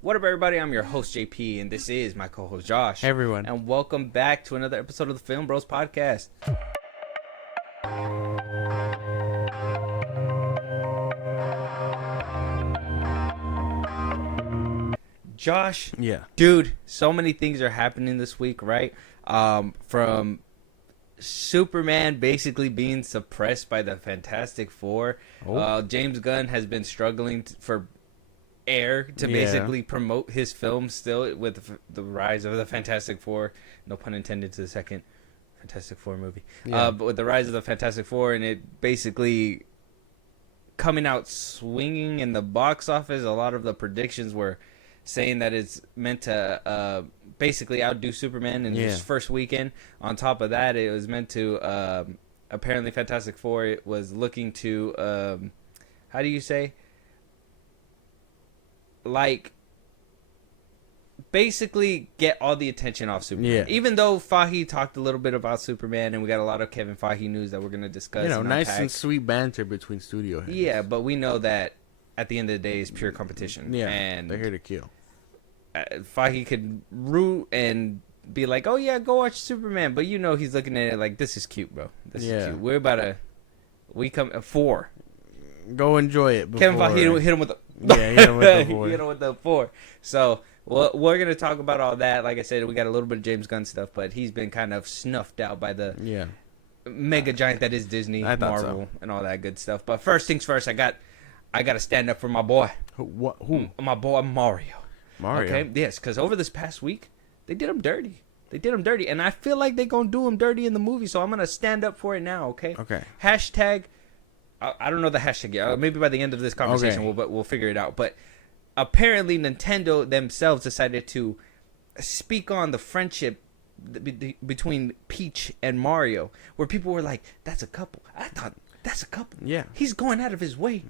What up, everybody? I'm your host, JP, and this is my co-host, Josh. Hey, everyone. And welcome back to another episode of the FilmBros podcast. Josh, Yeah. dude, so many things are happening this week, right? From Superman basically being suppressed by the Fantastic Four. James Gunn has been struggling for air to basically promote his film still with the rise of the Fantastic Four. No pun intended to the second Fantastic Four movie. But with the rise of the Fantastic Four and it basically coming out swinging in the box office, a lot of the predictions were saying that it's meant to basically outdo Superman in his first weekend. On top of that, it was meant to apparently Fantastic Four it was looking to how do you say, like, basically get all the attention off Superman. Even though Fiege talked a little bit about Superman and we got a lot of Kevin Feige news that we're going to discuss. You know, nice and sweet banter between studio heads. Yeah, but we know that at the end of the day it's pure competition. Yeah, and they're here to kill. Feige could root and be like, oh yeah, go watch Superman, but you know he's looking at it like, this is cute, bro. This is cute. We're about to, we come at 4. Go enjoy it. Kevin Feige hit him with the hit him with the 4. hit him with the 4. So we're gonna talk about all that. Like I said, we got a little bit of James Gunn stuff, but he's been kind of snuffed out by the mega giant that is Disney, Marvel, and all that good stuff. But first things first, I got to stand up for my boy. Who? My boy Mario. Mario. Okay, yes, because over this past week, they did him dirty. And I feel like they're going to do him dirty in the movie, so I'm going to stand up for it now, okay? Okay. Hashtag, I don't know the hashtag yet. Maybe by the end of this conversation, we'll figure it out. But apparently Nintendo themselves decided to speak on the friendship between Peach and Mario, where people were like, that's a couple. I thought, that's a couple. Yeah. He's going out of his way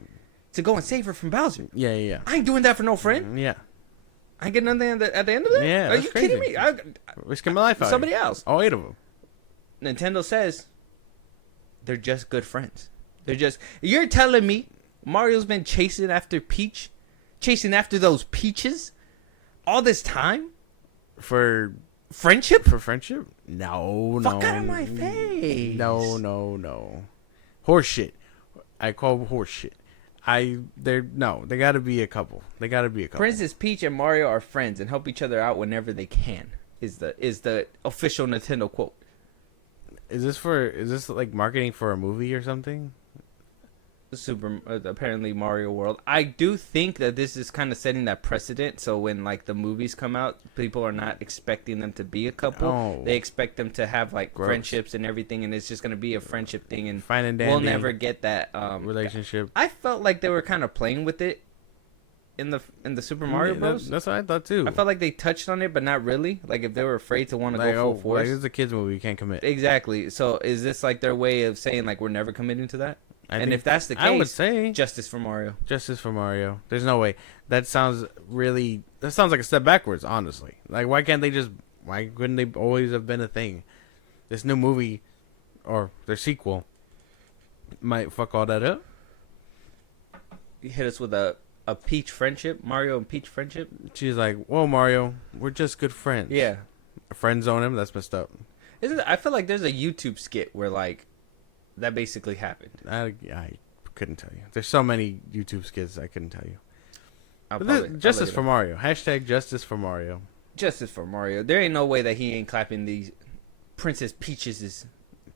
to go and save her from Bowser. Yeah. I ain't doing that for no friend. Yeah. I get nothing at the end of that? Yeah, Are you kidding me? Risking my life out. Somebody else. All 8 of them. Nintendo says they're just good friends. You're telling me Mario's been chasing after Peach? Chasing after those peaches? All this time? For friendship? For friendship? No. Fuck out of my face. No. Horse shit. I call horse shit. They gotta be a couple. For instance, Peach and Mario are friends and help each other out whenever they can. Is the official Nintendo quote. Is this like marketing for a movie or something? Apparently Mario World. I do think that this is kind of setting that precedent. So when like the movies come out, people are not expecting them to be a couple. They expect them to have like friendships and everything, and it's just gonna be a friendship thing. And fine and dandy. We'll never get that relationship. I felt like they were kind of playing with it in the Super Mario Bros. That's what I thought too. I felt like they touched on it, but not really. Like if they were afraid to want to go full force. Like this is a kids movie, you can't commit. Exactly. So is this like their way of saying like we're never committing to that? And if that's the case, I would say justice for Mario. Justice for Mario. There's no way. That sounds like a step backwards, honestly. Like, why couldn't they always have been a thing? This new movie, or their sequel, might fuck all that up. You hit us with a Peach friendship, Mario and Peach friendship. She's like, whoa, Mario, we're just good friends. Yeah. Friend zone him, that's messed up. I feel like there's a YouTube skit where, like, that basically happened. I couldn't tell you. There's so many YouTube skits I couldn't tell you. Justice for Mario. Hashtag justice for Mario. Justice for Mario. There ain't no way that he ain't clapping these Princess Peaches'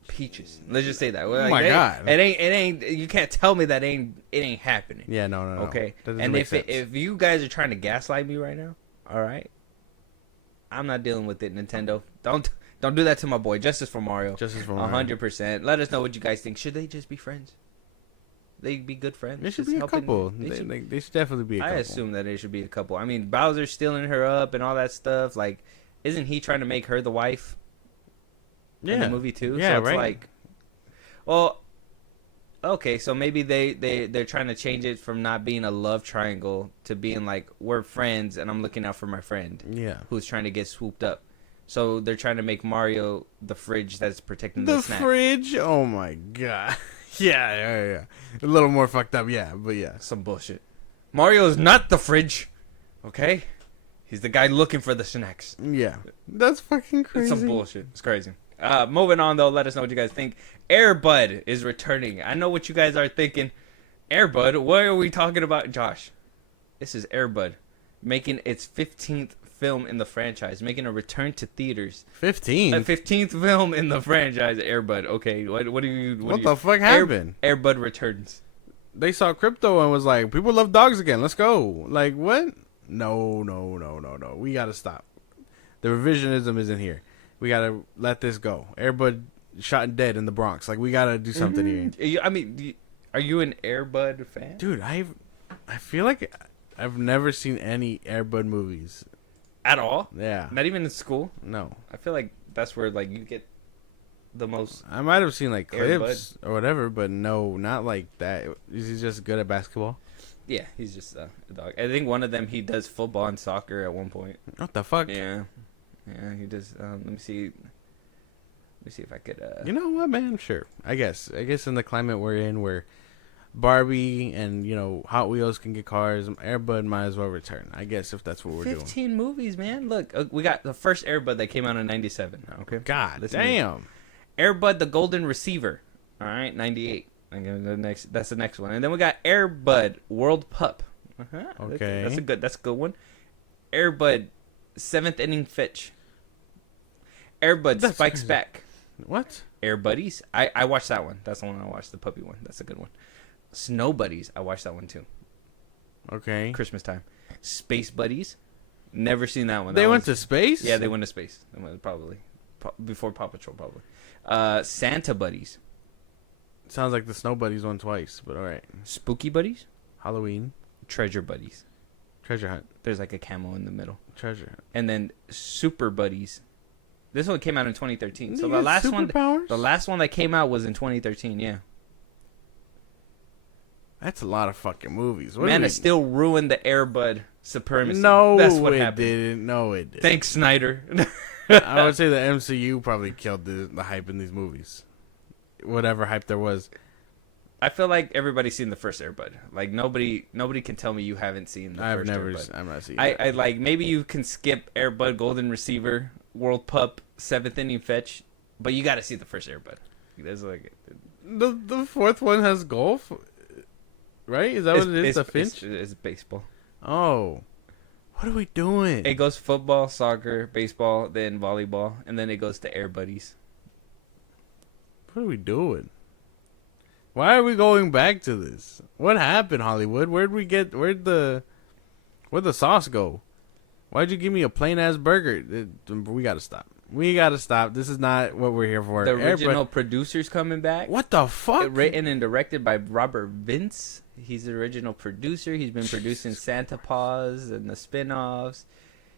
peaches. Let's just say that. Like, my God. It ain't. You can't tell me that it ain't happening. Yeah, no. Okay. And if you guys are trying to gaslight me right now, all right, I'm not dealing with it, Nintendo. Don't do that to my boy. Justice for Mario. Justice for Mario. 100%. Let us know what you guys think. Should they just be friends? They be good friends. They should be a couple. They should definitely be a couple. I assume that they should be a couple. I mean, Bowser's stealing her up and all that stuff. Like, isn't he trying to make her the wife in the movie too? Yeah, so it's right. like, well, okay, so maybe they're trying to change it from not being a love triangle to being like, we're friends and I'm looking out for my friend. Yeah. Who's trying to get swooped up. So they're trying to make Mario the fridge that's protecting the snack. The fridge? Oh my God. Yeah. A little more fucked up, but yeah. Some bullshit. Mario is not the fridge. Okay? He's the guy looking for the snacks. Yeah, that's fucking crazy. It's some bullshit. It's crazy. Moving on though, let us know what you guys think. Air Bud is returning. I know what you guys are thinking. Air Bud? What are we talking about, Josh? This is Air Bud making its 15th film in the franchise, making a return to theaters. 15. A 15th film in the franchise. Air Bud. Okay, what do you? What the fuck happened? Air Bud returns. They saw crypto and was like, people love dogs again. Let's go. Like, what? No. We gotta stop. The revisionism isn't here. We gotta let this go. Air Bud shot and dead in the Bronx. Like, we gotta do something here. I mean, are you an Air Bud fan? Dude, I feel like I've never seen any Air Bud movies. At all? Yeah. Not even in school? No. I feel like that's where like you get the most. I might have seen like Air clips or whatever, but no, not like that. Is he just good at basketball? Yeah, he's just a dog. I think one of them he does football and soccer at one point. What the fuck? Yeah, he does. Let me see. Let me see if I could. You know what, man? Sure. I guess in the climate we're in, where Barbie and Hot Wheels can get cars, Air Bud might as well return. I guess if that's what we're 15 doing. movies, man. Look, we got the first Air Bud that came out in '97. Okay. God Listen to me. damn. Air Bud the Golden Receiver. All right, '98. That's the next one, and then we got Air Bud World Pup. Okay, that's a good one. Air Bud Seventh Inning Fitch. Air Bud That's Spikes crazy. Back. What? Air Buddies. I watched that one. That's the one I watched. The puppy one. That's a good one. Snow Buddies. I watched that one too. Okay. Christmas time. Space Buddies. Never seen that one. They went to space? Yeah, they went to space. Probably before Paw Patrol. Probably. Santa Buddies. Sounds like the Snow Buddies won twice, but all right. Spooky Buddies. Halloween. Treasure Buddies. Treasure Hunt. There's like a camo in the middle. Treasure Hunt. And then Super Buddies. This one came out in 2013. So You the get last superpowers? the last one that came out was in 2013. Yeah. That's a lot of fucking movies. What Man, do it still ruined the Air Bud supremacy. No, That's what it happened. didn't. No, it didn't. Thanks, Snyder. I would say the MCU probably killed the hype in these movies. Whatever hype there was. I feel like everybody's seen the first Air Bud. Like nobody can tell me you haven't seen the first Air Bud. I'm not seeing I like maybe you can skip Air Bud Golden Receiver, World Pup, Seventh Inning Fetch, but you got to see the first Air Bud. There's like the fourth one has golf, right? Is that what it is? The Finch? It's baseball. Oh, what are we doing? It goes football, soccer, baseball, then volleyball, and then it goes to Air Buddies. What are we doing? Why are we going back to this? What happened, Hollywood? Where'd the sauce go? Why'd you give me a plain ass burger? We gotta stop. This is not what we're here for. The original producer's coming back. What the fuck? Written and directed by Robert Vince. He's the original producer. He's been producing Santa Paws and the spin-offs.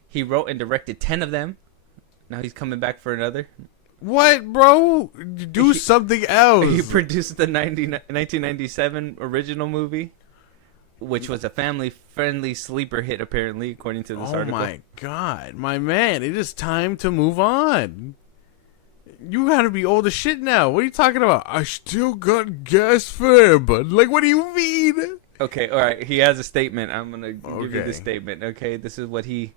He wrote and directed 10 of them. Now he's coming back for another. What, bro? Do something else. He produced the 1997 original movie, which was a family-friendly sleeper hit, apparently, according to this article. Oh my god, my man! It is time to move on. You gotta be old as shit now. What are you talking about? I still got gas fare, bud. Like, what do you mean? Okay, all right. He has a statement. I'm gonna give you Okay. the statement. Okay, this is what he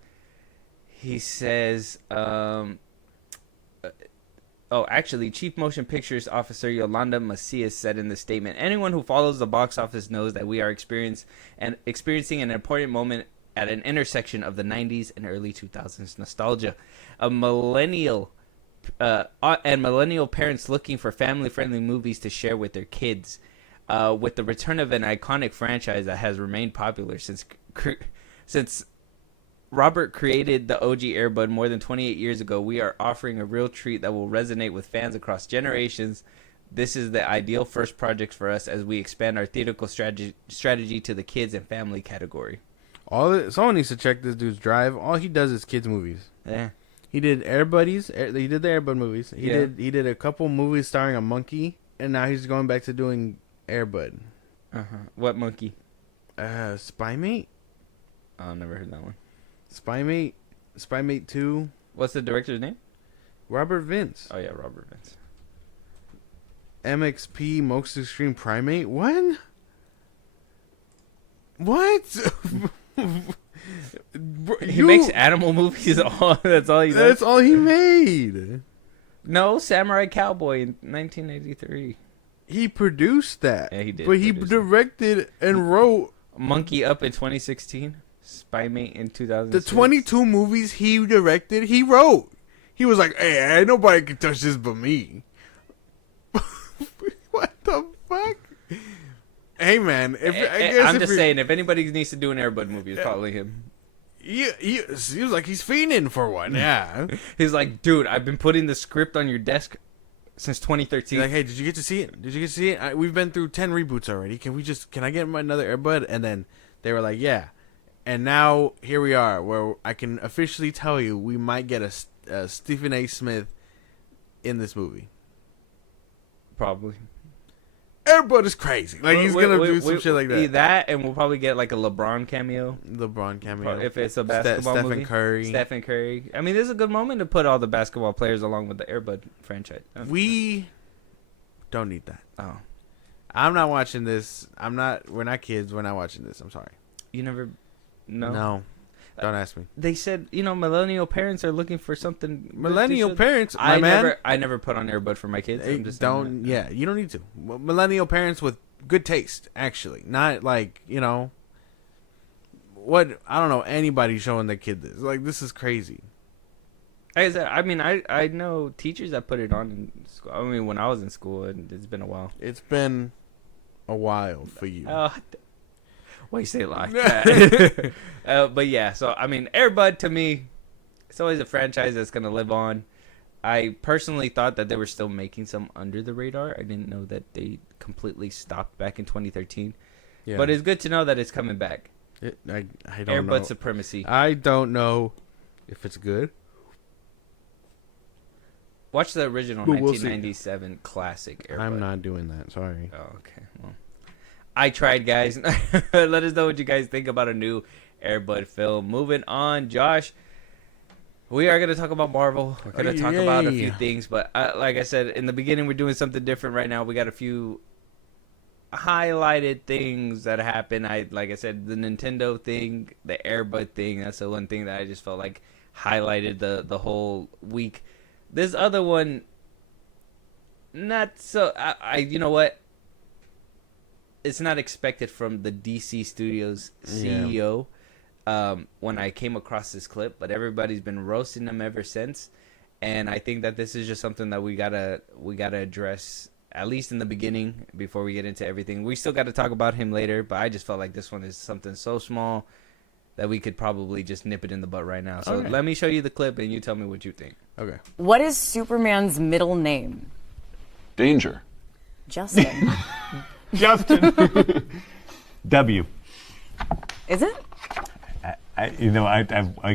says. Actually, Chief Motion Pictures Officer Yolanda Macias said in the statement, anyone who follows the box office knows that we are experiencing an important moment at an intersection of the 90s and early 2000s nostalgia. Millennial parents looking for family-friendly movies to share with their kids. With the return of an iconic franchise that has remained popular since Robert created the OG Air Bud more than 28 years ago, we are offering a real treat that will resonate with fans across generations. This is the ideal first project for us as we expand our theatrical strategy to the kids and family category. Someone needs to check this dude's drive. All he does is kids movies. Yeah. He did Air Buddies. He did the Air Bud movies. He Yeah. did a couple movies starring a monkey, and now he's going back to doing Air Bud. What monkey? Spy Mate. Oh, never heard that one. Spy Mate 2. What's the director's name? Robert Vince. Oh yeah, Robert Vince. MXP Most Extreme Primate. What? He makes animal movies. That's all he does. That's all he made. No, Samurai Cowboy in 1983. He produced that. Yeah, he did. But he produce directed and wrote Monkey Up in 2016. Spy Mate in 2006. the 22 movies he directed. He wrote. He was like, "Hey, ain't nobody can touch this but me." What the fuck? Hey man, I'm just saying, if anybody needs to do an Air Bud movie, it's probably him. He was like he's fiending for one. Yeah. He's like, dude, I've been putting the script on your desk since 2013. He's like, hey, did you get to see it? Did you get to see it? We've been through 10 reboots already. Can I get another Air Bud? And then they were like, yeah. And now here we are, where I can officially tell you we might get a Stephen A. Smith in this movie. Probably. Air Bud is crazy. Like he's gonna do some shit like that. That, and we'll probably get like a LeBron cameo. LeBron cameo. If it's a basketball movie. Stephen Curry. I mean, this is a good moment to put all the basketball players along with the Air Bud franchise. We don't need that. Oh. I'm not watching this. We're not kids. We're not watching this. I'm sorry. You never... No? No. Don't ask me. They said, millennial parents are looking for something. Millennial parents, I never put on Air Bud for my kids. I'm just you don't need to. Millennial parents with good taste, actually. Not like, what, I don't know, anybody showing their kid this. Like, this is crazy. Like I said, I know teachers that put it on in school. I mean, when I was in school, and it's been a while. It's been a while for you. Why you say it like that? But yeah, so I mean, Air Bud to me, it's always a franchise that's gonna live on. I personally thought that they were still making some under the radar. I didn't know that they completely stopped back in 2013. Yeah. But it's good to know that it's coming back. I don't Air know. Bud supremacy. I don't know if it's good. Watch the original 1997 classic Air Bud. I'm not doing that. Sorry. Oh, okay. Well, I tried, guys. Let us know what you guys think about a new Air Bud film. Moving on, Josh. We are going to talk about Marvel. We're going to talk about a few things. But like I said, in the beginning, we're doing something different right now. We got a few highlighted things that happened. Like I said, the Nintendo thing, the Air Bud thing. That's the one thing that I just felt like highlighted the whole week. This other one, not so... you know what? It's not expected from the DC Studios CEO when I came across this clip, but everybody's been roasting him ever since, and I think that this is just something that we gotta address at least in the beginning before we get into everything. We still got to talk about him later, but I just felt like this one is something so small that we could probably just nip it in the butt right now. So let me show you the clip and you tell me what you think. Okay. What is Superman's middle name? Danger. Justin. Justin. W. Is it? I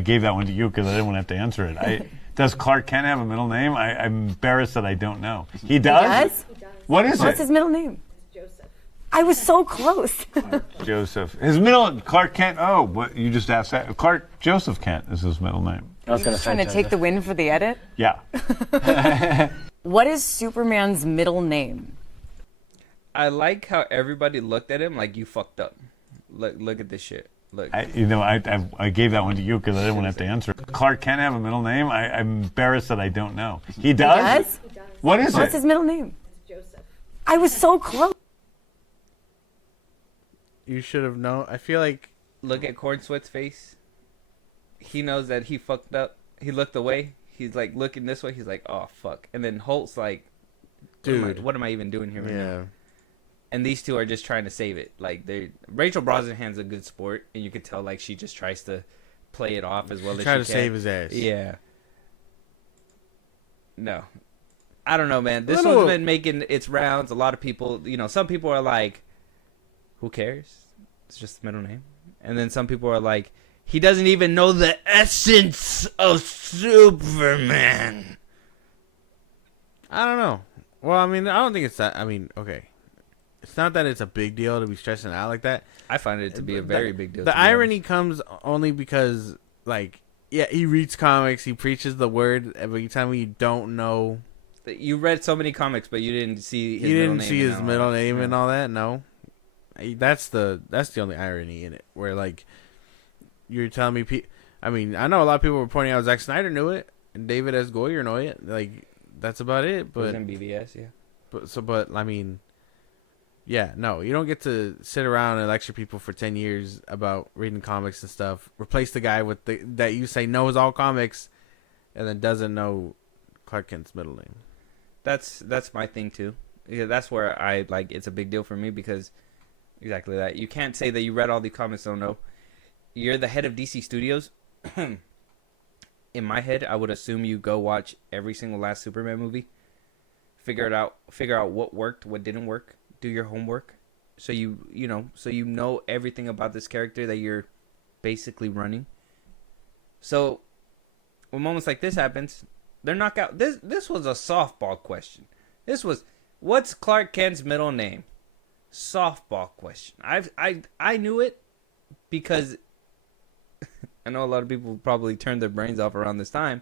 gave that one to you because I didn't want to have to answer it. Does Clark Kent have a middle name? I'm embarrassed that I don't know. He does? He does? What is it? What's his middle name? Joseph. I was so close. Joseph. His middle, Clark Kent. Oh, what you just asked that. Clark Joseph Kent is his middle name. I was just trying to take the win for the edit? Yeah. What is Superman's middle name? I like how everybody looked at him like you fucked up. Look at this shit. Look. I gave that one to you because I didn't want to have to answer it. Clark Kent have a middle name? I'm embarrassed that I don't know. He does? He does? What is it? What's his middle name? Joseph. I was so close. You should have known. I feel like... Look at Corn Sweat's face. He knows that he fucked up. He looked away. He's like looking this way. He's like, oh, fuck. And then Holt's like, dude, what am I even doing here right now? And these two are just trying to save it. Like Rachel Brosnahan's a good sport, and you could tell like she just tries to play it off as well as she can. Try to save his ass. Yeah. No, I don't know, man. This one's been making its rounds. A lot of people, some people are like, "Who cares? It's just the middle name." And then some people are like, "He doesn't even know the essence of Superman." I don't know. Well, I mean, I don't think it's that. I mean, okay. It's not that it's a big deal to be stressing out like that. I find it to be a very big deal. The irony comes only because, like, yeah, he reads comics, he preaches the word every time you don't know. You read so many comics, but you didn't see his middle name and all that. No, that's the only irony in it. Where like, you're telling me, I mean, I know a lot of people were pointing out Zack Snyder knew it, and David S. Goyer knew it. Like, that's about it. It was in BVS, yeah. But I mean, yeah, no, you don't get to sit around and lecture people for 10 years about reading comics and stuff. Replace the guy with that you say knows all comics, and then doesn't know Clark Kent's middle name. That's my thing too. Yeah, that's where I like. It's a big deal for me because exactly that. You can't say that you read all the comics. Don't know. You're the head of DC Studios. In my head, I would assume you go watch every single last Superman movie. Figure out what worked, what didn't work. Do your homework, so you know everything about this character that you're basically running. So when moments like this happens, they're knocked out. This was a softball question. This was, what's Clark Kent's middle name? Softball question. I knew it because I know a lot of people probably turned their brains off around this time.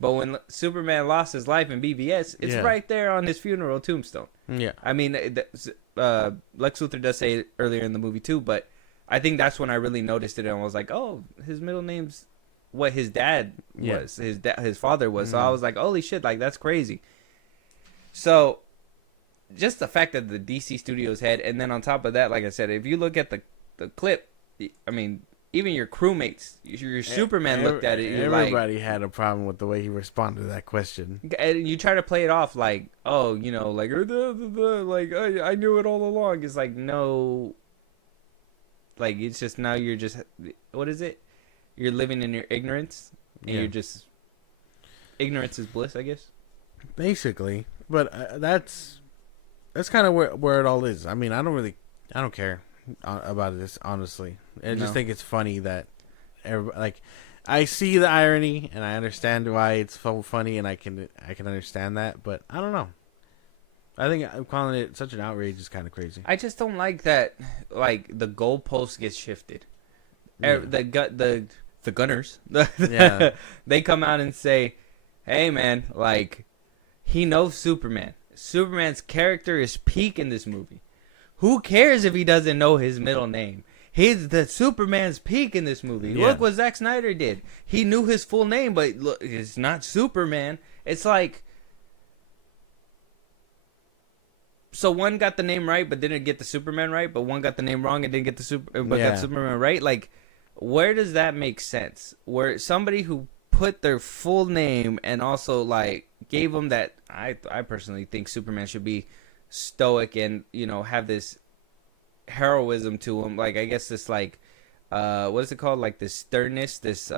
But when Superman lost his life in BVS, it's right there on his funeral tombstone. Yeah. I mean, Lex Luthor does say it earlier in the movie too, but I think that's when I really noticed it and was like, oh, his middle name's what his dad was. His father was. So I was like, holy shit, like that's crazy. So just the fact that the DC Studios had, and then on top of that, like I said, if you look at the clip, I mean, even your crewmates, your Superman looked at it. Everybody had a problem with the way he responded to that question. And you try to play it off like, oh, you know, like, like I knew it all along. It's like, no, like it's just now you're just, what is it? You're living in your ignorance, and you're just, ignorance is bliss, I guess. Basically, but that's kind of where it all is. I mean, I don't care about this, honestly. I just think it's funny that I see the irony and I understand why it's so funny, and I can understand that, but I don't know. I think I'm calling it such an outrage is kind of crazy. I just don't like that. Like the goalpost gets shifted. Yeah. The Gunners, they come out and say, "Hey man, like he knows Superman. Superman's character is peak in this movie. Who cares if he doesn't know his middle name? He's the Superman's peak in this movie. Yeah. Look what Zack Snyder did. He knew his full name, but look, it's not Superman. It's like, so one got the name right, but didn't get the Superman right. But one got the name wrong and didn't get got Superman right. Like, where does that make sense? Where somebody who put their full name and also like gave them that, I personally think Superman should be stoic and, you know, have this heroism to him, like I guess this like what is it called, like this sternness, this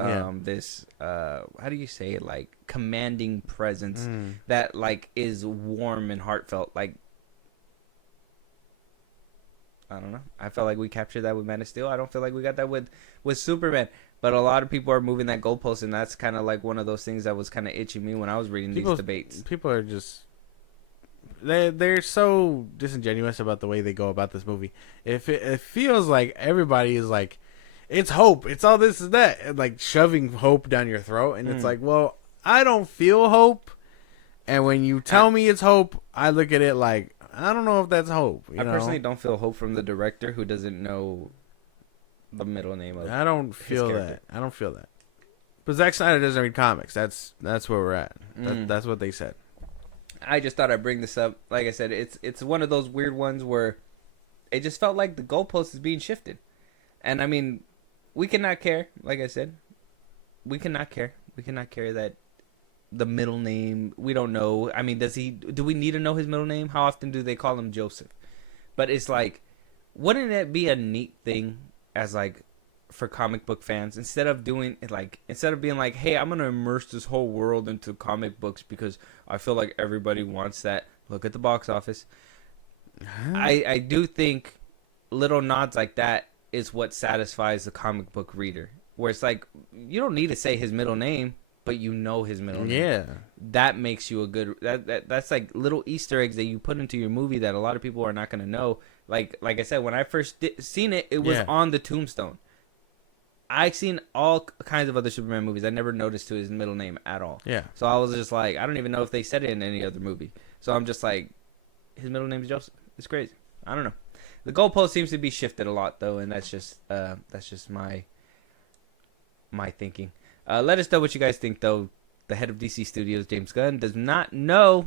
this how do you say it, like commanding presence that like is warm and heartfelt. Like I don't know, I felt like we captured that with Man of Steel. I don't feel like we got that with Superman, but a lot of people are moving that goalpost, and that's kind of like one of those things that was kind of itching me when I was reading these debates. People are just they're so disingenuous about the way they go about this movie. It feels like everybody is like, it's hope, it's all this and that, and like shoving hope down your throat, and it's like, well, I don't feel hope, and when you tell me it's hope, I look at it like, I don't know if that's hope. I personally don't feel hope from the director who doesn't know the middle name of. I don't feel that. I don't feel that. But Zack Snyder doesn't read comics. That's where we're at. That's what they said. I just thought I'd bring this up. Like I said, it's one of those weird ones where it just felt like the goalpost is being shifted. And I mean, we cannot care. Like I said, we cannot care. We cannot care that the middle name, we don't know. I mean, do we need to know his middle name? How often do they call him Joseph? But it's like, wouldn't it be a neat thing as like for comic book fans, instead of being like, hey, I'm gonna immerse this whole world into comic books because I feel like everybody wants that. Look at the box office. I do think little nods like that is what satisfies the comic book reader, where it's like, you don't need to say his middle name, but you know his middle name. Yeah, that makes you a good. That's like little Easter eggs that you put into your movie that a lot of people are not gonna know. Like I said, when I first seen it, it was on the tombstone. I've seen all kinds of other Superman movies. I never noticed to his middle name at all. Yeah. So I was just like, I don't even know if they said it in any other movie. So I'm just like, his middle name is Joseph. It's crazy. I don't know. The goalpost seems to be shifted a lot though, and that's just my my thinking. Let us know what you guys think, though. The head of DC Studios, James Gunn, does not know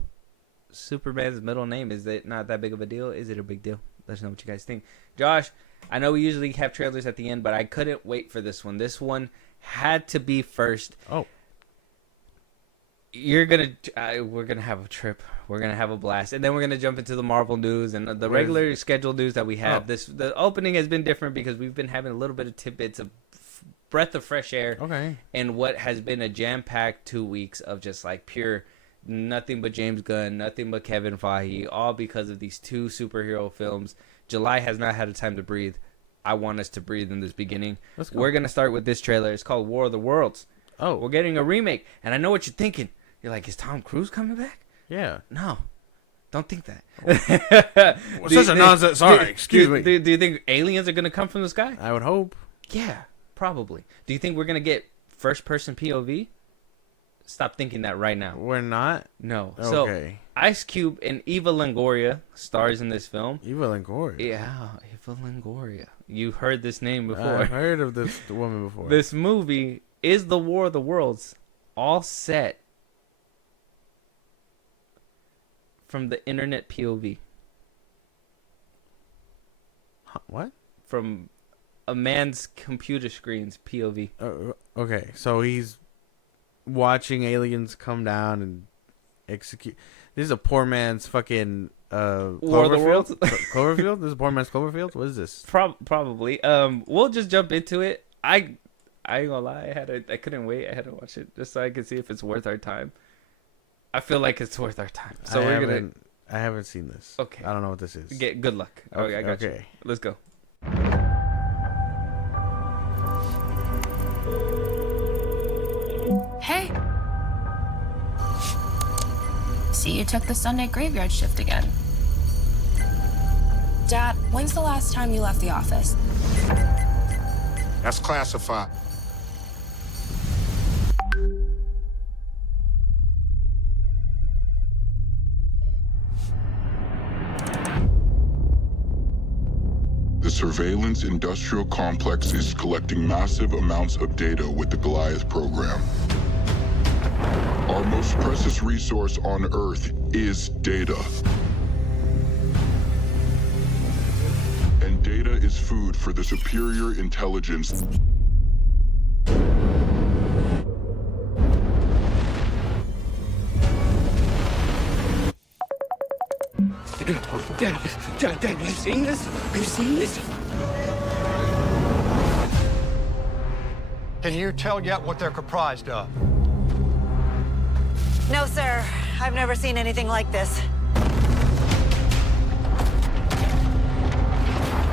Superman's middle name. Is it not that big of a deal? Is it a big deal? Let us know what you guys think. Josh, I know we usually have trailers at the end, but I couldn't wait for this one. This one had to be first. Oh. We're gonna have a trip. We're gonna have a blast, and then we're gonna jump into the Marvel news and the regular scheduled news that we have. The opening has been different because we've been having a little bit of tidbits of breath of fresh air. Okay. And what has been a jam-packed 2 weeks of just like pure nothing but James Gunn, nothing but Kevin Feige, all because of these 2 superhero films. July has not had a time to breathe. I want us to breathe in this beginning. Let's go. We're gonna start with this trailer. It's called War of the Worlds. Oh. We're getting a remake, and I know what you're thinking. You're like, is Tom Cruise coming back? Yeah. No, don't think that. Such a nonsense. Sorry, excuse me. Do you think aliens are gonna come from the sky? I would hope. Yeah, probably. Do you think we're gonna get first-person POV? Stop thinking that right now. We're not? No. Okay. So, Ice Cube and Eva Longoria stars in this film. Eva Longoria? Yeah, Eva Longoria. You heard this name before. I've heard of this woman before. This movie is the War of the Worlds, all set from the internet POV. Huh, what? From a man's computer screen's POV. Okay, so he's watching aliens come down and execute. This is a poor man's fucking War of the Worlds? Cloverfield? This is a poor man's Cloverfield? What is this? Probably. We'll just jump into it. I ain't gonna lie. I couldn't wait. I had to watch it just so I could see if it's worth our time. I feel like it's worth our time. So I haven't seen this. Okay. I don't know what this is. Good luck. Okay, I got you. Let's go. Hey. See, you took the Sunday graveyard shift again. Dad, when's the last time you left the office? That's classified. The surveillance industrial complex is collecting massive amounts of data with the Goliath program. Our most precious resource on Earth is data. And data is food for the superior intelligence. Dad, have you seen this? Have you seen this? Can you tell yet what they're comprised of? No, sir. I've never seen anything like this.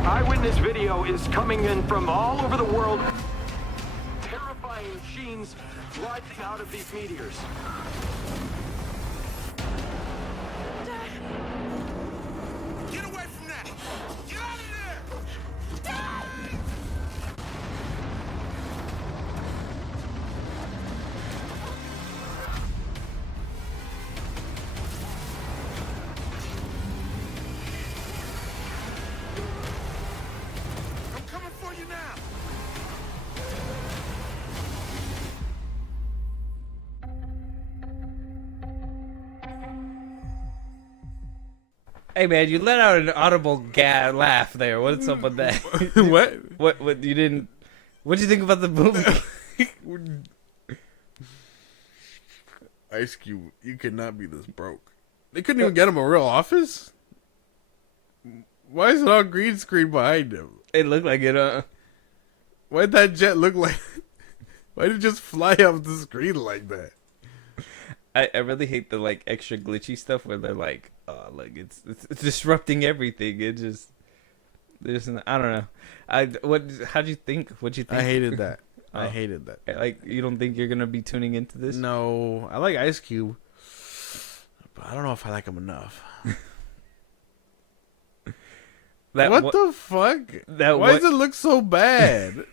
Eyewitness video is coming in from all over the world. Terrifying machines rising out of these meteors. Get away from that! Get out of there! Dad! I'm coming for you now! Hey man, you let out an audible laugh there. What's up with that? What? What you didn't? What'd you think about the movie? Ice Cube, you cannot be this broke. They couldn't even get him a real office? Why is it all green screen behind him? It looked like it. Why'd that jet look like... Why did it just fly off the screen like that? I really hate the like extra glitchy stuff where they're like, oh, like it's disrupting everything. It just there's I don't know. How'd you think? What'd you think? I hated that. I hated that. Like you don't think you're gonna be tuning into this? No, I like Ice Cube, but I don't know if I like him enough. What the fuck? Why does it look so bad?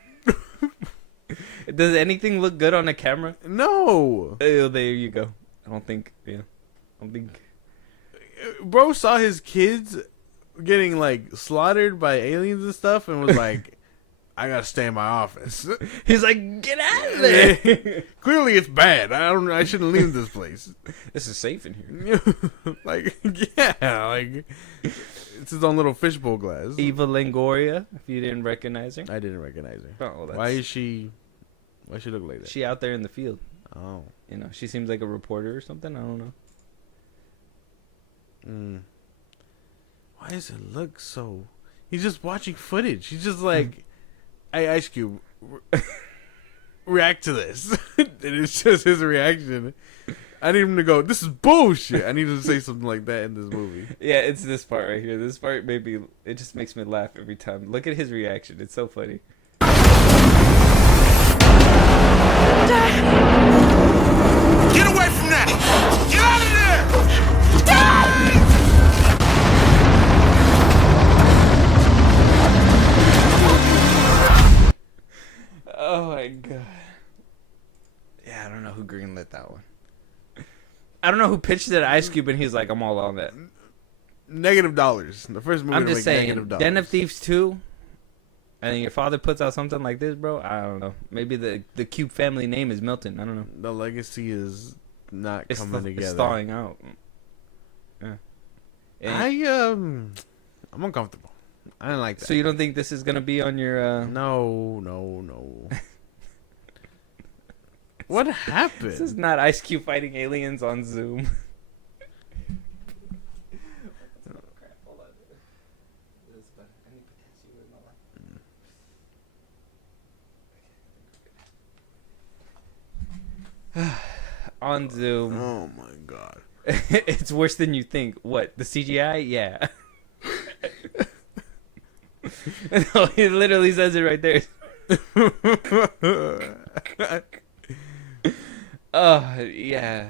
Does anything look good on a camera? No. Oh, there you go. I don't think. Bro saw his kids getting like slaughtered by aliens and stuff, and was like, I gotta stay in my office. He's like, get out of there. Clearly, it's bad. I shouldn't leave this place. This is safe in here. Like, yeah, like it's his own little fishbowl glass. Eva Longoria, if you didn't recognize her. I didn't recognize her. Oh, well, Why is she? Why she look like that? She out there in the field. Oh. You know, she seems like a reporter or something. I don't know. Why does it look so? He's just watching footage. He's just like, "Hey, Ice Cube, react to this." And it's just his reaction. I need him to go, "This is bullshit." I need him to say something like that in this movie. Yeah, it's this part right here. This part it just makes me laugh every time. Look at his reaction. It's so funny. Get away from that! Get out of there! Oh my god. Yeah, I don't know who greenlit that one. I don't know who pitched it at Ice Cube and he's like, I'm all on that. $-. The first movie I'm to just make saying, $. Den of Thieves 2, and then your father puts out something like this, bro. I don't know. Maybe the Cube family name is Milton. I don't know. The legacy is not It's coming together. It's thawing out. Yeah. I'm uncomfortable. I didn't like that. So you don't think this is gonna be on your? No. What happened? This is not Ice Cube fighting aliens on Zoom. On Zoom. Oh my god. It's worse than you think. What? The CGI? Yeah. No, he literally says it right there. Oh, yeah.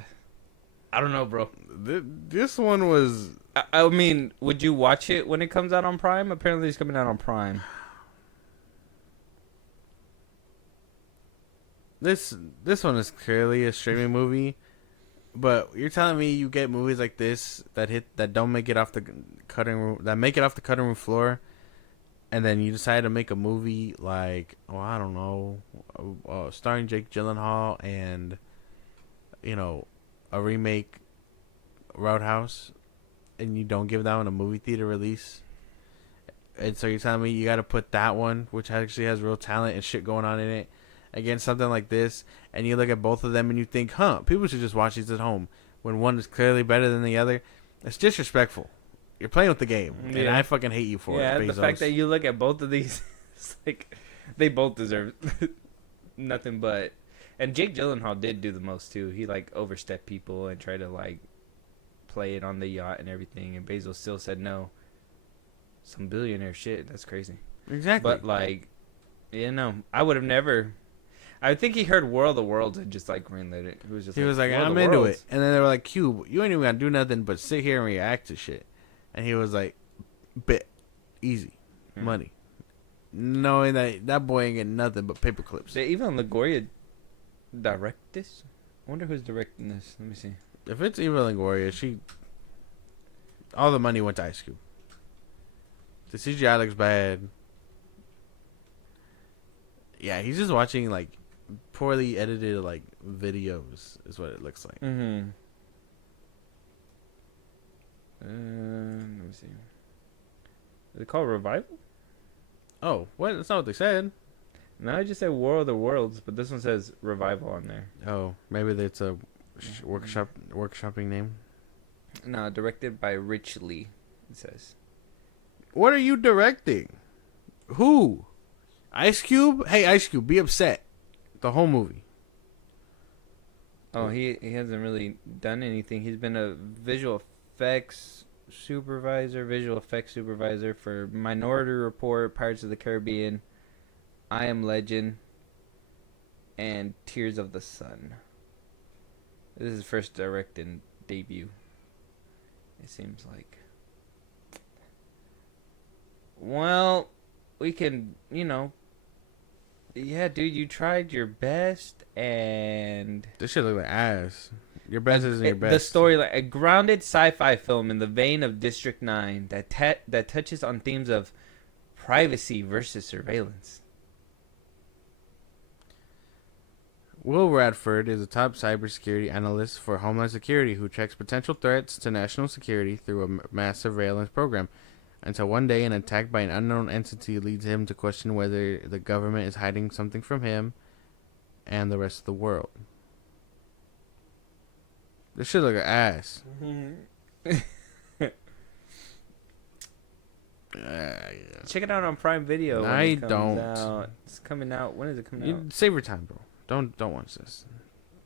I don't know, bro. This one was... I mean, would you watch it when it comes out on Prime? Apparently it's coming out on Prime. This one is clearly a streaming movie, but you're telling me you get movies like this that don't make it off the cutting room floor, and then you decide to make a movie like, I don't know, starring Jake Gyllenhaal and, a remake Roadhouse, and you don't give that one a movie theater release. And so you're telling me you got to put that one, which actually has real talent and shit going on in it, against something like this, and you look at both of them and you think, people should just watch these at home, when one is clearly better than the other. It's disrespectful. You're playing with the game, and I fucking hate you for it. Yeah, Bezos. the fact that you look at both of these, it's like they both deserve nothing but. And Jake Gyllenhaal did do the most too. He overstepped people and tried to play it on the yacht and everything, and Bezos still said no. Some billionaire shit. That's crazy. Exactly. But I would have never. I think he heard World of Worlds and just greenlit it. He was like, I'm into it. And then they were like, Cube, you ain't even gonna do nothing but sit here and react to shit. And he was like, bet. Easy. Money. Knowing that boy ain't getting nothing but paper clips. Did Eva Longoria direct this? I wonder who's directing this. Let me see. If it's Eva Longoria, all the money went to Ice Cube. The CGI looks bad. Yeah, he's just watching poorly edited videos is what it looks like. Mm-hmm. Let me see. Is it called Revival? Oh, what? That's not what they said. No, I just said World of Worlds, but this one says Revival on there. Oh, maybe it's a workshopping name. No, directed by Rich Lee, it says. What are you directing? Who? Ice Cube? Hey, Ice Cube, be upset. The whole movie. Oh, he hasn't really done anything. He's been a visual effects supervisor for Minority Report, Pirates of the Caribbean, I Am Legend, and Tears of the Sun. This is his first directing debut, it seems like. Well, we can, yeah, dude, you tried your best, and this shit look like ass. Your best isn't your best. The story, a grounded sci-fi film in the vein of District 9 that touches on themes of privacy versus surveillance. Will Radford is a top cybersecurity analyst for Homeland Security who checks potential threats to national security through a mass surveillance program. Until one day, an attack by an unknown entity leads him to question whether the government is hiding something from him and the rest of the world. This shit look like ass. Check it out on Prime Video. When I it comes don't. Out. It's coming out. When is it coming out? Save your time, bro. Don't watch this.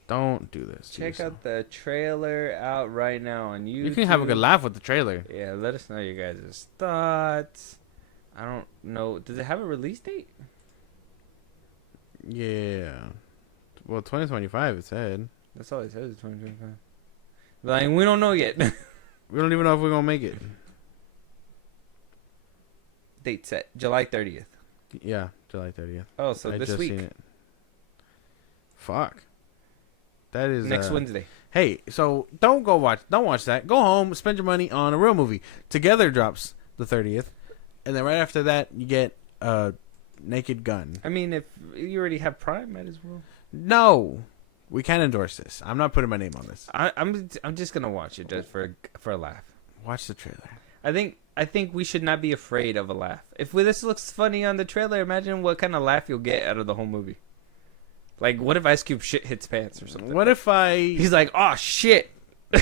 Don't do this. to Check yourself. out the trailer out right now on YouTube. You can have a good laugh with the trailer. Yeah, let us know your guys' thoughts. I don't know. Does it have a release date? Yeah. Well, 2025 it said. That's all it says. 2025. Like we don't know yet. We don't even know if we're gonna make it. Date set July 30th. Yeah, July 30th. Oh, so I this just week. seen it. Fuck. That is Next Wednesday. Hey, so don't watch that. Go home, spend your money on a real movie. Together drops the 30th, and then right after that you get Naked Gun. I mean, if you already have Prime, might as well. No, we can't endorse this. I'm not putting my name on this. I'm just gonna watch it just for a laugh. Watch the trailer. I think we should not be afraid of a laugh. If this looks funny on the trailer, imagine what kind of laugh you'll get out of the whole movie. Like, what if Ice Cube shit hits pants or something? What if I? He's like, oh shit. He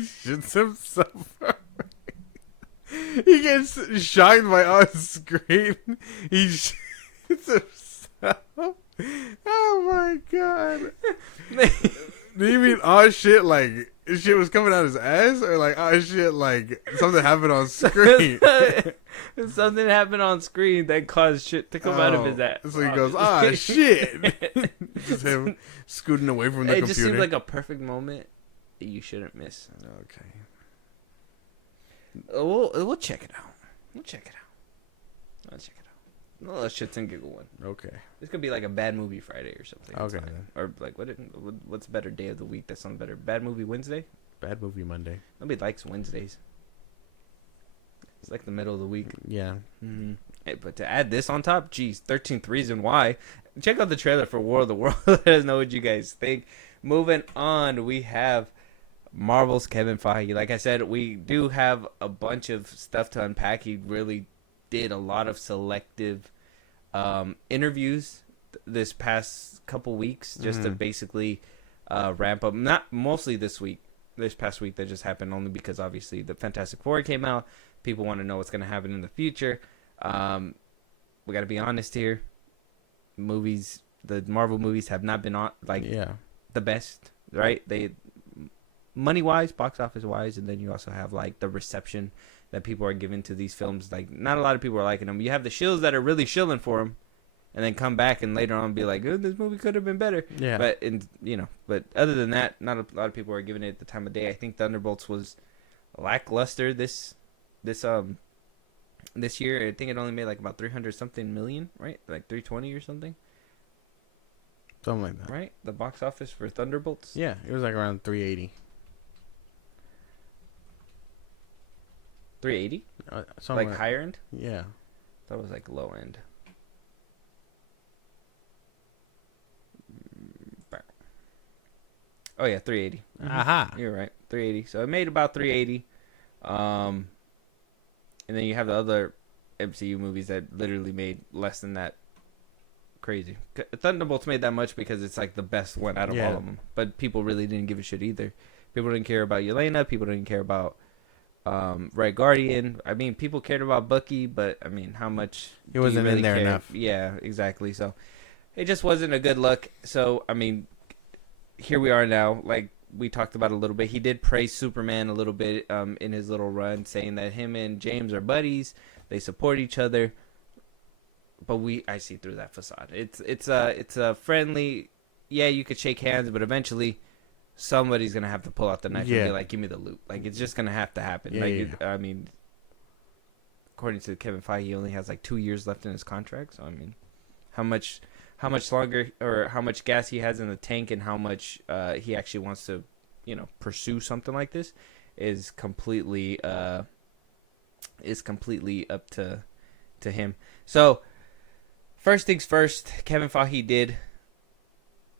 shits himself. He gets shocked by on screen. He shits himself. Oh my god. Do you mean oh shit like shit was coming out his ass, or like oh shit like something happened on screen? Something happened on screen that caused shit to come out of his ass. So he goes, ah shit. Just him scooting away from the It computer. just seems like a perfect moment that you shouldn't miss. Okay. We'll check it out. We'll check it out. Let's check it out. No, shits and giggle one. Okay. This could be like a bad movie Friday or something. It's Okay, fine. then. Or like what's a better day of the week that sounds better? Bad movie Wednesday? Bad movie Monday. Nobody likes Wednesdays. It's like the middle of the week. Yeah. Mm-hmm. Hey, but to add this on top, geez, 13th Reason Why. Check out the trailer for War of the World. Let us know what you guys think. Moving on, we have Marvel's Kevin Feige. Like I said, we do have a bunch of stuff to unpack. He really did a lot of selective interviews this past couple weeks just to basically ramp up. Not mostly this past week that just happened, only because obviously the Fantastic Four came out. People want to know what's going to happen in the future. We got to be honest here. The Marvel movies have not been the best, right? They money wise, box office wise, and then you also have like the reception that people are giving to these films. Like, not a lot of people are liking them. You have the shills that are really shilling for them, and then come back and later on be like, "Oh, this movie could have been better." Yeah. But other than that, not a lot of people are giving it the time of day. I think Thunderbolts was lackluster this year. I think it only made like about 300 something million, right? Like 320 or something. Something like that. Right? The box office for Thunderbolts. Yeah, it was like around 380. 380? Something Like higher end? Yeah. That was like low end. Oh yeah, 380. Aha. You're right, 380. So it made about 380. And then you have the other MCU movies that literally made less than that. Crazy. Thunderbolts made that much because it's like the best one out of all of them. But people really didn't give a shit either. People didn't care about Yelena. People didn't care about Red Guardian. I mean, people cared about Bucky, but I mean, how much? He wasn't in there enough. Yeah, exactly. So it just wasn't a good look. So I mean, here we are now. Like we talked about a little bit. He did praise Superman a little bit in his little run, saying that him and James are buddies. They support each other. But I see through that facade. It's a friendly. Yeah, you could shake hands, but eventually somebody's gonna have to pull out the knife and be like, "Give me the loot." Like it's just gonna have to happen. I mean, according to Kevin Feige, he only has like 2 years left in his contract. So I mean, how much longer or how much gas he has in the tank and how much he actually wants to, pursue something like this is completely up to him. So first things first, Kevin Feige did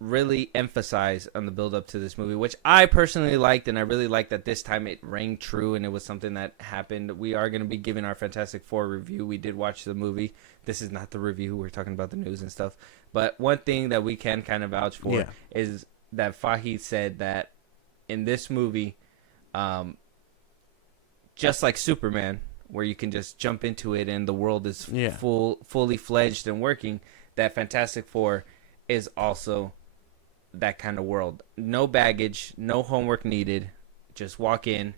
really emphasize on the build up to this movie, which I personally liked, and I really liked that this time it rang true and it was something that happened. We are going to be giving our Fantastic Four review. We did watch the movie. This is not the review. We're talking about the news and stuff. But one thing that we can kind of vouch for is that Fiege said that in this movie, just like Superman, where you can just jump into it and the world is fully fledged and working, that Fantastic Four is also that kind of world. No baggage, no homework needed. Just walk in.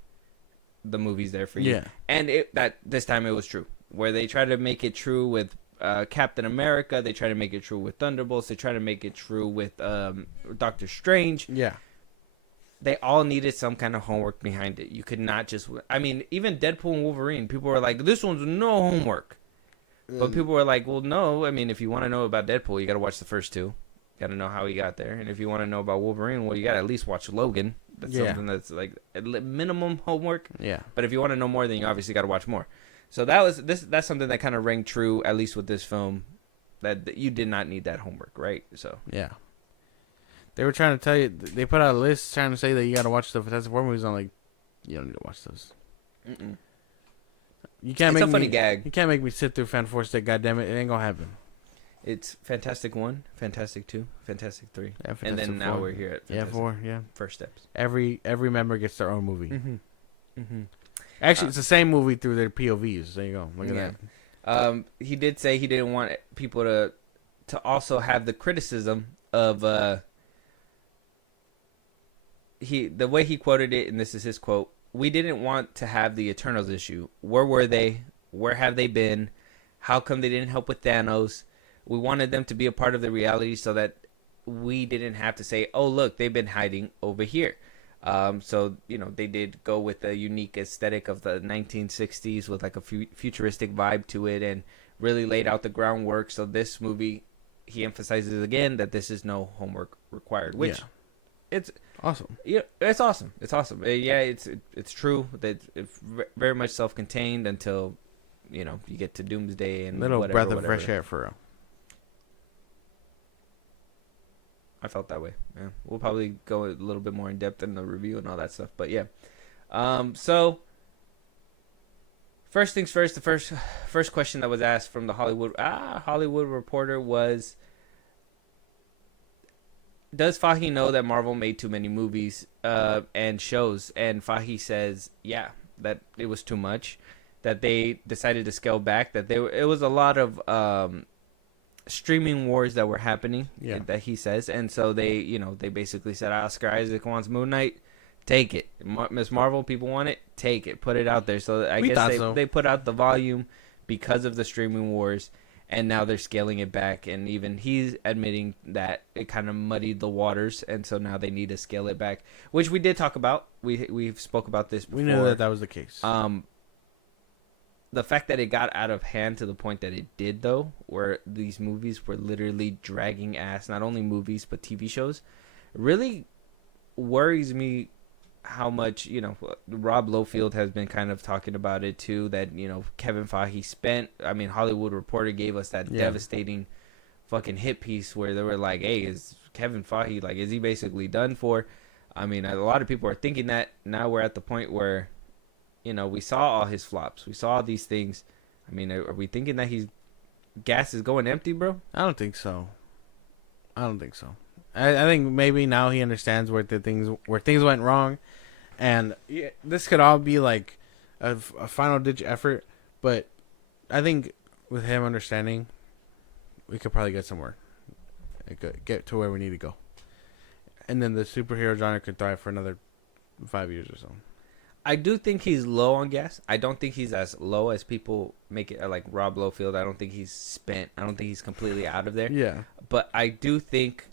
The movie's there for you. Yeah. And that this time it was true. Where they try to make it true with Captain America, they try to make it true with Thunderbolts, they try to make it true with Doctor Strange. Yeah. They all needed some kind of homework behind it. You could not just... I mean, even Deadpool and Wolverine, people were like, this one's no homework. But people were like, well, no. I mean, if you want to know about Deadpool, you got to watch the first two. Got to know how he got there. And if you want to know about Wolverine, well, you got to at least watch Logan. That's something that's like minimum homework. Yeah. But if you want to know more, then you obviously got to watch more. So that's something that kind of rang true, at least with this film, that you did not need that homework, right? So yeah. They were trying to tell you, they put out a list trying to say that you got to watch the Fantastic Four movies. I'm like, you don't need to watch those. Mm-mm. You can't It's make a funny me, gag. You can't make me sit through Fan Four Stick. God damn it, it ain't gonna happen. It's Fantastic 1, Fantastic 2, Fantastic 3. Yeah, Fantastic and then now 4. we're here at Fantastic 4. Yeah, First Steps. Every member gets their own movie. Mm-hmm. Mm-hmm. Actually, it's the same movie through their POVs. There you go. Look at that. He did say he didn't want people to also have the criticism of the way he quoted it, and this is his quote: "We didn't want to have the Eternals issue. Where were they? Where have they been? How come they didn't help with Thanos? We wanted them to be a part of the reality so that we didn't have to say, oh, look, they've been hiding over here." So, they did go with the unique aesthetic of the 1960s with like a futuristic vibe to it and really laid out the groundwork. So this movie, he emphasizes again that this is no homework required, which it's awesome. Yeah, it's awesome. It's awesome. It's true that it's very much self-contained until, you get to Doomsday and little whatever, breath of whatever. fresh air for real. I felt that way. Yeah, we'll probably go a little bit more in depth in the review and all that stuff. But yeah, so first things first. The first question that was asked from the Hollywood Reporter was, does Fiege know that Marvel made too many movies and shows? And Fiege says, yeah, that it was too much. That they decided to scale back. That it was a lot of streaming wars that were happening, that he says, and so they basically said, Oscar Isaac wants Moon Knight, take it. Miss Marvel, people want it, take it, put it out there. So I guess they put out the volume because of the streaming wars, and now they're scaling it back, and even he's admitting that it kind of muddied the waters, and so now they need to scale it back, which we did talk about. We've spoke about this before. We knew that was the case. The fact that it got out of hand to the point that it did, though, where these movies were literally dragging ass, not only movies, but TV shows, really worries me how much, Rob Liefeld has been kind of talking about it, too, that, Kevin Feige spent. I mean, Hollywood Reporter gave us that devastating fucking hit piece where they were like, hey, is Kevin Feige, is he basically done for? I mean, a lot of people are thinking that. Now we're at the point where... we saw all his flops. We saw these things. I mean, are we thinking that gas is going empty, bro? I don't think so. I think maybe now he understands where things went wrong, and this could all be like a final ditch effort. But I think with him understanding, we could probably get somewhere. It could get to where we need to go, and then the superhero genre could thrive for another 5 years or so. I do think he's low on gas. I don't think he's as low as people make it, like Rob Liefeld. I don't think he's spent. I don't think he's completely out of there. Yeah. But I do think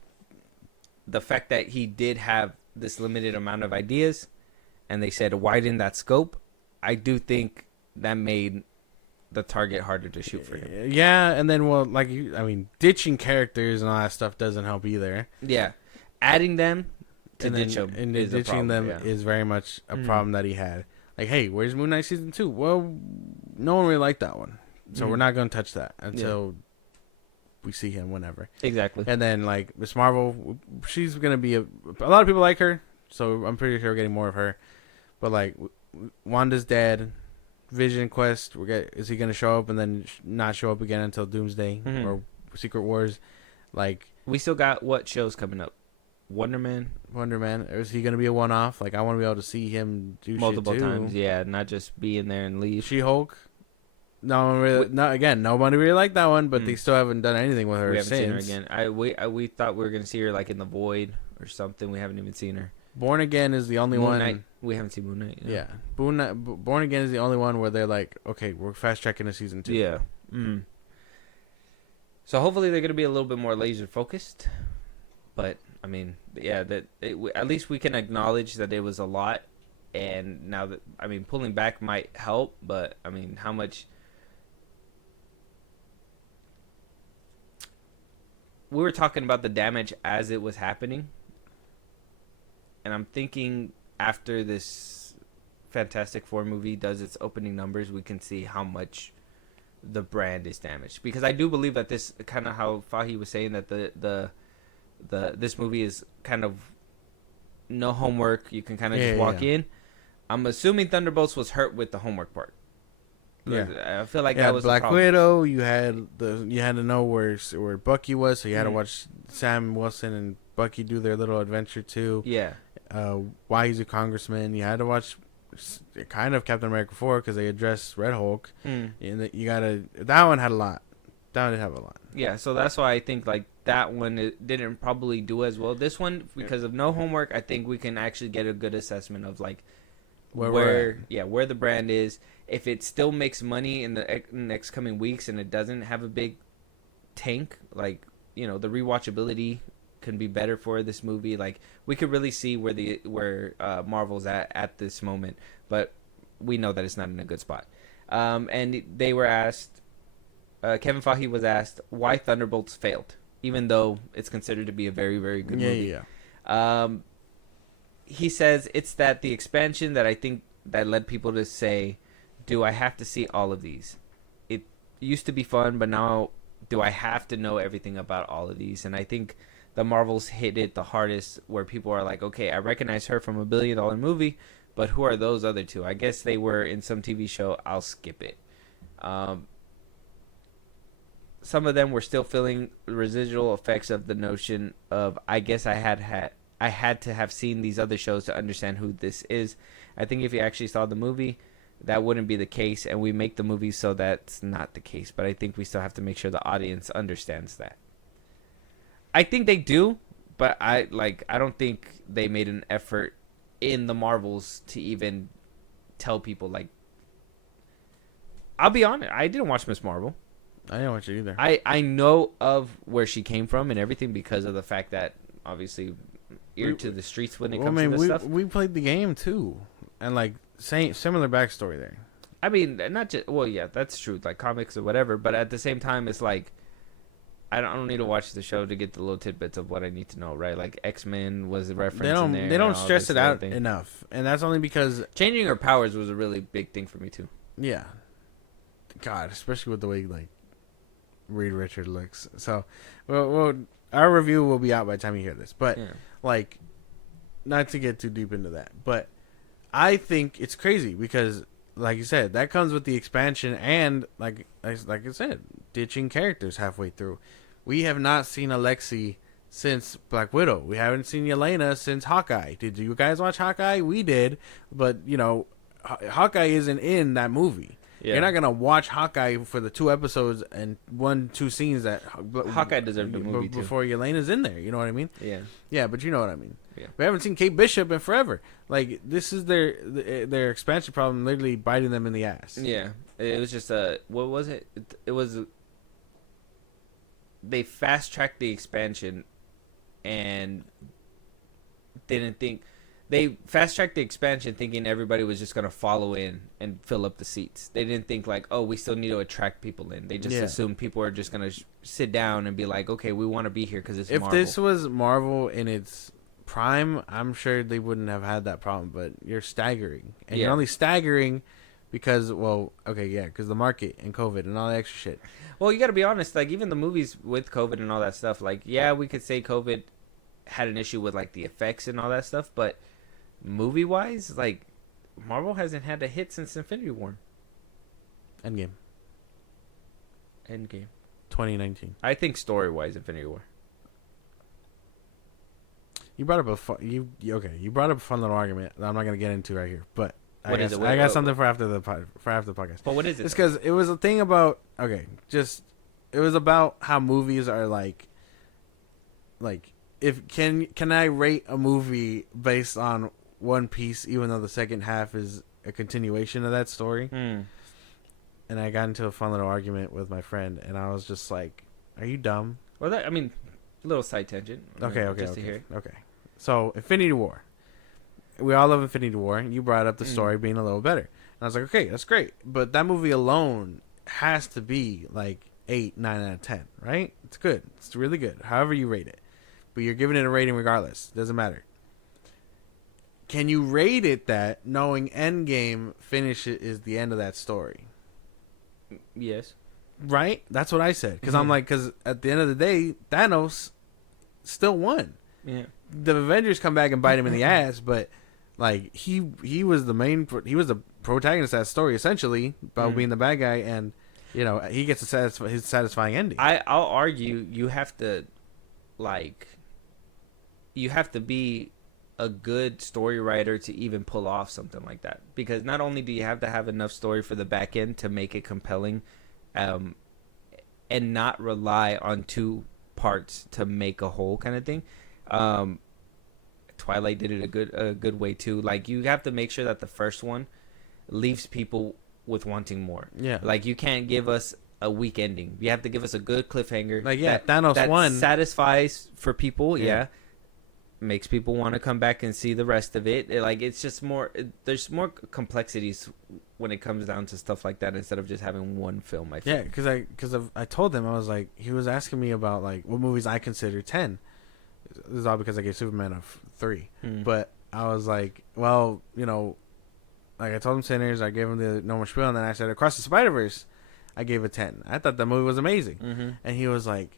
the fact that he did have this limited amount of ideas and they said widen that scope, I do think that made the target harder to shoot for him. Yeah, and then, ditching characters and all that stuff doesn't help either. Yeah. Adding them... And ditching them is very much a problem that he had. Like, hey, where's Moon Knight Season 2? Well, no one really liked that one. So we're not going to touch that until we see him whenever. Exactly. And then like Miss Marvel, she's gonna be a lot of people like her, so I'm pretty sure we're getting more of her. But like Wanda's dead. Vision Quest, is he gonna show up and then not show up again until Doomsday or Secret Wars? Like we still got what shows coming up? Wonder Man. Is he gonna be a one-off? Like I want to be able to see him do multiple shit too. times. Yeah, not just be in there and leave. She-Hulk. No one really. Nobody really liked that one, but they still haven't done anything with her we haven't since. seen her again. We thought we were gonna see her like in the Void or something. We haven't even seen her. Born Again is the only Moon one. Knight. We haven't seen Moon Knight. Yeah, Born Again is the only one where they're like, okay, we're fast tracking to season 2. Yeah. Mm. So hopefully they're gonna be a little bit more laser focused. But I mean, yeah, at least we can acknowledge that it was a lot, and now that pulling back might help, but I mean, how much? We were talking about the damage as it was happening. And I'm thinking after this Fantastic Four movie does its opening numbers, we can see how much the brand is damaged. Because I do believe that this, kind of how Fahi was saying, that this movie is kind of no homework. You can kind of just walk in. I'm assuming Thunderbolts was hurt with the homework part. Yeah, I feel like that was Black Widow. You had to know where Bucky was, so you had to watch Sam Wilson and Bucky do their little adventure too. Yeah. Why he's a congressman. You had to watch kind of Captain America 4 because they addressed Red Hulk. And that one had a lot. That one did have a lot. Yeah, so that's why I think like that one it didn't probably do as well. This one, because of no homework, I think we can actually get a good assessment of like where the brand is. If it still makes money in the next coming weeks and it doesn't have a big tank, like the rewatchability can be better for this movie. Like we could really see where Marvel's at this moment, but we know that it's not in a good spot. And they were asked, Kevin Feige was asked why Thunderbolts failed, even though it's considered to be a very, very good movie. He says it's that the expansion that I think that led people to say, do I have to see all of these? It used to be fun, but now do I have to know everything about all of these? And I think the Marvels hit it the hardest, where people are like, okay, I recognize her from $1 billion movie, but who are those other two? I guess they were in some TV show. I'll skip it. Some of them were still feeling residual effects of the notion of, I guess I had to have seen these other shows to understand who this is. I think if you actually saw the movie, that wouldn't be the case, and we make the movie so that's not the case. But I think we still have to make sure the audience understands that. I think they do, but I don't think they made an effort in the Marvels to even tell people, like, I'll be honest, I didn't watch Miss Marvel. I didn't watch it either. I know of where she came from and everything because of the fact that obviously ear to the streets when it comes to this stuff. We played the game too, and like similar backstory there. I mean, not just that's true, like comics or whatever. But at the same time, it's like I don't need to watch the show to get the little tidbits of what I need to know, right? Like X-Men was a reference. They don't stress it out enough, and that's only because changing her powers was a really big thing for me too. Yeah, God, especially with the way like Reed Richards looks. So, well, our review will be out by the time you hear this, but like, not to get too deep into that, but I think it's crazy because, like you said, that comes with the expansion and like I said, ditching characters halfway through. We have not seen Alexei since Black Widow. We haven't seen Yelena since Hawkeye. Did you guys watch Hawkeye? We did, but Hawkeye isn't in that movie. Yeah. You're not gonna watch Hawkeye for the 2 episodes and 1-2 scenes that Hawkeye deserved the movie before Yelena's in there. You know what I mean? Yeah, but you know what I mean. Yeah. We haven't seen Kate Bishop in forever. Like this is their expansion problem, literally biting them in the ass. Yeah, it was just what was it? It was they fast tracked the expansion and didn't think. They fast-tracked the expansion thinking everybody was just going to follow in and fill up the seats. They didn't think like, oh, we still need to attract people in. They just assumed people are just going to sit down and be like, okay, we want to be here because it's Marvel. If this was Marvel in its prime, I'm sure they wouldn't have had that problem. But you're staggering. And you're only staggering because because the market and COVID and all that extra shit. Well, you got to be honest. Like even the movies with COVID and all that stuff. Like yeah, we could say COVID had an issue with like the effects and all that stuff, but movie wise, like Marvel hasn't had a hit since Infinity War. Endgame. 2019. I think story wise, Infinity War. You brought up you brought up a fun little argument that I'm not gonna get into right here, but What is it? I got something for after the podcast. But what is it? It's because it was a thing about it was about how movies are like if can I rate a movie based on one piece even though the second half is a continuation of that story? And I got into a fun little argument with my friend, and I was just like, "Are you dumb?" Well, a little side tangent. Okay. So, Infinity War. We all love Infinity War. You brought up the story being a little better. And I was like, okay, that's great. But that movie alone has to be like 8, 9 out of 10, right? It's good. It's really good. However you rate it. But you're giving it a rating regardless. Doesn't matter. Can you rate it that knowing Endgame finish it is the end of that story? Yes. Right? That's what I said. Because I'm like, because at the end of the day, Thanos still won. Yeah. The Avengers come back and bite him in the ass, but like he was the protagonist of that story essentially by being the bad guy, and he gets his satisfying ending. I'll argue you have to be a good story writer to even pull off something like that, because not only do you have to have enough story for the back end to make it compelling, and not rely on two parts to make a whole kind of thing. Twilight did it a good way too. Like you have to make sure that the first one leaves people with wanting more. Yeah. Like you can't give us a weak ending. You have to give us a good cliffhanger. Like Thanos won. Satisfies for people. Yeah. Makes people want to come back and see the rest of it. It's just more. There's more complexities when it comes down to stuff like that instead of just having one film. I think. Yeah, because I told him, I was like, he was asking me about like what movies I consider 10. This is all because I gave Superman a 3. But I was like, well, like I told him Sinners, I gave him the normal spiel, and then I said Across the Spider-Verse, I gave a 10. I thought that movie was amazing. And he was like,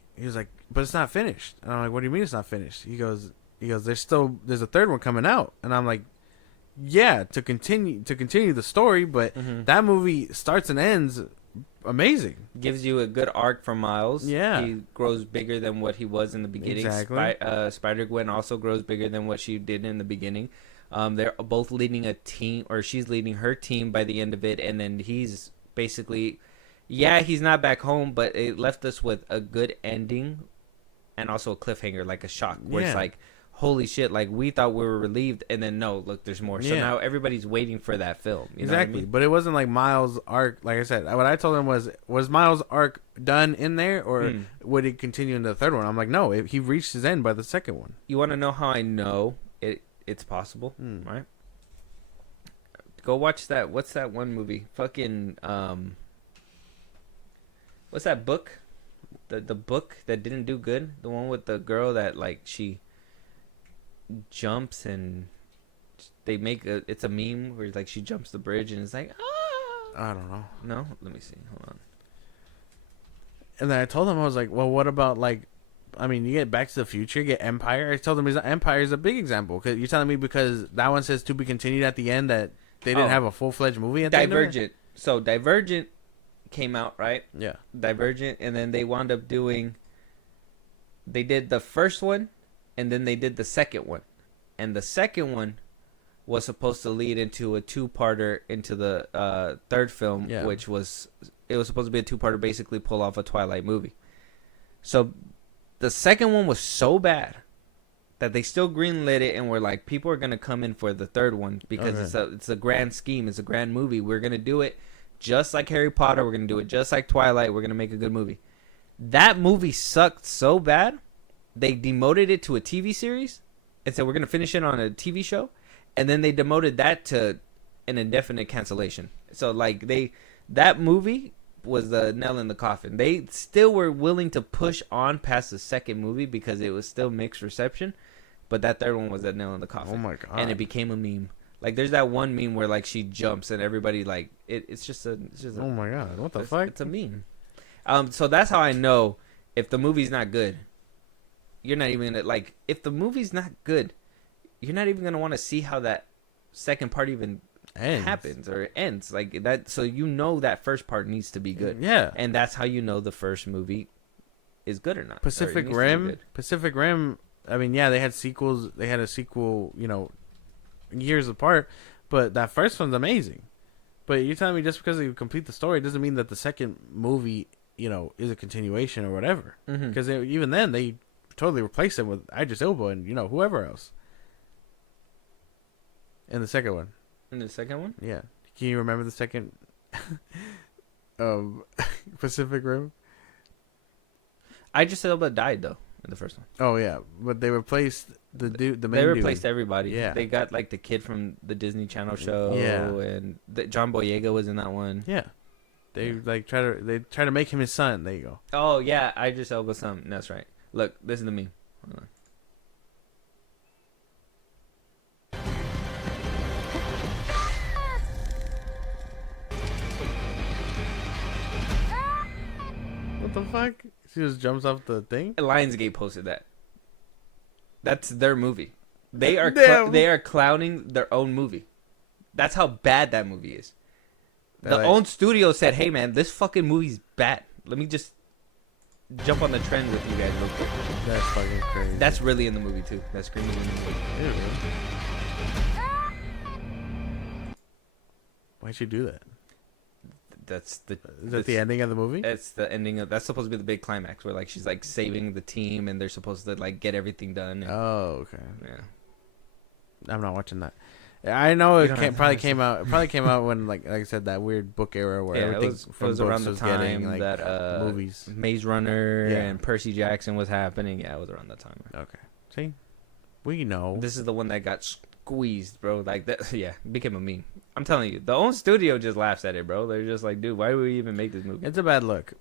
but it's not finished. And I'm like, what do you mean it's not finished? He goes, there's a third one coming out. And I'm like, yeah, to continue the story, but that movie starts and ends amazing. Gives you a good arc for Miles. Yeah. He grows bigger than what he was in the beginning. Exactly. Spider-Gwen also grows bigger than what she did in the beginning. They're both leading a team, or she's leading her team by the end of it, and then he's basically, he's not back home, but it left us with a good ending and also a cliffhanger, like a shock, where it's like, holy shit, like we thought we were relieved, and then no, look, there's more. So now everybody's waiting for that film. You know what I mean? But it wasn't like Miles' arc. Like I said, what I told him was Miles' arc done in there, or would it continue into the third one? I'm like, no, he reached his end by the second one. You want to know how I know it's possible, right? Go watch that. What's that one movie? Fucking what's that book? The book that didn't do good. The one with the girl that like she jumps and they make it's a meme where like she jumps the bridge and it's like I don't know. No, let me see. Hold on. And then I told him, I was like, well, what about like, I mean, you get Back to the Future, you get Empire. I told him Empire is a big example. Cause you're telling me because that one says to be continued at the end that they didn't have a full-fledged movie at the end. Divergent. So Divergent came out, right? Yeah. Divergent, and then they wound up doing. They did the first one, and then they did the second one, and the second one was supposed to lead into a two-parter into the third film, which was supposed to be a two-parter, basically pull off a Twilight movie. So the second one was so bad that they still greenlit it and were like, people are gonna come in for the third one because it's a grand scheme, it's a grand movie. We're gonna do it just like Harry Potter. We're gonna do it just like Twilight. We're gonna make a good movie. That movie sucked so bad, they demoted it to a TV series and said we're gonna finish it on a TV show, and then they demoted that to an indefinite cancellation. So like that movie was the nail in the coffin. They still were willing to push on past the second movie because it was still mixed reception, but that third one was the nail in the coffin. Oh my god! And it became a meme. Like there's that one meme where like she jumps and everybody like it's just a Oh my god, what the fuck? It's a meme. So that's how I know if the movie's not good. You're not even gonna like if the movie's not good, you're not even gonna want to see how that second part even happens or ends like that. So you know that first part needs to be good. Yeah, and that's how you know the first movie is good or not. Pacific Rim. I mean, yeah, they had sequels. They had a sequel, you know, years apart, but that first one's amazing. But you're telling me just because you complete the story doesn't mean that the second movie, you know, is a continuation or whatever. Because even then, they totally replaced it with Idris Elba and, you know, whoever else. In the second one. In the second one? Yeah. Can you remember the second Pacific Rim? Idris Elba died, though, in the first one. Oh, yeah. But they replaced the main dude. They replaced everybody. Yeah. They got, like, the kid from the Disney Channel show. Yeah. And John Boyega was in that one. Yeah. They try to make him his son. There you go. Oh, yeah. Idris Elba's son. That's right. Look, this is the meme. Hold on. What the fuck? She just jumps off the thing? Lionsgate posted that. That's their movie. They are Damn. they are clowning their own movie. That's how bad that movie is. They're The like- own studio said, "Hey man, this fucking movie's bad. Let me just jump on the trend with you guys real quick." That's fucking crazy. That's really in the movie too. That's screaming in the movie. Ew, really? Why'd she do that? That's the Is that the ending of the movie? It's the ending of that's supposed to be the big climax where like she's like saving the team and they're supposed to like get everything done. And, Oh, okay. yeah. I'm not watching that. I know You it don't have to probably watch came out. It probably came out when like I said that weird book era where Yeah, everything it from was books around the was time getting like that movies. Maze Runner Yeah. and Percy Jackson was happening. Yeah, it was around that time. Okay, see, we know. This is the one that got squeezed, bro. Like that, yeah, became a meme. I'm telling you, the own studio just laughs at it, bro. They're just like, dude, why would we even make this movie? It's a bad look,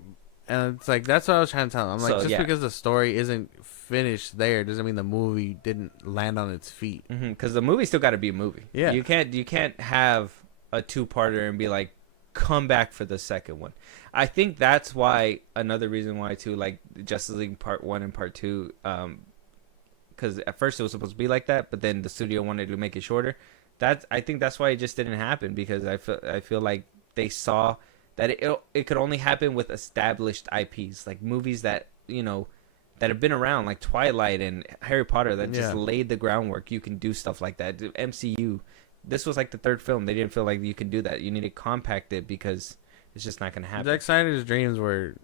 and it's like that's what I was trying to tell him. I'm like, So, just yeah. because the story isn't finished there doesn't mean the movie didn't land on its feet. Because the movie still got to be a movie. Yeah. you can't have a two-parter and be like, come back for the second one. I think that's why another reason why too, like Justice League Part 1 and Part 2, because at first it was supposed to be like that, but then the studio wanted to make it shorter. I think that's why it just didn't happen, because I feel like they saw that it could only happen with established IPs, like movies that, you know, that have been around, like Twilight and Harry Potter, that just laid the groundwork. You can do stuff like that. MCU, this was like the third film. They didn't feel like you could do that. You need to compact it because it's just not going to happen. Zack Snyder's dreams were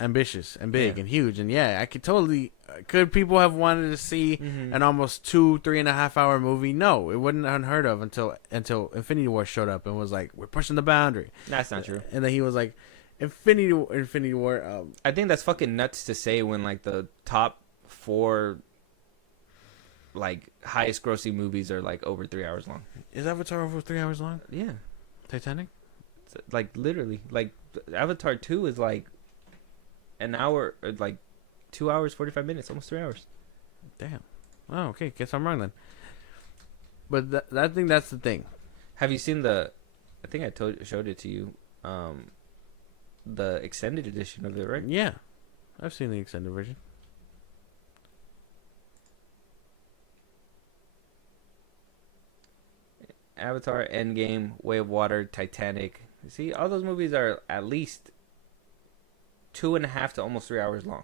ambitious and big Yeah. and huge, and yeah, I could people have wanted to see an almost 3.5 hour movie? No, it wasn't unheard of until Infinity War showed up and was like, we're pushing the boundary. That's not true. And then he was like, Infinity War. I think that's fucking nuts to say when like the top 4 like highest grossing movies are like over 3 hours long. Is Avatar over 3 hours long? Yeah, Titanic? it's, like literally, like Avatar 2 is like an hour, or like 2 hours 45 minutes, almost 3 hours. Damn. Oh, okay. Guess I'm wrong then. But I think that's the thing. Have you seen I think I showed it to you, the extended edition of it, right? Yeah, I've seen the extended version. Avatar, Endgame, Way of Water, Titanic. See, all those movies are at least 2.5 to almost 3 hours long.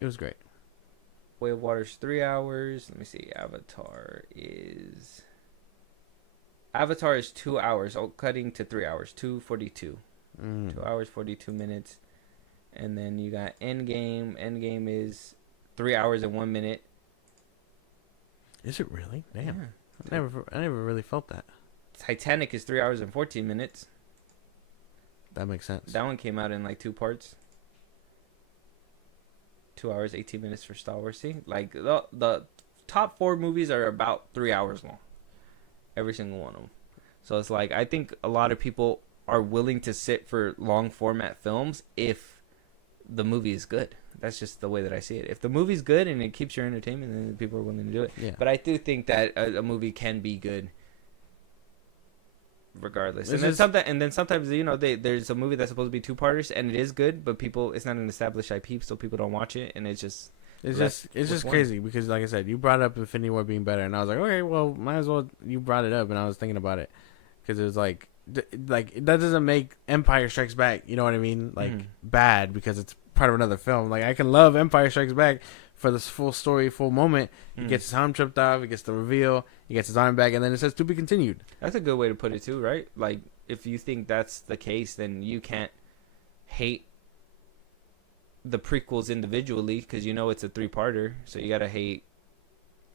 It was great. Way of Water's 3 hours. Let me see. Avatar is 2 hours, cutting to 3 hours. 2:42. 2 hours 42 minutes. And then you got Endgame. Endgame is 3 hours and 1 minute. Is it really? Damn. Yeah. I never really felt that. Titanic is 3 hours and 14 minutes. That makes sense. That one came out in like 2 parts. 2 hours 18 minutes for Star Wars. See, like the top 4 movies are about 3 hours long, every single one of them. So it's like, I think a lot of people are willing to sit for long format films if the movie is good. That's just the way that I see it. If the movie's good and it keeps your entertainment, then people are willing to do it. Yeah. But I do think that a movie can be good regardless. It's And then, just- sometimes, there's a movie that's supposed to be two-parters, and it is good, but it's not an established IP, so people don't watch it, and it's just... It's left just with one. crazy because, like I said, you brought up Infinity War being better, and I was like, okay, well, might as well. You brought it up, and I was thinking about it because it was like that doesn't make Empire Strikes Back. You know what I mean? Like bad because it's part of another film. Like I can love Empire Strikes Back for this full story, full moment. He gets his arm tripped off. He gets the reveal. He gets his arm back, and then it says to be continued. That's a good way to put it too, right? Like, if you think that's the case, then you can't hate the prequels individually because it's a 3-parter, so you gotta hate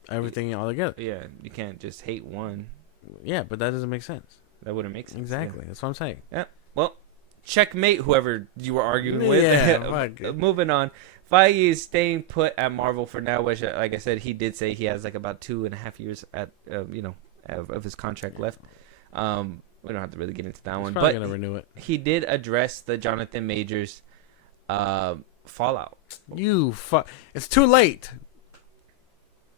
Everything all together. Yeah, you can't just hate one. Yeah, but that doesn't make sense. That wouldn't make sense. Exactly. That's what I'm saying. Yeah. Well, checkmate whoever you were arguing with. Yeah, fuck it. Moving on. Feige is staying put at Marvel for now, which, like I said, he did say he has like about 2.5 years at of his contract left. We don't have to really get into that He's one, probably but gonna renew it. he did address the Jonathan Majors fallout. It's too late.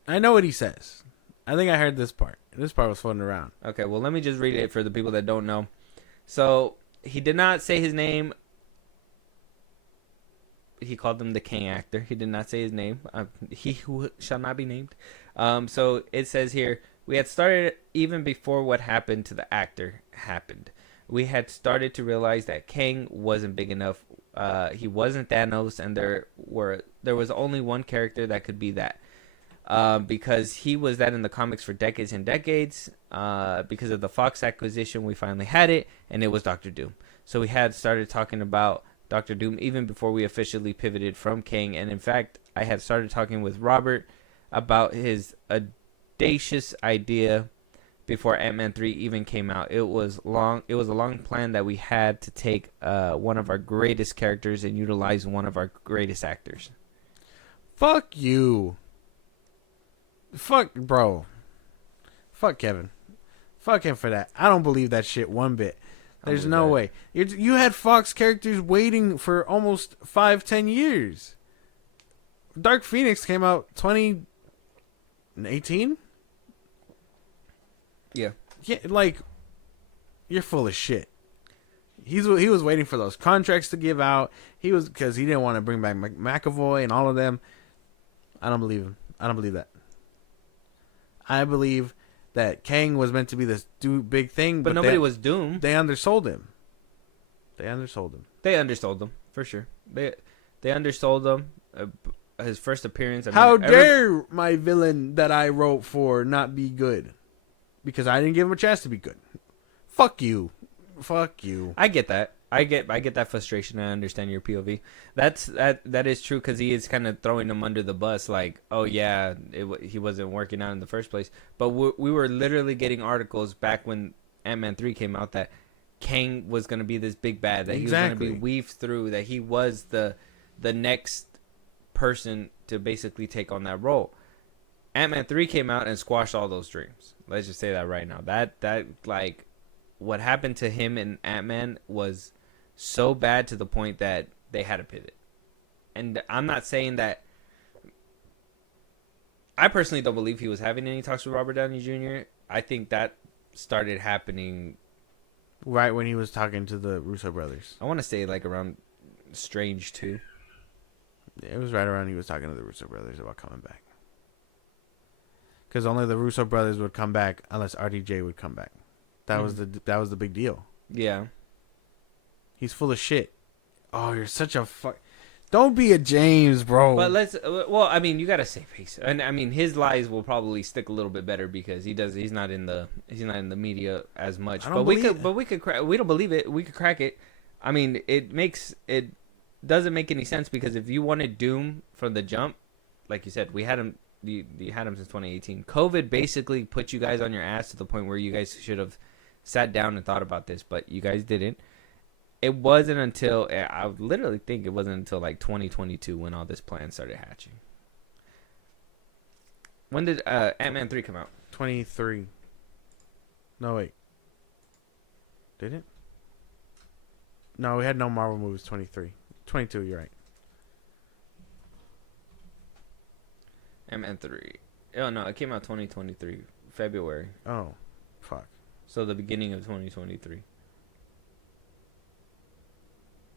I know what he says. I think I heard this part. This part was floating around. Okay, well, let me just read it for the people that don't know. So, he did not say his name. He called him the King actor. He did not say his name. He who shall not be named. So, it says here, we had started even before what happened to the actor happened. We had started to realize that Kang wasn't big enough. He wasn't Thanos, and there was only one character that could be that. Because he was that in the comics for decades and decades. Because of the Fox acquisition, we finally had it, and it was Doctor Doom. So we had started talking about Doctor Doom even before we officially pivoted from Kang. And in fact, I had started talking with Robert about his audacious idea before Ant-Man 3 even came out. It was a long plan that we had to take one of our greatest characters and utilize one of our greatest actors. Fuck you. Fuck, bro. Fuck Kevin. Fuck him for that. I don't believe that shit one bit. There's no way. You had Fox characters waiting for almost 5-10 years. Dark Phoenix came out 2018? Yeah. Yeah, like, you're full of shit. He was waiting for those contracts to give out. Because he didn't want to bring back McAvoy and all of them. I don't believe him. I don't believe that. I believe that Kang was meant to be this big thing, But nobody was doomed. They undersold him. They undersold him for sure. They undersold him. His first appearance. How dare my villain that I wrote for not be good? Because I didn't give him a chance to be good. Fuck you. Fuck you. I get that. I get that frustration. I understand your POV. That is true because he is kind of throwing him under the bus. Like, oh yeah, he wasn't working out in the first place. But we were literally getting articles back when Ant-Man 3 came out that Kang was going to be this big bad, that he was going to be weaved through, that he was the next person to basically take on that role. Ant-Man 3 came out and squashed all those dreams. Let's just say that right now. That like what happened to him and Ant-Man was so bad to the point that they had to pivot. And I'm not saying that. I personally don't believe he was having any talks with Robert Downey Jr. I think that started happening right when he was talking to the Russo brothers. I want to say like around Strange 2. It was right around he was talking to the Russo brothers about coming back. Because only the Russo brothers would come back unless RDJ would come back. That was the big deal. Yeah. He's full of shit. Oh, you're such a fuck. Don't be a James, bro. But you gotta save face, and I mean his lies will probably stick a little bit better because he's not in the media as much. We don't believe it. We could crack it. I mean, it doesn't make any sense because if you wanted Doom from the jump, like you said, we had him. You had him since 2018. COVID basically put you guys on your ass to the point where you guys should have sat down and thought about this, but you guys didn't. It wasn't until I literally think it wasn't until like 2022 when all this plan started hatching. When did Ant-Man 3 come out? 23. No, wait. Did it? No, we had no Marvel movies. 23. 22, you're right. Ant-Man 3. Oh, no, it came out 2023, February. Oh, fuck. So the beginning of 2023.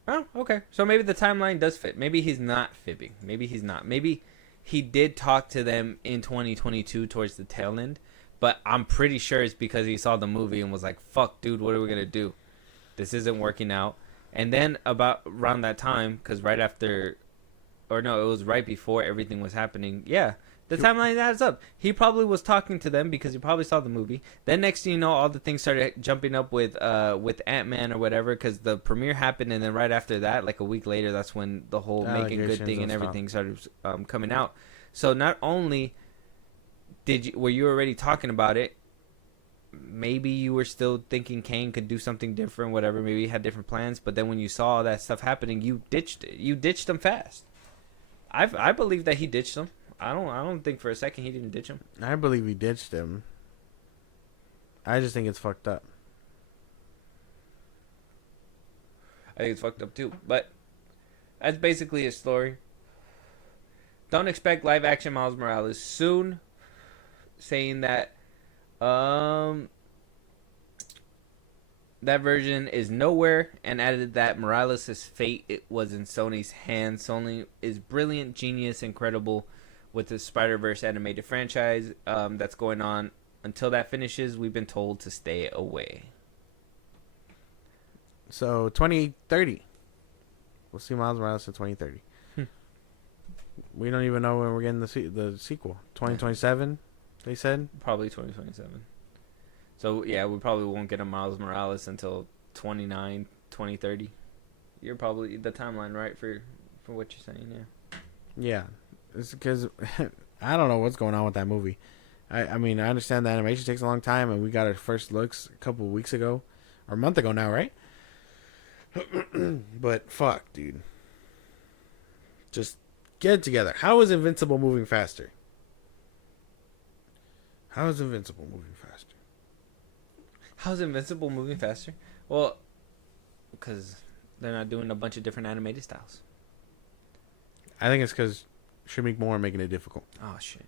Oh, okay. So maybe the timeline does fit. Maybe he's not fibbing. Maybe he's not. Maybe he did talk to them in 2022 towards the tail end. But I'm pretty sure it's because he saw the movie and was like, fuck, dude, what are we going to do? This isn't working out. And then about around that time, because right after, or no, it was right before everything was happening. Yeah, the timeline adds up. He probably was talking to them because he probably saw the movie. Then next thing you know, all the things started jumping up with Ant-Man or whatever, because the premiere happened. And then right after that, like a week later, that's when the whole Make It Good thing and everything started coming out. So not only were you already talking about it, maybe you were still thinking Kang could do something different, whatever. Maybe he had different plans, but then when you saw all that stuff happening, you ditched it. You ditched him fast. I believe that he ditched him. I don't think for a second he didn't ditch him. I believe he ditched him. I just think it's fucked up. I think it's fucked up too. But that's basically his story. Don't expect live action Miles Morales soon. Saying that that version is nowhere, and added that Morales' fate was in Sony's hands. Sony is brilliant, genius, incredible with the Spider-Verse animated franchise that's going on. Until that finishes, we've been told to stay away. So 2030, we'll see Miles Morales in 2030. We don't even know when we're getting the sequel. 2027, they said. Probably 2027. So yeah, we probably won't get a Miles Morales until 2030. You're probably the timeline, right, for what you're saying, yeah. Yeah, it's because I don't know what's going on with that movie. I mean, I understand the animation takes a long time, and we got our first looks a couple of weeks ago, or a month ago now, right? But fuck, dude. Just get it together. How is Invincible moving faster? How is Invincible moving faster? How's Invincible moving faster? Well, because they're not doing a bunch of different animated styles. I think it's because Shamik Moore making it difficult. Oh, shit.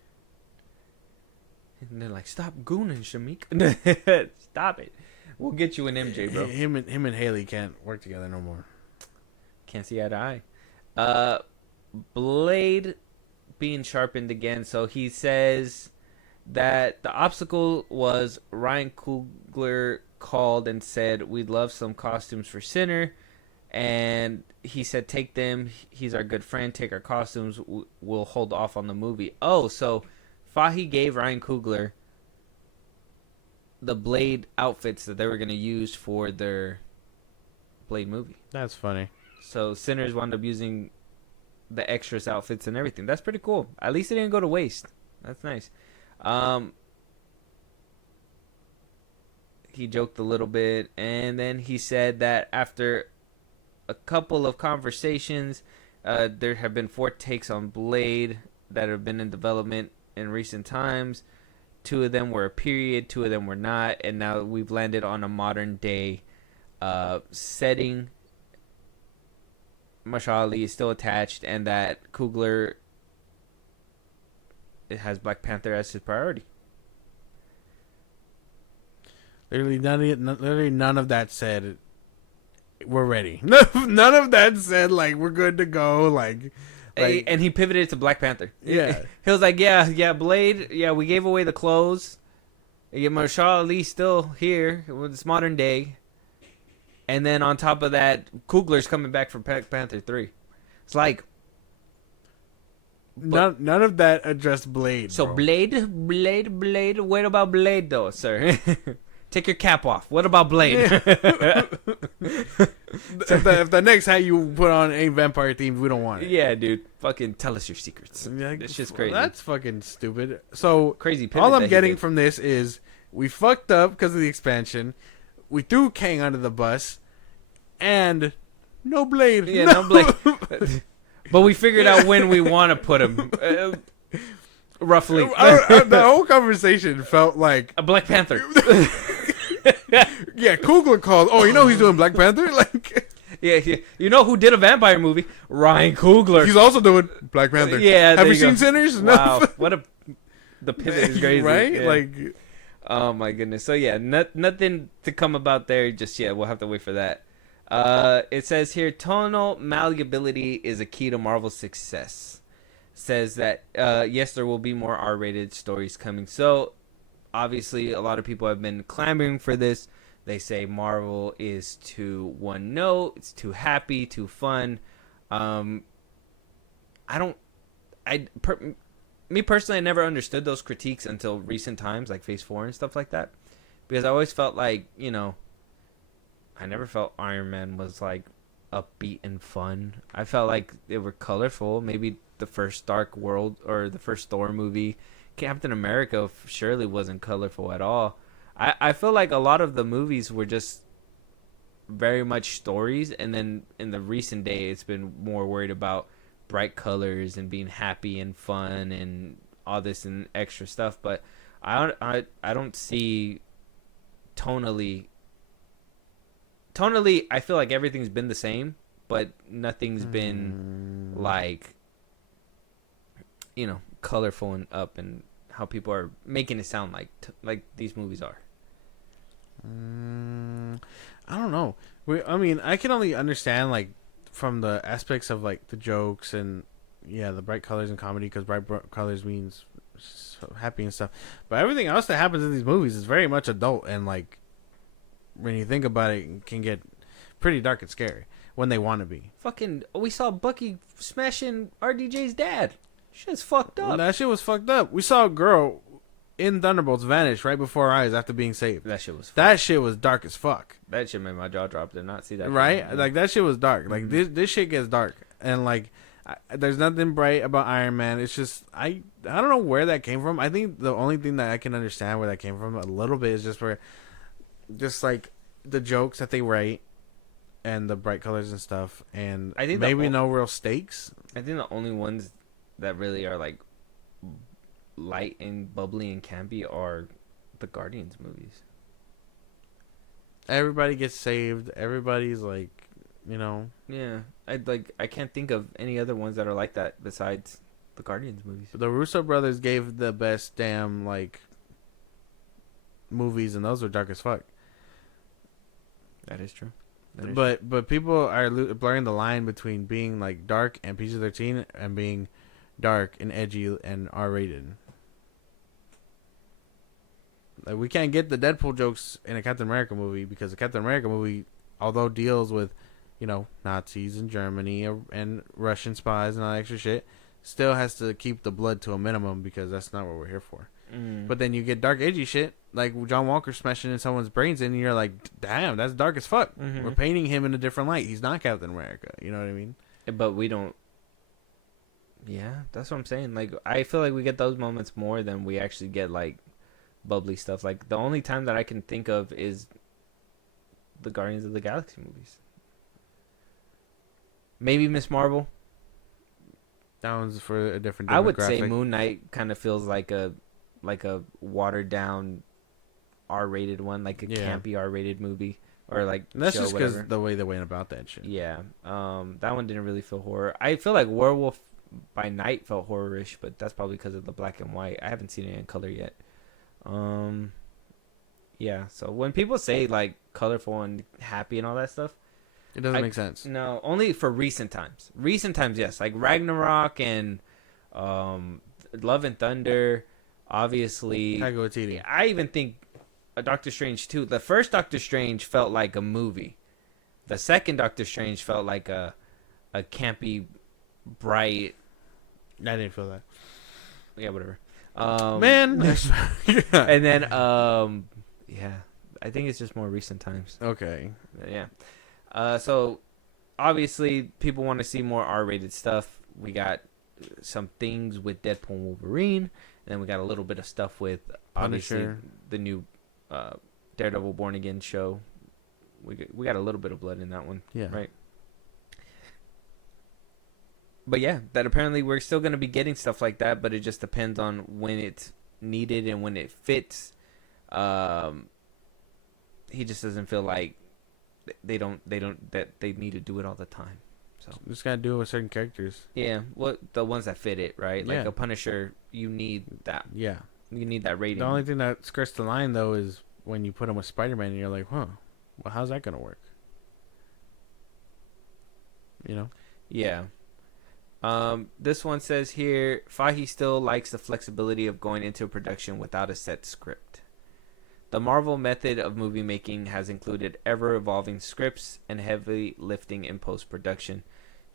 And they're like, stop gooning, Shamik. Stop it. We'll get you an MJ, bro. Him and Haley can't work together no more. Can't see eye to eye. Blade being sharpened again. So he says that the obstacle was Ryan Coogler called and said, we'd love some costumes for Sinner. And he said, take them. He's our good friend. Take our costumes. We'll hold off on the movie. Oh, so Fiege gave Ryan Coogler the Blade outfits that they were going to use for their Blade movie. That's funny. So Sinners wound up using the extras outfits and everything. That's pretty cool. At least it didn't go to waste. That's nice. He joked a little bit, and then he said that after a couple of conversations, there have been 4 takes on Blade that have been in development in recent times. 2 of them were a period, 2 of them were not, and now we've landed on a modern day setting. Marshall Ali is still attached, and that Coogler, it has Black Panther as his priority. Literally none of that said we're ready. None of that said like we're good to go. Like and he pivoted to Black Panther. Yeah, he was like, yeah, Blade. Yeah, we gave away the clothes. Yeah, Marshall Ali still here with this modern day. And then on top of that, Coogler's coming back for Black Panther 3. It's like none of that addressed Blade. So bro. Blade. What about Blade though, sir? Take your cap off. What about Blade? Yeah. if the next hat you put on ain't vampire themed, we don't want it. Yeah, dude. Fucking tell us your secrets. It's just crazy. That's fucking stupid. So crazy. Pivot all I'm getting from this is we fucked up because of the expansion. We threw Kang under the bus, and no Blade. Yeah, no Blade. But we figured out when we want to put him. Roughly. The whole conversation felt like a Black Panther. Yeah, Coogler called. Oh, you know he's doing Black Panther? Like, Yeah. You know who did a vampire movie? Ryan Coogler. He's also doing Black Panther. Yeah. Have you go. seen Sinners? Wow. No. What a the pivot is crazy, right? Yeah. Like, oh my goodness. So yeah, nothing to come about there just yet. We'll have to wait for that. It says here, tonal malleability is a key to Marvel's success. Says that yes, there will be more R-rated stories coming. So obviously, a lot of people have been clamoring for this. They say Marvel is too one note, it's too happy, too fun. Me personally, I never understood those critiques until recent times, like Phase 4 and stuff like that. Because I always felt like, you know, I never felt Iron Man was like upbeat and fun. I felt like they were colorful. Maybe the first Dark World or the first Thor movie, Captain America surely wasn't colorful at all. I feel like a lot of the movies were just very much stories, and then in the recent day, it's been more worried about bright colors and being happy and fun and all this and extra stuff. But I don't see tonally, I feel like everything's been the same, but nothing's been like, you know, colorful and up, and how people are making it sound like these movies are. I don't know. I mean, I can only understand like from the aspects of like the jokes and the bright colors and comedy, because bright colors means happy and stuff. But everything else that happens in these movies is very much adult, and like when you think about it, it can get pretty dark and scary when they want to be. Fucking, we saw Bucky smashing RDJ's dad. Shit's fucked up. That shit was fucked up. We saw a girl in Thunderbolts vanish right before our eyes after being saved. That shit was fucked. That shit was dark as fuck. That shit made my jaw drop. Did not see that. Right? Shit. Like, that shit was dark. Like, this shit gets dark. And, like, there's nothing bright about Iron Man. It's just, I don't know where that came from. I think the only thing that I can understand where that came from a little bit is just like, the jokes that they write and the bright colors and stuff. And I think maybe no real stakes. I think the only ones that really are, like, light and bubbly and campy are the Guardians movies. Everybody gets saved. Everybody's like, you know. Yeah, I can't think of any other ones that are like that besides the Guardians movies. The Russo brothers gave the best damn like movies, and those were dark as fuck. That is true. But people are blurring the line between being like dark and PG-13 and being dark and edgy and R-rated. Like, we can't get the Deadpool jokes in a Captain America movie, because the Captain America movie, although deals with, you know, Nazis and Germany and Russian spies and all that extra shit, still has to keep the blood to a minimum, because that's not what we're here for. But then you get dark, edgy shit, like John Walker smashing in someone's brains, and you're like, damn, that's dark as fuck. We're painting him in a different light. He's not Captain America. You know what I mean? But we don't. Yeah, that's what I'm saying. Like, I feel like we get those moments more than we actually get, like, bubbly stuff. Like, the only time that I can think of is the Guardians of the Galaxy movies. Maybe Miss Marvel. That one's for a different demographic. I would say Moon Knight kind of feels like a watered down R-rated one, like a campy R-rated movie, or like. And that's show, just because whatever. the way they went about that shit. Yeah, that one didn't really feel horror. I feel like Werewolf by Night felt horror-ish, but that's probably because of the black and white. I haven't seen it in color yet. Yeah. So when people say like colorful and happy and all that stuff, it doesn't make sense. No, only for recent times. Recent times, yes, like Ragnarok and Love and Thunder. Obviously, Taika Waititi. I even think Doctor Strange 2. The first Doctor Strange felt like a movie. The second Doctor Strange felt like a campy, bright. I didn't feel that. Yeah, whatever. Man. And then, yeah, I think it's just more recent times. Okay. Yeah. So, obviously, people want to see more R-rated stuff. We got some things with Deadpool and Wolverine. And then we got a little bit of stuff with, obviously, Punisher. The new Daredevil Born Again show. We got a little bit of blood in that one. Yeah. Right? But yeah, that apparently we're still going to be getting stuff like that, but it just depends on when it's needed and when it fits. He just doesn't feel like they need to do it all the time. So Just gotta do it with certain characters. yeah, the ones that fit it, right? Like Yeah. a Punisher, you need that. Yeah. You need that rating. The only thing that skirts the line though is when you put him with Spider-Man, and you're like, huh, well, how's that gonna work? You know? Yeah. This one says here, Fiege still likes the flexibility of going into production without a set script. The Marvel method of movie making has included ever-evolving scripts and heavy lifting in post-production.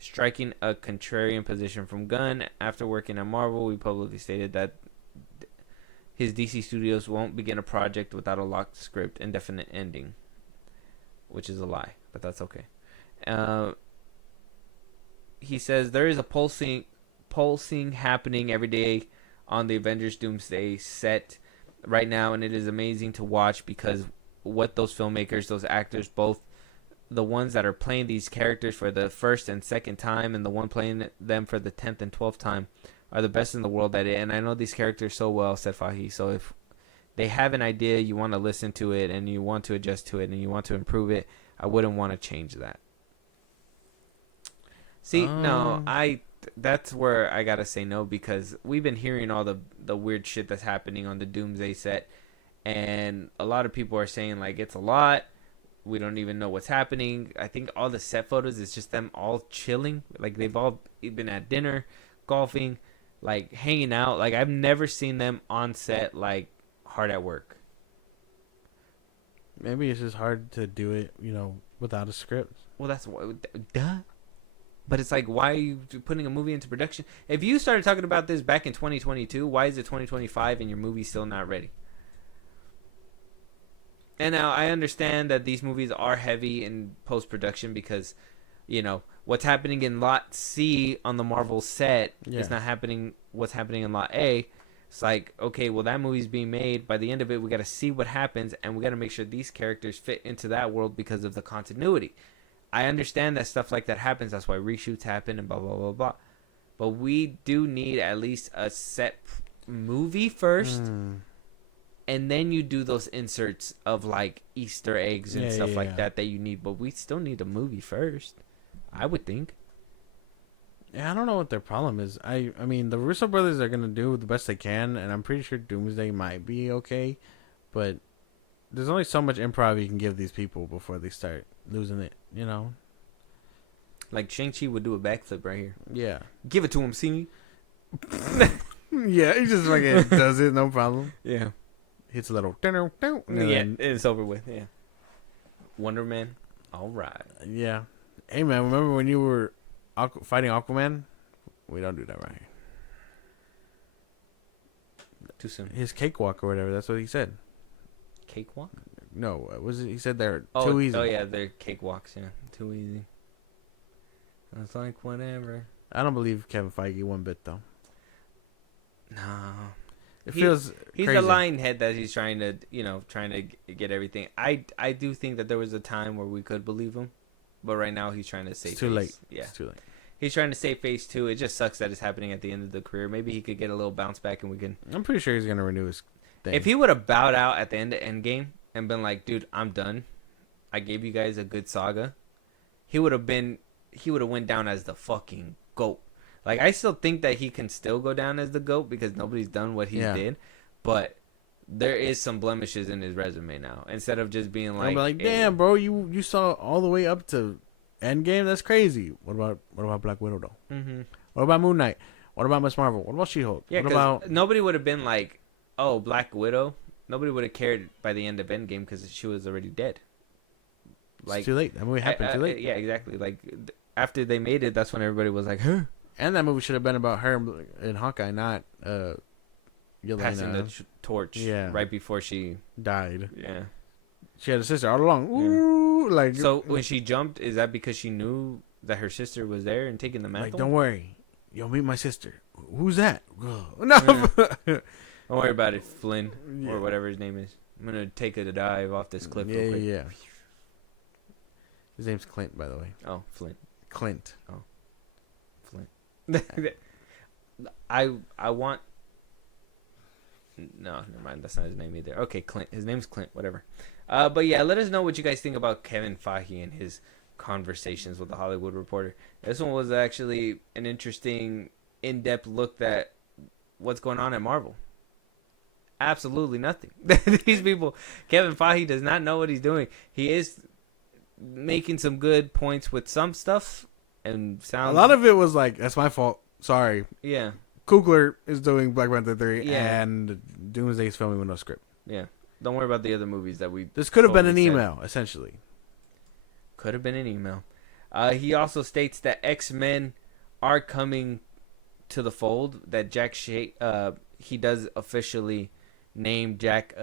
Striking a contrarian position from Gunn, after working at Marvel, he publicly stated that his DC Studios won't begin a project without a locked script and definite ending. Which is a lie, but that's okay. He says there is a pulsing happening every day on the Avengers Doomsday set right now, and it is amazing to watch because what those filmmakers, those actors, both the ones that are playing these characters for the first and second time and the one playing them for the 10th and 12th time are the best in the world at it. And I know these characters so well, said Fiege. So if they have an idea, you want to listen to it and you want to adjust to it and you want to improve it, I wouldn't want to change that. See, no, that's where I gotta say no, because we've been hearing all the weird shit that's happening on the Doomsday set, and a lot of people are saying like it's a lot. We don't even know what's happening. I think all the set photos is just them all chilling, like they've all been at dinner, golfing, like hanging out. Like I've never seen them on set like hard at work. Maybe it's just hard to do it, you know, without a script. Well, that's duh. But it's like, why are you putting a movie into production? If you started talking about this back in 2022, why is it 2025 and your movie's still not ready? And now I understand that these movies are heavy in post-production because, you know, what's happening in Lot C on the Marvel set is not happening. What's happening in Lot A. It's like, okay, well, that movie's being made. By the end of it, we got to see what happens, and we got to make sure these characters fit into that world because of the continuity. I understand that stuff like that happens. That's why reshoots happen and blah, blah, blah, blah. But we do need at least a set movie first. And then you do those inserts of like Easter eggs and stuff like that you need. But we still need a movie first, I would think. Yeah, I don't know what their problem is. I mean, the Russo brothers are going to do the best they can. And I'm pretty sure Doomsday might be okay. But there's only so much improv you can give these people before they start losing it, you know? Like Shang-Chi would do a backflip right here. Yeah. Give it to him, see me? Yeah, he just fucking does it, no problem. Yeah. Hits a little... Yeah, it's over with, yeah. Wonder Man, all right. Yeah. Hey, man, remember when you were fighting Aquaman? We don't do that right here. Too soon. His cakewalk or whatever, that's what he said. Cakewalk? No, was it? He said they're Oh, too easy. Oh, yeah, they're cakewalks, yeah. Too easy. It's like, whatever. I don't believe Kevin Feige one bit, though. No. It feels He's crazy. a lying head that he's trying to, trying to get everything. I do think that there was a time where we could believe him, but right now he's trying to save It's too late. Yeah. It's too late. He's trying to save Phase 2. It just sucks that it's happening at the end of the career. Maybe he could get a little bounce back and we can... I'm pretty sure he's going to renew his thing. If he would have bowed out at the end of Endgame and been like, dude, I'm done. I gave you guys a good saga. He would have went down as the fucking GOAT. Like, I still think that he can still go down as the GOAT because nobody's done what he did. But there is some blemishes in his resume now. Instead of just being like, damn, bro, you saw all the way up to Endgame? That's crazy. What about Black Widow, though? Mm-hmm. What about Moon Knight? What about Miss Marvel? What about She-Hulk? Yeah, what about... nobody would have been like, oh, Black Widow. Nobody would have cared by the end of Endgame because she was already dead. Like, it's too late. That movie happened too late. Yeah, exactly. Like, after they made it, that's when everybody was like, huh? And that movie should have been about her and Hawkeye, not Yelena. Passing the torch right before she died. Yeah. She had a sister all along. Ooh, like, so when she jumped, is that because she knew that her sister was there and taking the mantle? Like, don't worry. You'll meet my sister. Who's that? No. Yeah. Don't worry about it, Flynn, or whatever his name is. I'm going to take a dive off this cliff real quick. Yeah. His name's Clint, by the way. Oh, Flint. Clint. Oh. Flint. I want... No, never mind. That's not his name either. Okay, Clint. His name's Clint. Whatever. But yeah, let us know what you guys think about Kevin Feige and his conversations with the Hollywood Reporter. This one was actually an interesting, in-depth look at what's going on at Marvel. Absolutely nothing. These people, Kevin Feige does not know what he's doing. He is making some good points with some stuff, and sounds. A lot of it was like, that's my fault. Sorry. Yeah. Coogler is doing Black Panther 3, Yeah. and Doomsday is filming with no script. Yeah. Don't worry about the other movies that we. This could have been an totally said. email, essentially. Could have been an email. He also states that X-Men are coming to the fold. That he does officially name Jake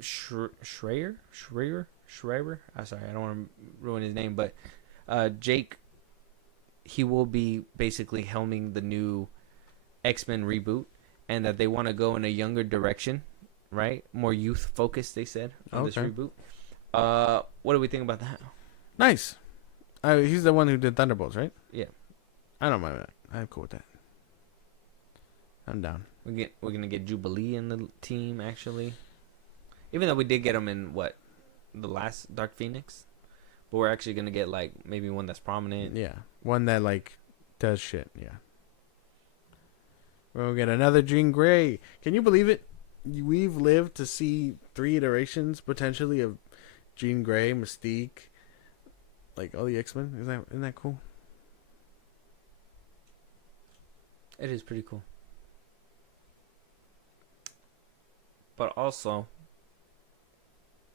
Schreier. I'm sorry, I don't want to ruin his name, but Jake. He will be basically helming the new X-Men reboot, and that they want to go in a younger direction, right? More youth focused, they said, on this reboot. What do we think about that? Nice. He's the one who did Thunderbolts, right? Yeah. I don't mind that. I'm cool with that. I'm down. We're gonna get Jubilee in the team, actually. Even though we did get him in the last Dark Phoenix, but we're actually gonna get like maybe one that's prominent. Yeah, one that like does shit. Yeah. We'll get another Jean Grey. Can you believe it? We've lived to see 3 iterations potentially of Jean Grey, Mystique, like all the X-Men. Isn't that cool? It is pretty cool. But also,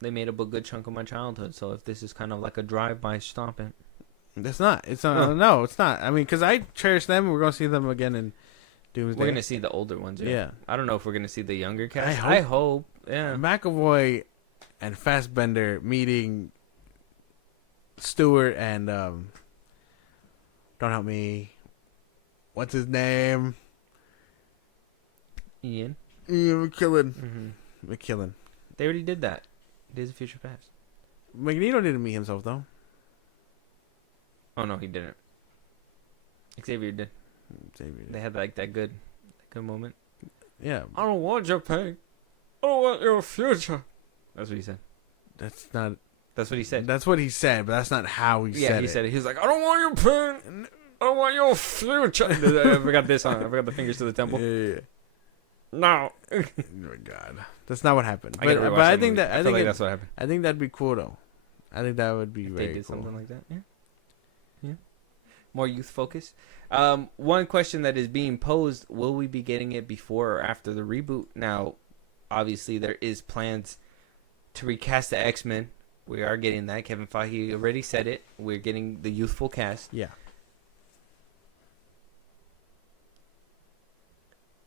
they made up a good chunk of my childhood. So if this is kind of like a drive-by stomping, It's not. It's not. No, it's not. I mean, because I cherish them. We're gonna see them again in Doomsday. we're gonna see the older ones. Yeah. I don't know if we're gonna see the younger cast. I I hope. Yeah. McAvoy and Fassbender meeting Stewart and don't help me. What's his name? Ian. Ian McKellen. Mm-hmm. McKellen. They already did that. Days of Future Past. Magneto didn't meet himself though. Oh no, he didn't. Xavier did. They had like that good moment. Yeah, I don't want your pain. I don't want your future. That's what he said. that's not. That's what he said. That's what he said, but that's not how he said it. Yeah, he said it. He was like, I don't want your pain. I don't want your future. I forgot this song. I forgot the fingers to the temple. Yeah. No. Oh my God, that's not what happened. I gotta But rewatch I that think movie. that I feel like that's what happened. I think that'd be cool though. I think that would be If very they did cool. something like that. Yeah. Yeah. More youth focused. One question that is being posed: will we be getting it before or after the reboot? Now, obviously, there is plans to recast the X-Men. We are getting that. Kevin Feige already said it. We're getting the youthful cast. Yeah.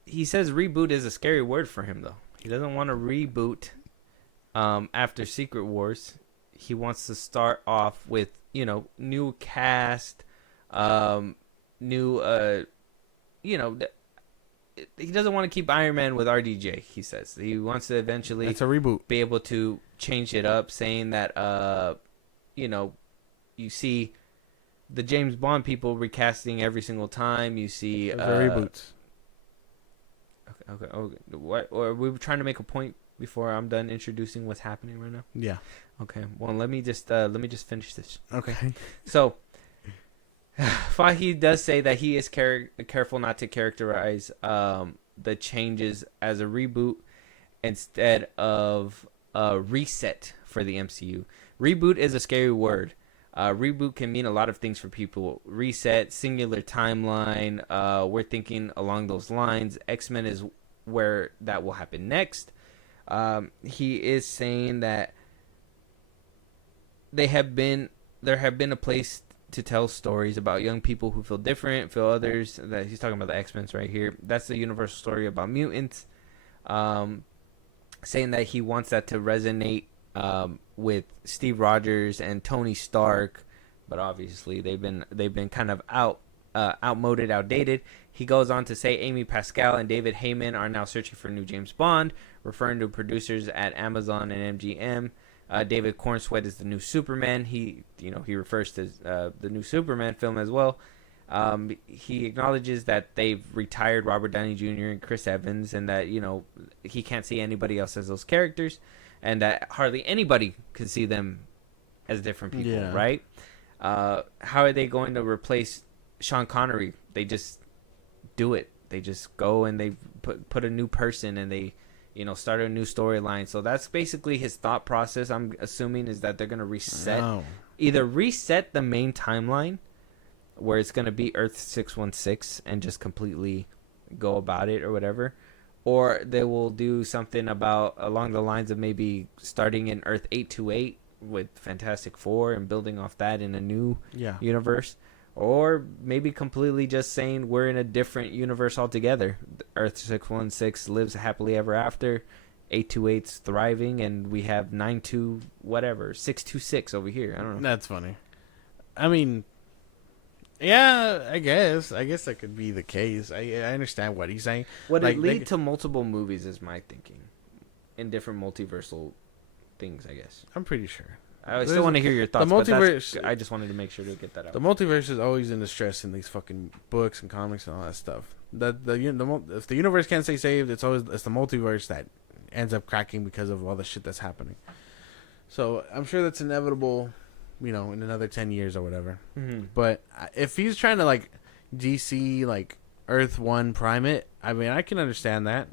He says reboot is a scary word for him, though. He doesn't want to reboot after Secret Wars. He wants to start off with, new cast, new, he doesn't want to keep Iron Man with RDJ, he says. He wants to eventually It's a reboot. be able to change it up, saying that, you see the James Bond people recasting every single time. You see... They're reboots. Okay. What? Or we were trying to make a point before I'm done introducing what's happening right now. Yeah. Okay. Well, let me just finish this. Okay. So, Feige does say that he is careful not to characterize the changes as a reboot instead of a reset for the MCU. Reboot is a scary word. Reboot can mean a lot of things for people. Reset, singular timeline. We're thinking along those lines. X-Men is where that will happen next. He is saying that there have been a place to tell stories about young people who feel different, feel others. That he's talking about the X-Men right here. That's the universal story about mutants. Saying that he wants that to resonate with Steve Rogers and Tony Stark, but obviously they've been kind of outmoded, outdated. He goes on to say Amy Pascal and David Heyman are now searching for a new James Bond, referring to producers at Amazon and MGM. David Cornsweet is the new Superman. He refers to the new Superman film as well. He acknowledges that they've retired Robert Downey Jr. and Chris Evans, and that he can't see anybody else as those characters. and that hardly anybody could see them as different people, Yeah. right? How are they going to replace Sean Connery? They just do it. They just go and they put a new person and they, start a new storyline. So that's basically his thought process. I'm assuming is that they're gonna either reset the main timeline, where it's gonna be Earth 616 and just completely go about it or whatever, or they will do something along the lines of maybe starting in Earth 828 with Fantastic Four and building off that in a new universe. Or maybe completely just saying we're in a different universe altogether. Earth 616 lives happily ever after. 828's thriving, and we have 626 over here. I don't know. That's funny. I mean, yeah, I guess that could be the case. I understand what he's saying. Would it lead to multiple movies is my thinking. In different multiversal things, I guess. I'm pretty sure. I still want to hear your thoughts. The multiverse. I just wanted to make sure to get that out. The multiverse is always in distress in these fucking books and comics and all that stuff. If the universe can't stay saved, it's the multiverse that ends up cracking because of all the shit that's happening. So I'm sure that's inevitable, in another 10 years or whatever. Mm-hmm. But if he's trying to DC Earth 1 prime it, I mean, I can understand that.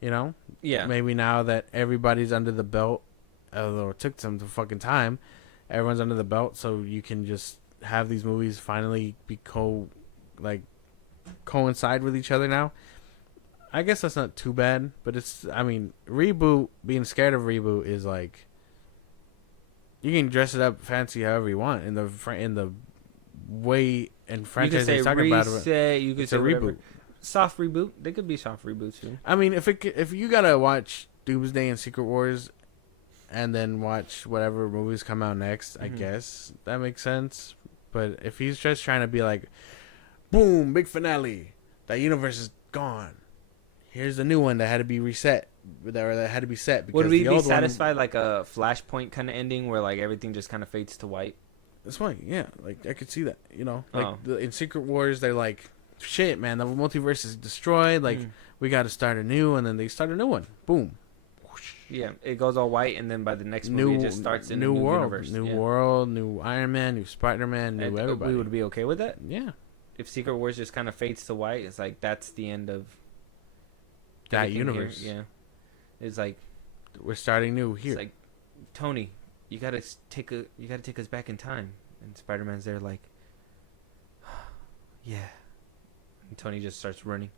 Yeah. Maybe now that everybody's under the belt. Although it took some fucking time, everyone's under the belt, so you can just have these movies finally be coincide with each other now. I guess that's not too bad, but reboot, being scared of reboot is you can dress it up fancy however you want in the way and franchise they're talking about it. You could it's say a reboot, soft reboot. They could be soft reboots too. I mean, if you gotta watch Doomsday and Secret Wars, and then watch whatever movies come out next, I guess that makes sense. But if he's just trying to be boom, big finale, that universe is gone. Here's the new one that had to be reset, that had to be set. Because would we the be old satisfied a Flashpoint kind of ending where everything just kind of fades to white? That's fine, yeah. I could see that, in Secret Wars, they're shit, man, the multiverse is destroyed. We got to start anew, and then they start a new one. Boom. Yeah, it goes all white, and then by the next movie, it just starts in a new world, universe. New world, new Iron Man, new Spider-Man, new everybody. We would be okay with that? Yeah. If Secret Wars just kind of fades to white, it's that's the end of that universe. Here. Yeah. It's we're starting new here. It's Tony, you gotta take us back in time. And Spider-Man's there yeah. And Tony just starts running.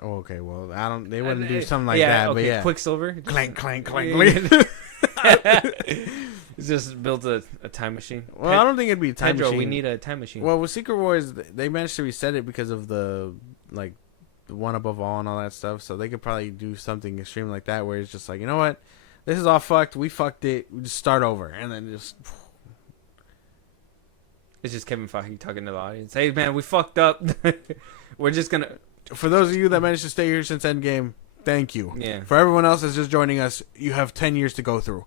Oh, okay. Well, they wouldn't do something like that. Okay. But yeah, Quicksilver, clank, clank, clank. It's just built a time machine. Well, I don't think it'd be a time Pedro, machine. we need a time machine. Well, with Secret Wars, they managed to reset it because of the one above all and all that stuff. So they could probably do something extreme like that, where it's just you know what, this is all fucked. We fucked it. We just start over, and then just. It's just Kevin Feige talking to the audience. Hey, man, we fucked up. We're just gonna. For those of you that managed to stay here since Endgame, thank you. Yeah. For everyone else that's just joining us, you have 10 years to go through.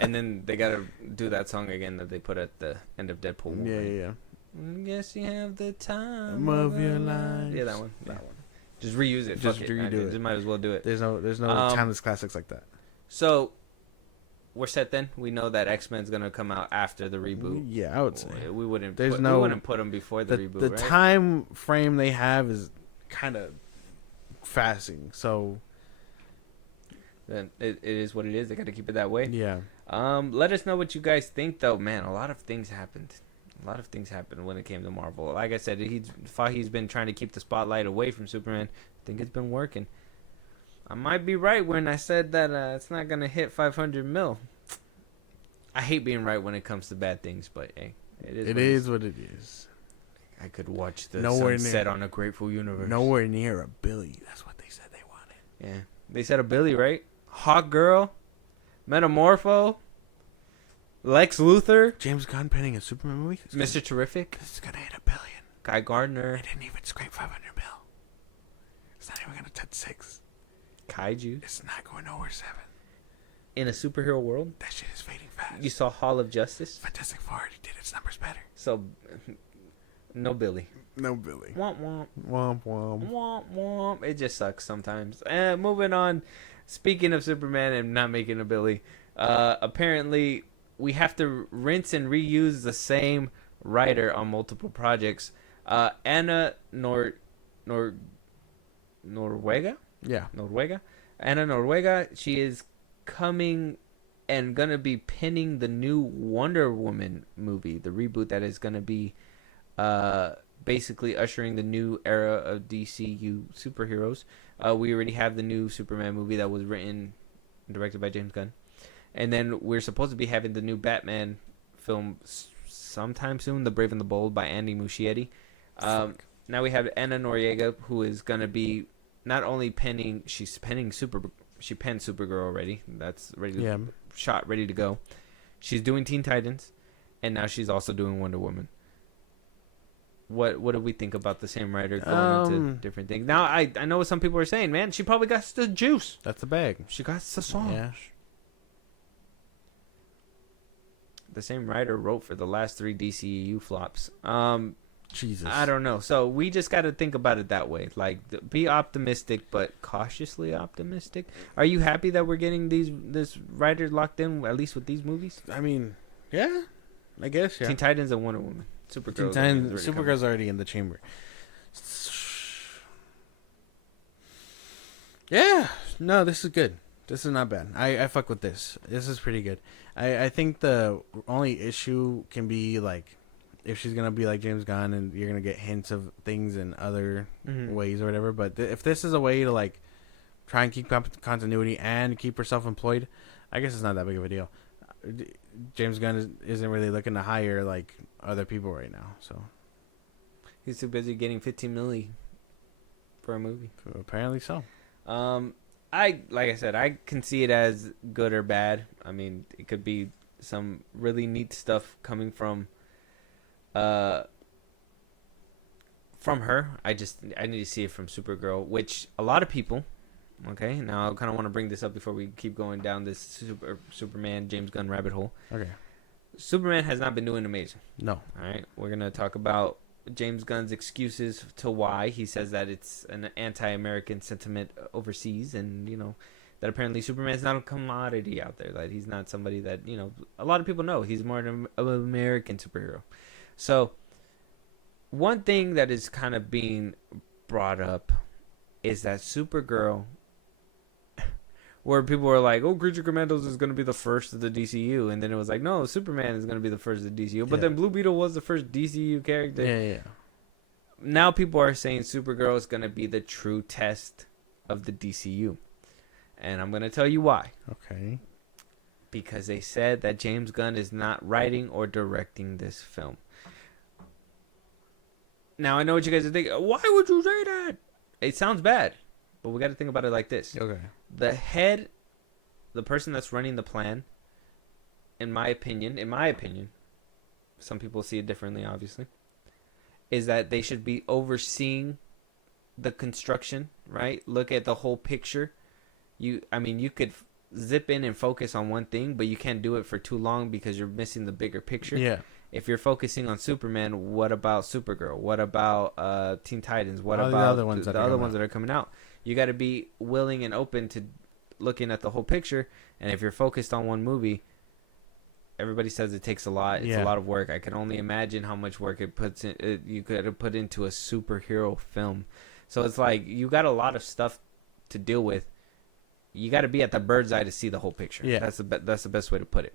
And then they gotta do that song again that they put at the end of Deadpool 1. Yeah. I guess you have the time of your life. Yeah, that one. That one. Just reuse it. Just Fuck redo it. Just might as well do it. There's no timeless classics like that. So, we're set then. We know that X-Men's gonna come out after the reboot. Yeah, I would say we wouldn't. We wouldn't put them before the reboot. The right? time frame they have is kind of fasting. So then it is what it is. They got to keep it that way. yeah. Let us know what you guys think, though. Man, a lot of things happened. A lot of things happened when it came to Marvel. Like I said, Feige's been trying to keep the spotlight away from Superman. I think it's been working. I might be right when I said that it's not gonna hit 500 mil. I hate being right when it comes to bad things, but hey, it is what it is. I could watch the sunset on a Grateful Universe. Nowhere near a Billy. That's what they said they wanted. Yeah, they said a Billy, right? Hawk Girl, Metamorpho, Lex Luthor, James Gunn penning a Superman movie. Mr. Terrific. This is gonna hit $1 billion. Guy Gardner. It didn't even scrape 500 mil. It's not even gonna touch 6. Kaiju. It's not going nowhere 7. In a superhero world, that shit is fading fast. You saw Hall of Justice. Fantastic Four already did its numbers better. So, no Billy. No Billy. Womp womp. Womp womp. Womp womp. It just sucks sometimes. Moving on. Speaking of Superman and not making a Billy, apparently we have to rinse and reuse the same writer on multiple projects. Anna Noruega? Yeah. Noruega? Anna Noruega, she is coming and gonna be pinning the new Wonder Woman movie, the reboot that is gonna be basically ushering the new era of DCU superheroes. We already have the new Superman movie that was written and directed by James Gunn. And then we're supposed to be having the new Batman film sometime soon, The Brave and the Bold by Andy Muschietti. Now we have Anna Noriega, who is going to be not only penning, she penned Supergirl already. That's shot, ready to go. She's doing Teen Titans, and now she's also doing Wonder Woman. What do we think about the same writer going into different things? Now, I know what some people are saying, man. She probably got the juice. That's the bag. She got the song. Yeah. The same writer wrote for the last 3 DCEU flops. Jesus. I don't know. So we just got to think about it that way. Like, be optimistic, but cautiously optimistic. Are you happy that we're getting this writer locked in, at least with these movies? I mean, yeah. I guess, yeah. Teen Titans and Wonder Woman. Supergirl's already in the chamber. Yeah. No, this is good. This is not bad. I fuck with this. This is pretty good. I think the only issue can be, like, if she's going to be like James Gunn and you're going to get hints of things in other ways or whatever. But if this is a way to, like, try and keep continuity and keep herself employed, I guess it's not that big of a deal. James Gunn isn't really looking to hire, like, other people right now, so he's too busy getting $15 million for a movie. Apparently so. Like I said, I can see it as good or bad. I mean, it could be some really neat stuff coming from her. I need to see it from Supergirl, which a lot of people. Okay, now I kind of want to bring this up before we keep going down this Superman James Gunn rabbit hole. Okay. Superman has not been doing amazing. No. All right, we're going to talk about James Gunn's excuses to why. He says that it's an anti-American sentiment overseas, and, you know, that apparently Superman's not a commodity out there. That he's not somebody that, you know, a lot of people know. He's more of an American superhero. So, one thing that is kind of being brought up is that Supergirl, where people were like, oh, Creature Commandos is going to be the first of the DCU. And then it was like, no, Superman is going to be the first of the DCU. But then Blue Beetle was the first DCU character. Yeah. Now people are saying Supergirl is going to be the true test of the DCU. And I'm going to tell you why. Okay. Because they said that James Gunn is not writing or directing this film. Now, I know what you guys are thinking. Why would you say that? It sounds bad. But we got to think about it like this. Okay. The person that's running the plan, in my opinion, some people see it differently, obviously, is that they should be overseeing the construction, right? Look at the whole picture. You could zip in and focus on one thing, but you can't do it for too long because you're missing the bigger picture. Yeah. If you're focusing on Superman, what about Supergirl? What about Teen Titans? What about the other ones that are coming out? You got to be willing and open to looking at the whole picture. And if you're focused on one movie, everybody says it takes a lot. It's a lot of work. I can only imagine how much work it puts in. You could put into a superhero film. So it's like you got a lot of stuff to deal with. You got to be at the bird's eye to see the whole picture. Yeah, that's the best way to put it.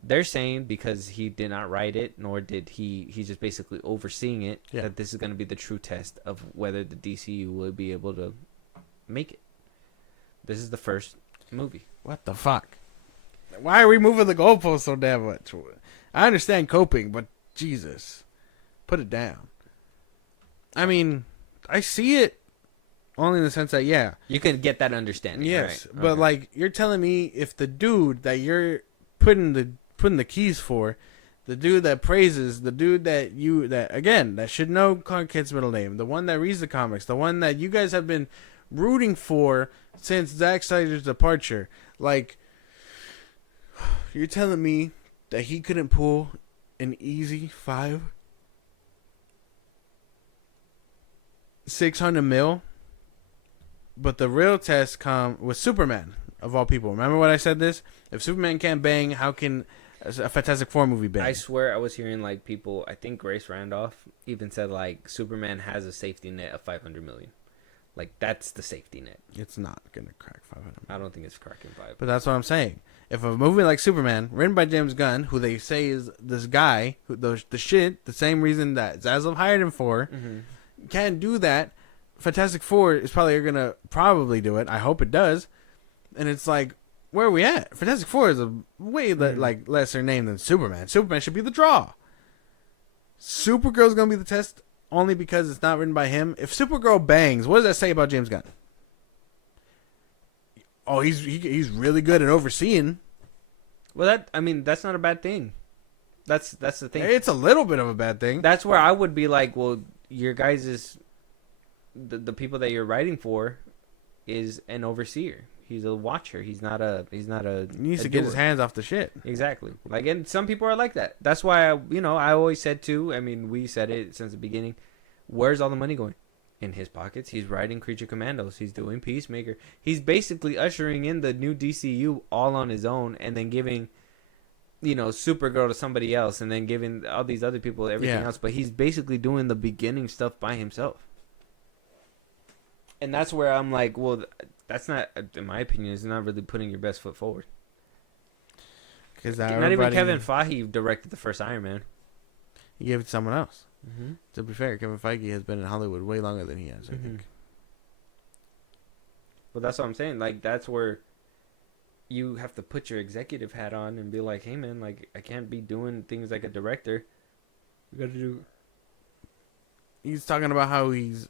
They're saying because he did not write it, nor did he's just basically overseeing it, that this is going to be the true test of whether the DCU will be able to make it. This is the first movie. What the fuck? Why are we moving the goalposts so damn much? I understand coping, but Jesus, put it down. I mean, I see it only in the sense that, you can get that understanding. Yes, right? But okay. like you're telling me if the dude that you're putting the keys for, the dude that praises, the dude that should know Clark Kent's middle name, the one that reads the comics, the one that you guys have been rooting for since Zack Snyder's departure, like, you're telling me that he couldn't pull an easy $600 million But the real test come with Superman, of all people. Remember when I said this? If Superman can't bang, how can a Fantastic Four movie bang? I swear I was hearing like people. I think Grace Randolph even said like Superman has a safety net of 500 million. Like that's the safety net. It's not gonna crack 500. I don't think it's cracking 5. But that's what I'm saying. If a movie like Superman, written by James Gunn, who they say is this guy, who the shit, the same reason that Zaslav hired him for, can't do that. Fantastic Four is gonna do it. I hope it does. And it's like, where are we at? Fantastic Four is a way like lesser name than Superman. Superman should be the draw. Supergirl's gonna be the test only because it's not written by him. If Supergirl bangs, what does that say about James Gunn? Oh, he's really good at overseeing. Well, that's not a bad thing. That's the thing. It's a little bit of a bad thing. That's where I would be like, well, your guys is the people that you're writing for is an overseer. He's a watcher. He's not a. He needs to get his hands off the shit. Exactly. Like, and some people are like that. That's why I always said too. I mean, we said it since the beginning. Where's all the money going? In his pockets. He's writing Creature Commandos. He's doing Peacemaker. He's basically ushering in the new DCU all on his own, and then giving, Supergirl to somebody else, and then giving all these other people everything else. But he's basically doing the beginning stuff by himself. And that's where I'm like, well, that's not, in my opinion, is not really putting your best foot forward. Because not even Kevin Feige directed the first Iron Man. He gave it to someone else. Mm-hmm. To be fair, Kevin Feige has been in Hollywood way longer than he has, I think. Well, that's what I'm saying. Like, that's where you have to put your executive hat on and be like, hey, man, like, I can't be doing things like a director. We got to do... He's talking about how he's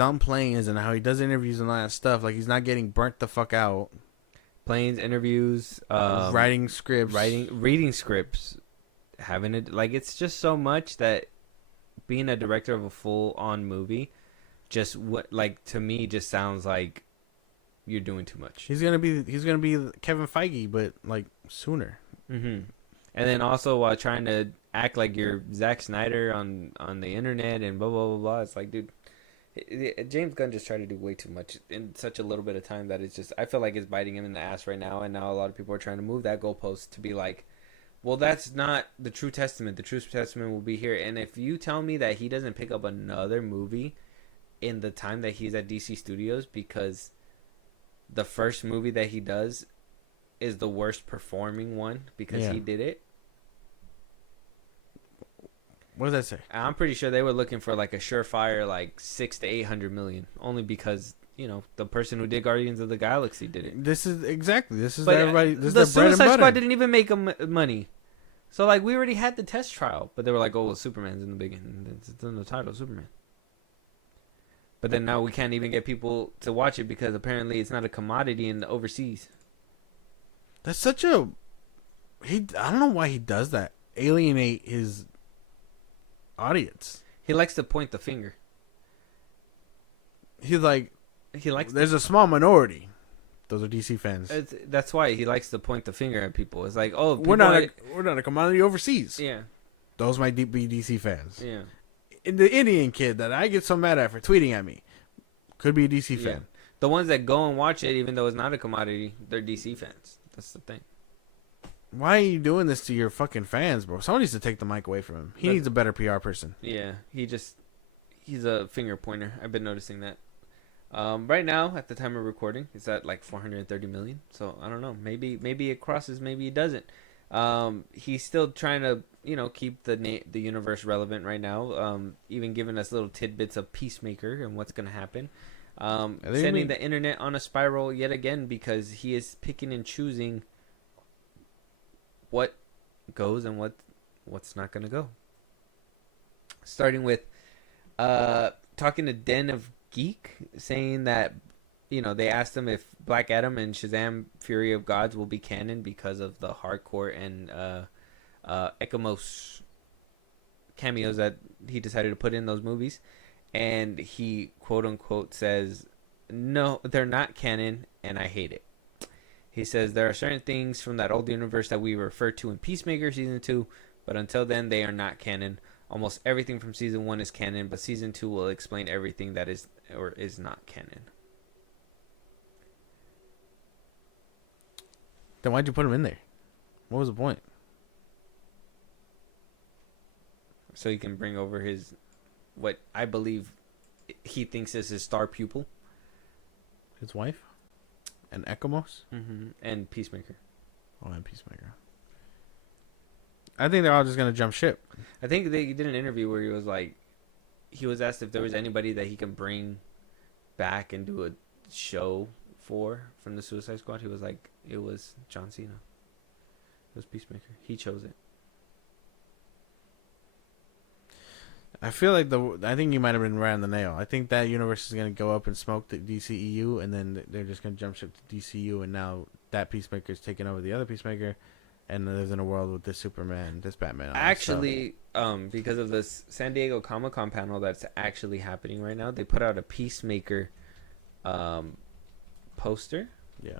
on planes and how he does interviews and all that stuff. Like, he's not getting burnt the fuck out. Planes, interviews, writing scripts, reading scripts, having it. Like, it's just so much that being a director of a full-on movie, just to me, just sounds like you're doing too much. He's gonna be Kevin Feige, but like sooner. Mm-hmm. And then also trying to act like you're Zack Snyder on the internet and blah blah blah blah. It's like, dude, James Gunn just tried to do way too much in such a little bit of time that it's just, I feel like it's biting him in the ass right now. And now a lot of people are trying to move that goalpost to be like, well, that's not the true testament. The true testament will be here. And if you tell me that he doesn't pick up another movie in the time that he's at DC Studios because the first movie that he does is the worst performing one because he did it. What does that say? I'm pretty sure they were looking for like a surefire like 600 to 800 million only because the person who did Guardians of the Galaxy did it. This is but everybody. This the is their bread and Suicide butter. Squad didn't even make money, so like we already had the test trial, but they were like, "Oh, well, Superman's in the beginning. It's in the title, Superman." But then now we can't even get people to watch it because apparently it's not a commodity in the overseas. That's such a I don't know why he does that. Alienate his audience. He likes to point the finger. He's like, likes. There's a small minority. Those are DC fans. That's why he likes to point the finger at people. It's like, oh, we're not a commodity overseas. Yeah. Those might be DC fans. Yeah. The Indian kid that I get so mad at for tweeting at me could be a DC fan. Yeah. The ones that go and watch it, even though it's not a commodity, they're DC fans. That's the thing. Why are you doing this to your fucking fans, bro? Someone needs to take the mic away from him. He needs a better PR person. Yeah, he's a finger pointer. I've been noticing that. Right now, at the time of recording, it's at like 430 million. So I don't know. Maybe it crosses. Maybe it doesn't. He's still trying to keep the universe relevant right now. Even giving us little tidbits of Peacemaker and what's gonna happen. Sending the internet on a spiral yet again because he is picking and choosing what goes and what's not gonna go. Starting with talking to Den of Geek, saying that they asked him if Black Adam and Shazam Fury of Gods will be canon because of the hardcore and Ekamos cameos that he decided to put in those movies, and he quote unquote says, no, they're not canon and I hate it. He says there are certain things from that old universe that we refer to in Peacemaker Season 2, but until then they are not canon. Almost everything from Season 1 is canon, but Season 2 will explain everything that is or is not canon. Then why'd you put him in there? What was the point? So he can bring over his, what I believe he thinks is his star pupil. His wife? And Ekamos? And Peacemaker. Oh, and Peacemaker. I think they're all just gonna jump ship. I think they did an interview where he was asked if there was anybody that he can bring back and do a show from the Suicide Squad. He was like, it was John Cena. It was Peacemaker. He chose it. I feel like I think you might have been right on the nail. I think that universe is gonna go up and smoke the DCEU, and then they're just gonna jump ship to DCU, and now that Peacemaker's taking over the other Peacemaker, and lives in a world with this Superman, this Batman. Actually, because of this San Diego Comic-Con panel that's actually happening right now, they put out a Peacemaker poster. Yeah.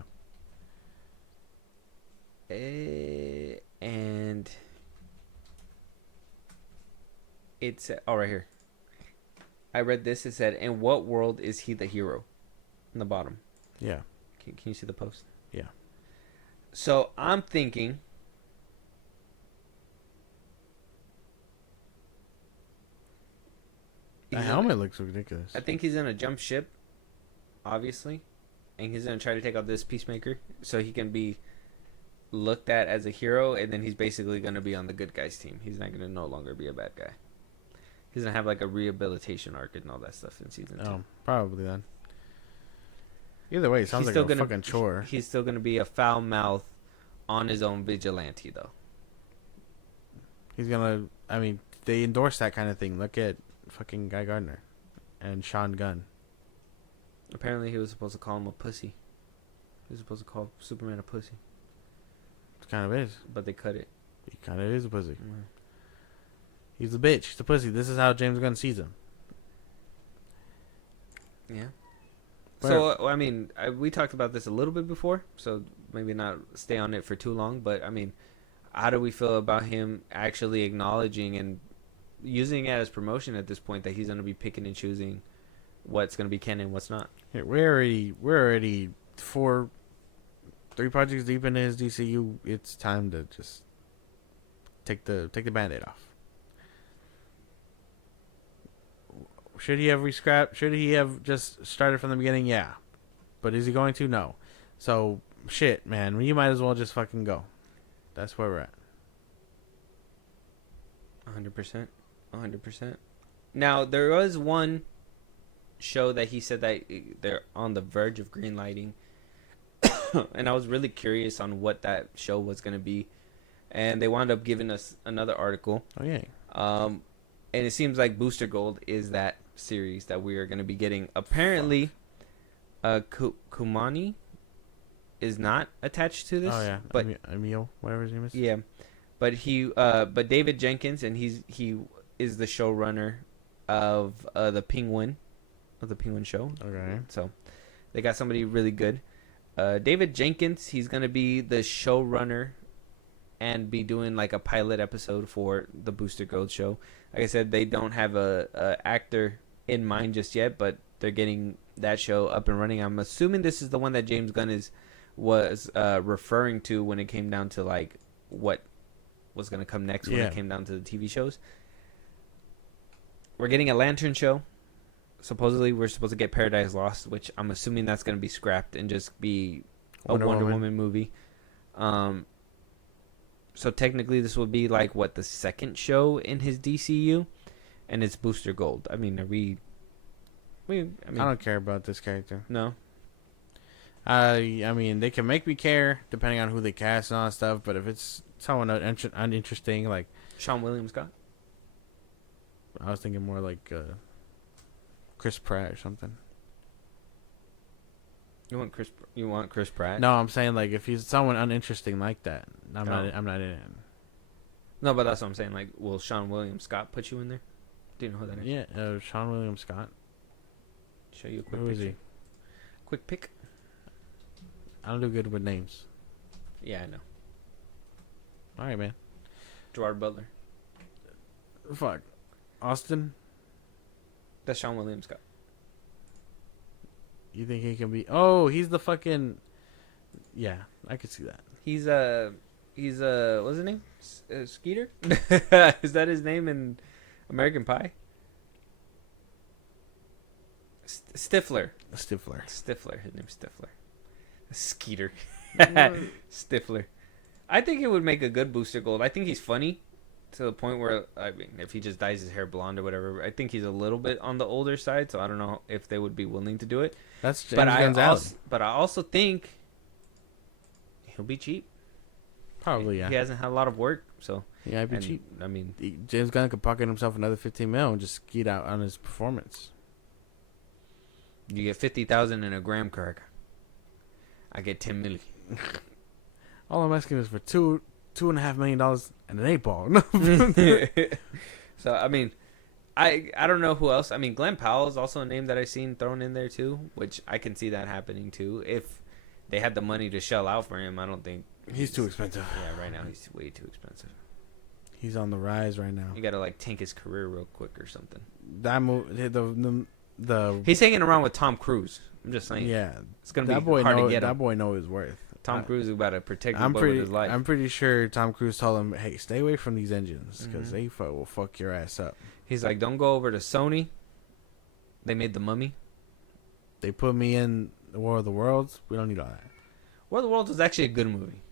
And it's right here. I read this. It said, "In what world is he the hero?" On the bottom. Yeah. Can you see the post? Yeah. So I'm thinking. The helmet looks ridiculous. I think he's gonna jump ship, obviously, and he's gonna try to take out this Peacemaker so he can be looked at as a hero, and then he's basically gonna be on the good guys team. He's not gonna no longer be a bad guy. He's gonna have like a rehabilitation arc and all that stuff in season 2. Oh, probably then. Either way, it sounds like a fucking chore. He's still gonna be a foul mouth, on his own vigilante though. He's gonna. I mean, they endorse that kind of thing. Look at fucking Guy Gardner and Sean Gunn. Apparently, he was supposed to call him a pussy. He was supposed to call Superman a pussy. It kind of is. But they cut it. He kind of is a pussy. Mm-hmm. He's a bitch. He's a pussy. This is how James Gunn sees him. Yeah. So, I mean, we talked about this a little bit before, so maybe not stay on it for too long, but, I mean, how do we feel about him actually acknowledging and using it as promotion at this point that he's going to be picking and choosing what's going to be canon and what's not? Yeah, we're already 3 projects deep into his DCU. It's time to just take the Band-Aid off. Should he have rescrapped? Should he have just started from the beginning? Yeah. But is he going to? No. So, shit, man. You might as well just fucking go. That's where we're at. 100%. 100%. Now, there was one show that he said that they're on the verge of greenlighting. And I was really curious on what that show was going to be. And they wound up giving us another article. Oh, yeah. And it seems like Booster Gold is that series that we are going to be getting. Apparently, Kumani is not attached to this. Oh yeah, but Emil, whatever his name is. Yeah, but but David Jenkins, and he is the showrunner of the Penguin show. Okay. So they got somebody really good. David Jenkins, he's going to be the showrunner and be doing like a pilot episode for the Booster Gold show. Like I said, they don't have a actor in mind just yet, but they're getting that show up and running. I'm assuming this is the one that James Gunn was referring to when it came down to like what was going to come next when it came down to the TV shows. We're getting a Lantern show. Supposedly, we're supposed to get Paradise Lost, which I'm assuming that's going to be scrapped and just be a Wonder Woman movie. So technically, this would be like the second show in his DCU, and it's Booster Gold. I mean, I don't care about this character. No. I mean, they can make me care depending on who they cast and all that stuff. But if it's someone uninteresting, like Sean William Scott, I was thinking more like Chris Pratt or something. You want Chris Pratt? No, I'm saying like if he's someone uninteresting like that, I'm not in it. No, but that's what I'm saying. Like, will Sean William Scott put you in there? Do you know who that is? Yeah, Sean William Scott. Show you a quick Who picture. is he? Quick pick. I don't do good with names. Yeah, I know. All right, man. Gerard Butler. Fuck. Austin? That's Sean William Scott. You think he can be... Oh, he's the fucking... Yeah, I could see that. He's what's his name? Skeeter? Is that his name in American Pie? Stifler. Stifler. Stifler. His name's Stifler. Skeeter. Stifler. I think it would make a good Booster Gold. I think he's funny to the point where, I mean, if he just dyes his hair blonde or whatever, I think he's a little bit on the older side, so I don't know if they would be willing to do it. That's James Gunn's alley. But I also think he'll be cheap. Probably, yeah. He hasn't had a lot of work, so yeah, I'd be cheap. I mean, James Gunn could pocket himself another 15 mil and just skeet out on his performance. you get 50,000 in a graham cracker. I get 10 million. All I'm asking is for $2.5 million and an 8-ball. No. So I mean, I don't know who else. I mean, Glenn Powell is also a name that I've seen thrown in there too, which I can see that happening too. If they had the money to shell out for him, I don't think He's too expensive. Yeah, right now he's way too expensive. He's on the rise right now. You gotta like tank his career real quick or something. That the He's hanging around with Tom Cruise. I'm just saying. yeah, It's gonna be hard to get him. That boy know his worth. Tom Cruise is about to protect his I'm boy pretty. with his life. I'm pretty sure Tom Cruise told him, "Hey, stay away from these engines because Mm-hmm. they will fuck your ass up." He's like, don't go over to Sony. They made The Mummy. They put me in the War of the Worlds. We don't need all that. War of the Worlds was actually a good movie.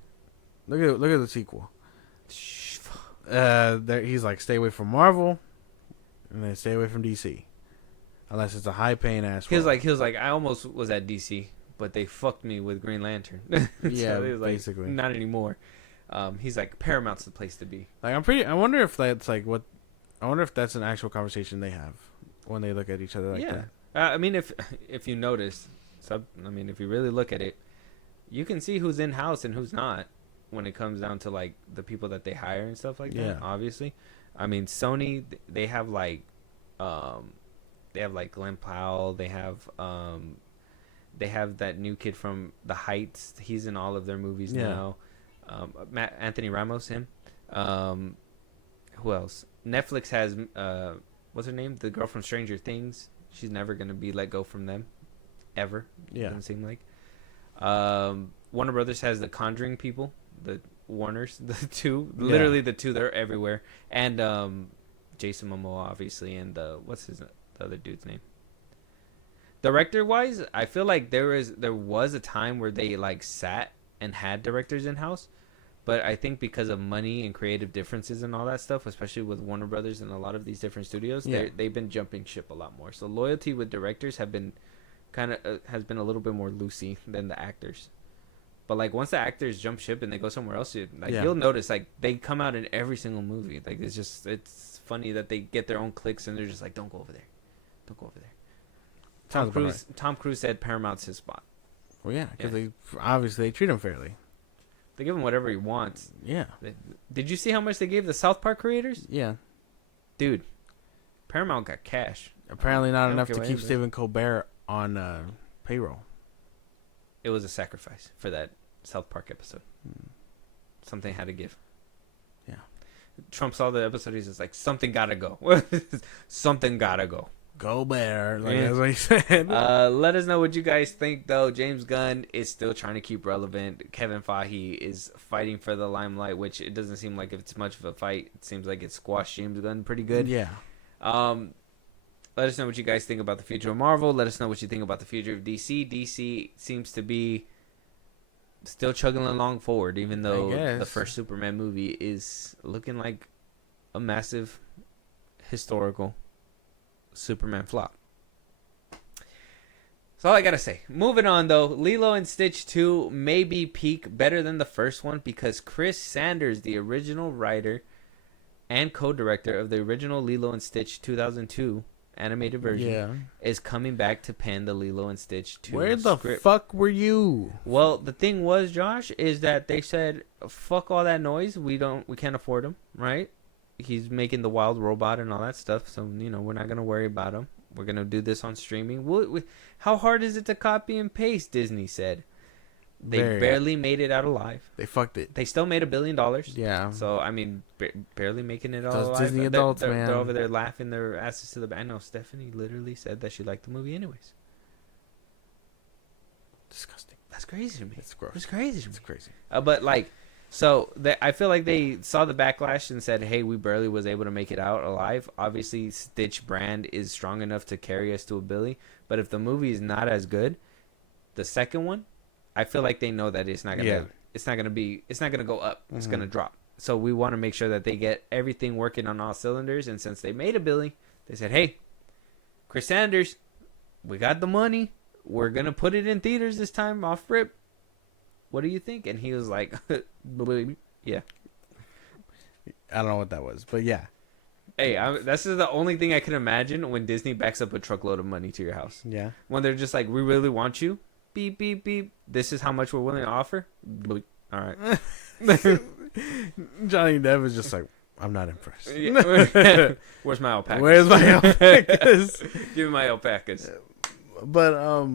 Look at the sequel. He's like, stay away from Marvel, and then stay away from DC, unless it's a high paying ass. He was like, I almost was at DC, but they fucked me with Green Lantern. Yeah, he was like, basically. not anymore. He's like, Paramount's the place to be. Like I wonder if that's like what. I wonder if that's an actual conversation they have when they look at each other like Yeah. that. I mean, if you notice, if you really look at it, you can see who's in house and who's not when it comes down to like the people that they hire and stuff like Yeah. that. Obviously, I mean, Sony, they have like Glenn Powell. They have that new kid from The Heights. He's in all of their movies Yeah. now. Anthony Ramos, him. Who else? Netflix has what's her name? The girl from Stranger Things. She's never gonna be let go from them, ever. Yeah. Doesn't seem like. Warner Brothers has the Conjuring people, the Warners, the two, literally the two. They're everywhere, and Jason Momoa, obviously, and what's the other dude's name? Director wise, I feel like there was a time where they like sat and had directors in house. But I think because of money and creative differences and all that stuff, especially with Warner Brothers and a lot of these different studios, they've been jumping ship a lot more. So loyalty with directors has been a little bit more loosey than the actors. But like once the actors jump ship and they go somewhere else, you'll notice like they come out in every single movie. Like it's funny that they get their own clicks and they're just like, don't go over there, don't go over there. Tom Cruise said Paramount's his spot. Well, yeah, because they treat him fairly. They give him whatever he wants. Yeah. Did you see how much they gave the South Park creators? Yeah. Dude, Paramount got cash. Apparently not enough to keep Stephen Colbert on payroll. It was a sacrifice for that South Park episode. Something had to give. Yeah. Trump saw the episode. He's just like, something gotta go. Something gotta go. Go Bear. That's what he said. Let us know what you guys think, though. James Gunn is still trying to keep relevant. Kevin Feige is fighting for the limelight, which it doesn't seem like it's much of a fight. It seems like it squashed James Gunn pretty good. Yeah. Let us know what you guys think about the future of Marvel. Let us know what you think about the future of DC. DC seems to be still chugging along forward, even though the first Superman movie is looking like a massive historical Superman flop. That's all I gotta say. Moving on, though, Lilo and Stitch 2 may be peak better than the first one because Chris Sanders, the original writer and co-director of the original Lilo and Stitch 2002 animated version, is coming back to pen the Lilo and Stitch 2 Where the script. fuck were you? Well, the thing was, Josh, is that they said, fuck all that noise. We can't afford him, right? He's making the wild robot and all that stuff, so we're not gonna worry about him. We're gonna do this on streaming. How hard is it to copy and paste? Disney said. They barely made it out alive. They fucked it. They still made $1 billion. Yeah. So I mean, barely making it out Those alive. Disney adults, they're, man. They're over there laughing their asses to the back. I know Stephanie literally said that she liked the movie anyways. Disgusting. That's crazy to me. It's gross. It's crazy to me. It's crazy. But like, so I feel like they saw the backlash and said, "Hey, we barely was able to make it out alive." Obviously, Stitch brand is strong enough to carry us to a billy. But if the movie is not as good, the second one, I feel like they know that it's not gonna go up. It's gonna drop. So we want to make sure that they get everything working on all cylinders. And since they made a billy, they said, "Hey, Chris Sanders, we got the money. We're gonna put it in theaters this time off rip. What do you think?" And he was like, "Yeah." I don't know what that was, but yeah. Hey, this is the only thing I can imagine when Disney backs up a truckload of money to your house. Yeah. When they're just like, "We really want you. Beep, beep, beep. This is how much we're willing to offer." All right. Johnny Depp is just like, I'm not impressed. Yeah. Where's my alpacas? Where's my alpacas? Give me my alpacas. But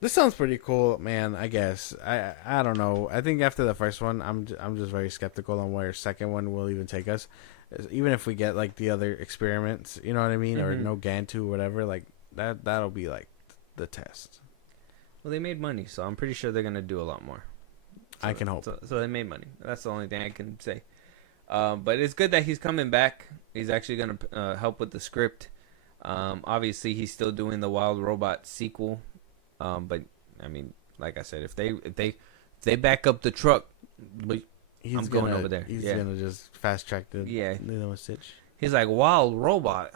this sounds pretty cool, man. I guess I don't know. I think after the first one, I'm just very skeptical on where second one will even take us. Even if we get like the other experiments, you know what I mean, or no Gantu, whatever, like that'll be like the test. Well, they made money, so I'm pretty sure they're gonna do a lot more. So, I can hope. So they made money. That's the only thing I can say. But it's good that he's coming back. He's actually gonna help with the script. Obviously, he's still doing the Wild Robot sequel. But I mean, like I said, if they back up the truck, I'm going over there. He's gonna just fast track the Stitch. He's like, "Wild Robot."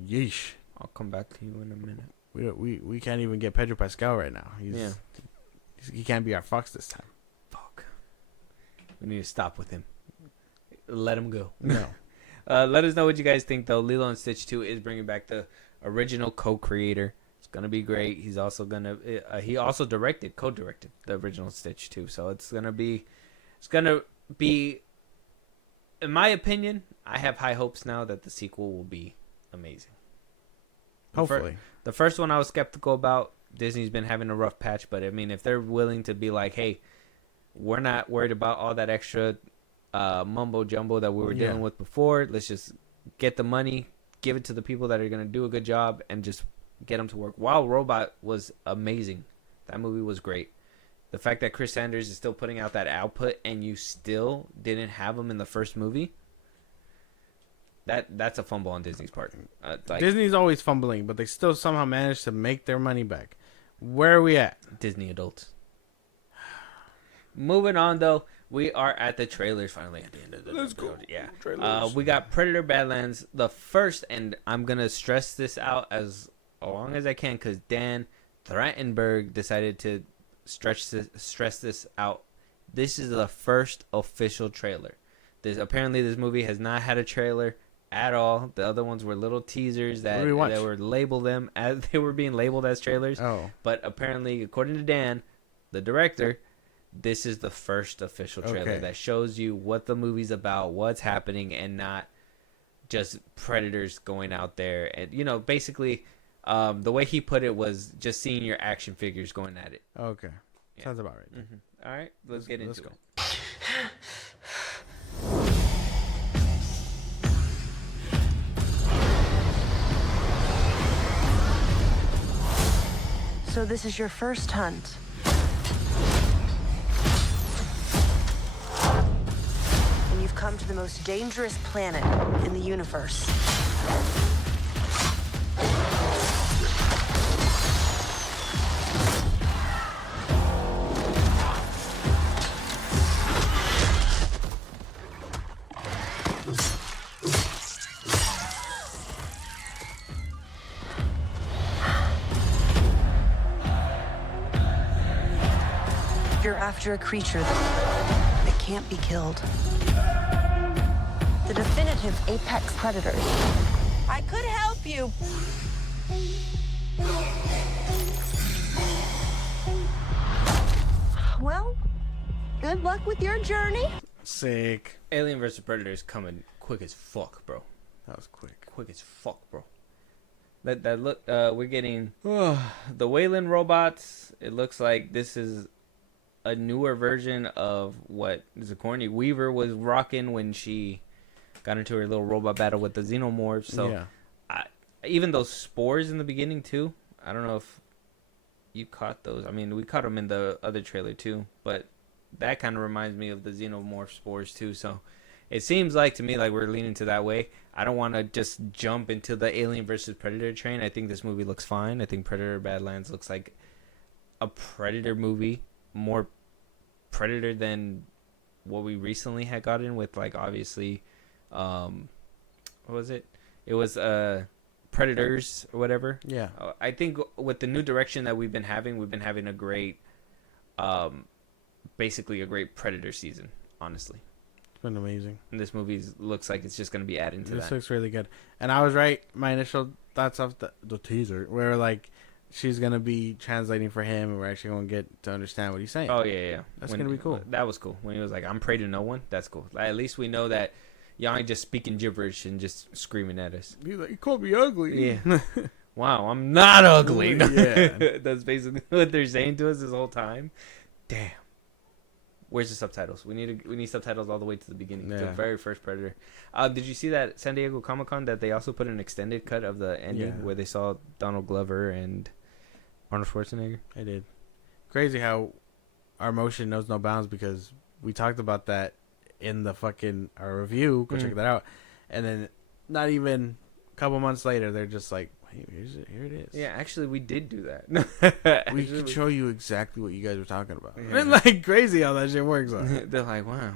Yeesh. I'll come back to you in a minute. We can't even get Pedro Pascal right now. He can't be our Fox this time. Fuck. We need to stop with him. Let him go. No. Let us know what you guys think, though. Lilo and Stitch 2 is bringing back the original co-creator. It's gonna be great. He's also he also co-directed the original Stitch 2. So it's gonna be, in my opinion, I have high hopes now that the sequel will be amazing. Hopefully. The first one I was skeptical about. Disney's been having a rough patch, but I mean, if they're willing to be like, "Hey, we're not worried about all that extra mumbo jumbo that we were dealing with before. Let's just get the money, give it to the people that are gonna do a good job, and just get them to work." Wild Robot was amazing. That movie was great. The fact that Chris Sanders is still putting out that output and you still didn't have him in the first movie, that's a fumble on Disney's part. Disney's always fumbling, but they still somehow manage to make their money back. Where are we at? Disney adults. Moving on, though, we are at the trailers finally at the end of the episode. Yeah. We got Predator Badlands, the first, and I'm going to stress this out as long as I can because Dan Trachtenberg decided to stress this out. This is the first official trailer. Apparently, this movie has not had a trailer at all. The other ones were little teasers that were labeled them as they were being labeled as trailers. Oh. But apparently, according to Dan, the director, this is the first official trailer that shows you what the movie's about, what's happening, and not just predators going out there. And, basically, the way he put it was just seeing your action figures going at it. Okay. Yeah. Sounds about right. All right, let's get into it. So this is your first hunt. And you've come to the most dangerous planet in the universe. You're after a creature that can't be killed. The definitive apex predator. I could help you. Well, good luck with your journey. Sick. Alien vs. Predator is coming quick as fuck, bro. That was quick. Quick as fuck, bro. That look. We're getting the Wayland robots. It looks like this is a newer version of what Sigourney Weaver was rocking when she got into her little robot battle with the xenomorphs. So, even those spores in the beginning too. I don't know if you caught those. I mean, we caught them in the other trailer too, but that kind of reminds me of the xenomorph spores too. So it seems like to me like we're leaning to that way. I don't want to just jump into the Alien versus Predator train. I think this movie looks fine. I think Predator Badlands looks like a Predator movie, more Predator than what we recently had gotten with, like, obviously, what was it? It was Predators or whatever. Yeah. I think with the new direction that we've been having a great, basically a great Predator season, honestly. It's been amazing. And this movie looks like it's just going to be adding to This that. looks really good. And I was right. My initial thoughts off the teaser were like, she's going to be translating for him, and we're actually going to get to understand what he's saying. Oh, yeah. That's going to be cool. That was cool. When he was like, I'm prey to no one, that's cool. At least we know that y'all ain't just speaking gibberish and just screaming at us. He's like, you called me ugly. Yeah. Wow, I'm not ugly. Yeah. That's basically what they're saying to us this whole time. Damn. Where's the subtitles? We need subtitles all the way to the beginning. The Yeah. very first Predator. Did you see that San Diego Comic-Con that they also put an extended cut of the ending where they saw Donald Glover and Arnold Schwarzenegger? I did. Crazy how our emotion knows no bounds, because we talked about that in the fucking our review. Go check that out. And then not even a couple months later, they're just like, hey, here it is. Yeah, actually, we did do that. We could show you exactly what you guys were talking about. Yeah. And like crazy how that shit works. They're like, wow.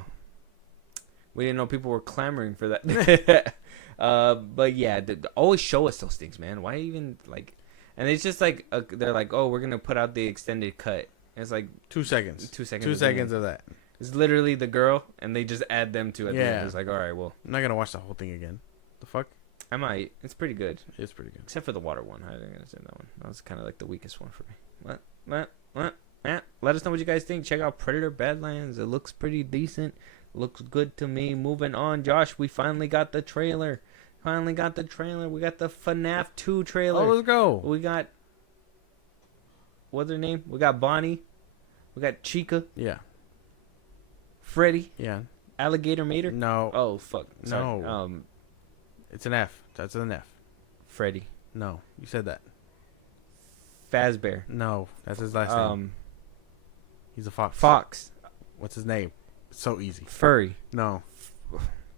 We didn't know people were clamoring for that. But yeah, always show us those things, man. Why even, like... And it's just like, they're like, oh, we're going to put out the extended cut. And it's like... 2 seconds. 2 seconds. 2 seconds of that. It's literally the girl, and they just add them to it. Yeah. It's like, all right, well... I'm not going to watch the whole thing again. The fuck? I might. It's pretty good. It's pretty good. Except for the water one. I didn't understand that one. That was kind of like the weakest one for me. What? Yeah. Let us know what you guys think. Check out Predator Badlands. It looks pretty decent. Looks good to me. Moving on, Josh. We finally got the trailer. We got the FNAF 2 trailer. Oh, let's go. We got... What's her name? We got Bonnie. We got Chica. Yeah. Freddy. Yeah. Alligator Mater. No. Oh, fuck. Sorry. No. It's an F. That's an F. Freddy. No. You said that. Fazbear. No. That's his last name. He's a fox. Fox. What's his name? It's so easy. Furry. No.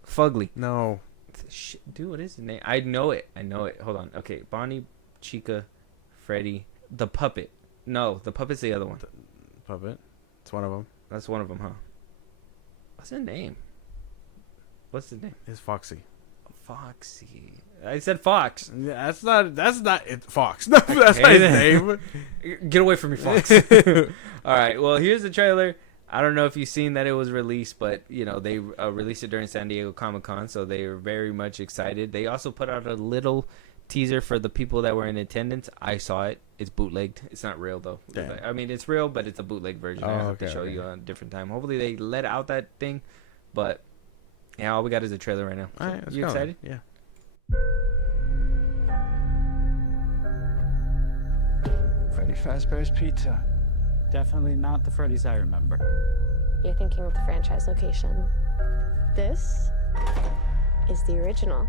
Fugly. No. Shit, dude, what is his name? I know it. Hold on. Okay, Bonnie, Chica, Freddy, the puppet. No, the puppet's the other one. Puppet. It's one of them. That's one of them, huh? What's his name? It's Foxy. Foxy. I said Fox. Yeah, that's not it. Fox. That's not his name. Get away from me, Fox. All right. Well, here's the trailer. I don't know if you've seen that it was released, but you know they released it during San Diego Comic-Con, so they were very much excited. They also put out a little teaser for the people that were in attendance. I saw it. It's bootlegged. It's not real though. Damn. I mean, it's real, but it's a bootleg version. I have to show you on a different time. Hopefully, they let out that thing, but yeah, all we got is a trailer right now. All right, you excited? Yeah. Freddy Fazbear's Pizza. Definitely not the Freddy's I remember. You're thinking of the franchise location. This is the original.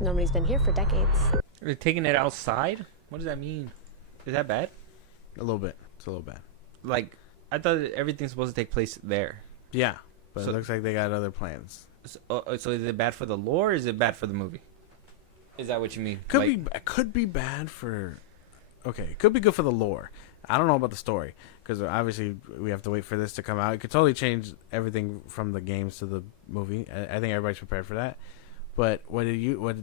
Nobody's been here for decades. They're taking it outside? What does that mean? Is that bad? A little bit. It's a little bad. Like, I thought everything's supposed to take place there. Yeah, but So- it looks like they got other plans. So is it bad for the lore, or is it bad for the movie? Is that what you mean? Could be bad for. Okay, it could be good for the lore. I don't know about the story, because obviously we have to wait for this to come out. It could totally change everything from the games to the movie. I think everybody's prepared for that. But what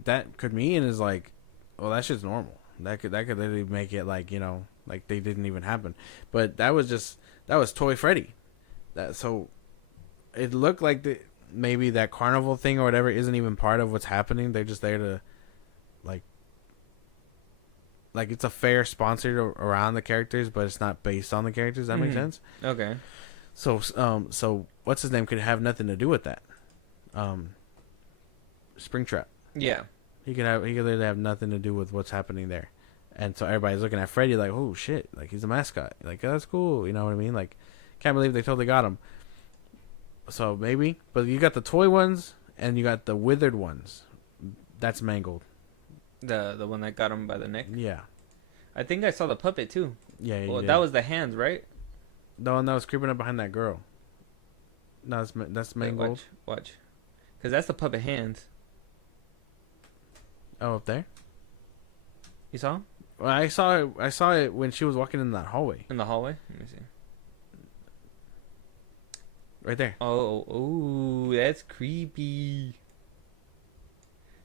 that could mean is like, well, that shit's normal. That could literally make it like, you know, like they didn't even happen. But that was Toy Freddy. So it looked like maybe that carnival thing or whatever isn't even part of what's happening. They're just there to like it's a fair sponsored around the characters, but it's not based on the characters. That makes sense. Okay. So what's his name could have nothing to do with that. Springtrap. Yeah. He could literally have nothing to do with what's happening there, and so everybody's looking at Freddy like, oh shit, like he's a mascot, like, oh, that's cool, you know what I mean? Like, can't believe they totally got him. So maybe, but you got the toy ones and you got the withered ones. That's mangled. The one that got him by the neck. Yeah. I think I saw the puppet too. Yeah, Well, that was the hands, right? the one that was creeping up behind that girl. No, that's Mangold. Watch. Because that's the puppet hands. Oh, up there. You saw him? Well, I saw it when she was walking in that hallway. In the hallway? Let me see. Right there. Oh, that's creepy.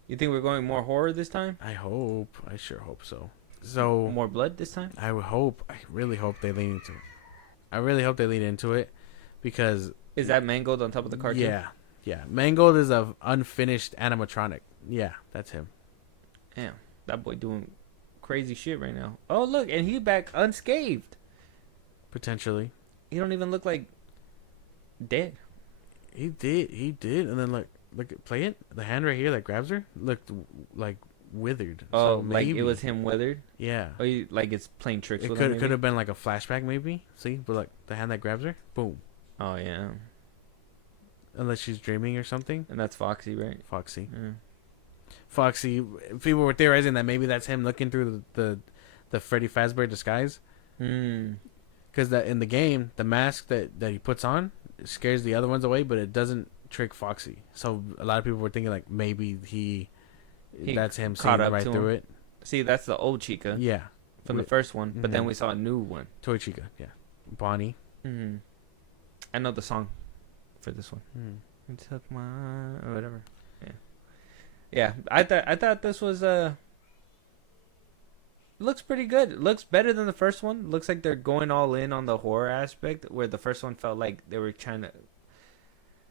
You think we're going more horror this time? I hope. I sure hope so. So More blood this time? I would hope. I really hope they lean into it. I really hope they lean into it because Is that Mangold on top of the cartoon? yeah. Mangold is a unfinished animatronic. Yeah, that's him. Damn, that boy doing crazy shit right now. Oh, look, and he back unscathed. Potentially. He don't even look like dead. He did, and then look at play it. The hand right here that grabs her looked like withered. Oh, So like it maybe. was him withered. Yeah. Oh, like it's playing tricks It with him. could have been like a flashback, maybe. See, but like the hand that grabs her, boom. Oh yeah, Unless she's dreaming or something. and that's Foxy, right? Foxy. Yeah. Foxy. People were theorizing that maybe that's him looking through the Freddy Fazbear disguise. Because that in the game, the mask that he puts on scares the other ones away, but it doesn't trick Foxy. So a lot of people were thinking like maybe He that's him caught seeing up right to through him. it. See, that's the old Chica. Yeah. From the first one, but then Mhm. we saw a new one. Toy Chica. Yeah. Bonnie. Mm-hmm. I know the song for this one. Mm. It took my or whatever. Yeah. I thought this was looks pretty good. It looks better than the first one. Looks like they're going all in on the horror aspect, where the first one felt like they were trying to.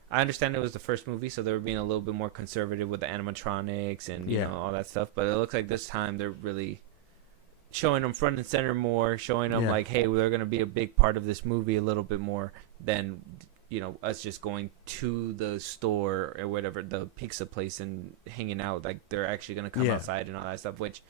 I understand it was the first movie, so they were being a little bit more conservative with the animatronics and you know all that stuff. But it looks like this time they're really showing them front and center more, showing them like, hey, we're going to be a big part of this movie a little bit more than us just going to the store or whatever, the pizza place and hanging out. Like they're actually going to come outside and all that stuff, which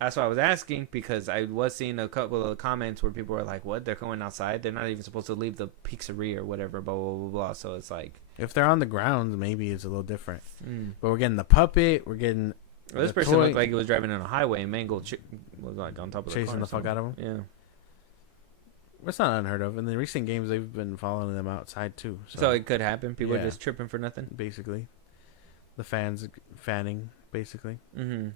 that's why I was asking, because I was seeing a couple of comments where people were like, what, they're going outside? They're not even supposed to leave the pizzeria or whatever, blah, blah, blah, blah. So it's like, if they're on the grounds, maybe it's a little different. But we're getting the puppet. We're getting this person looked like it was driving on a highway and Mangold was like on top of the chasing car the fuck out of him. Yeah. It's not unheard of. In the recent games, they've been following them outside too. So it could happen. People are just tripping for nothing. Basically, the fans fanning basically. Mm-hmm.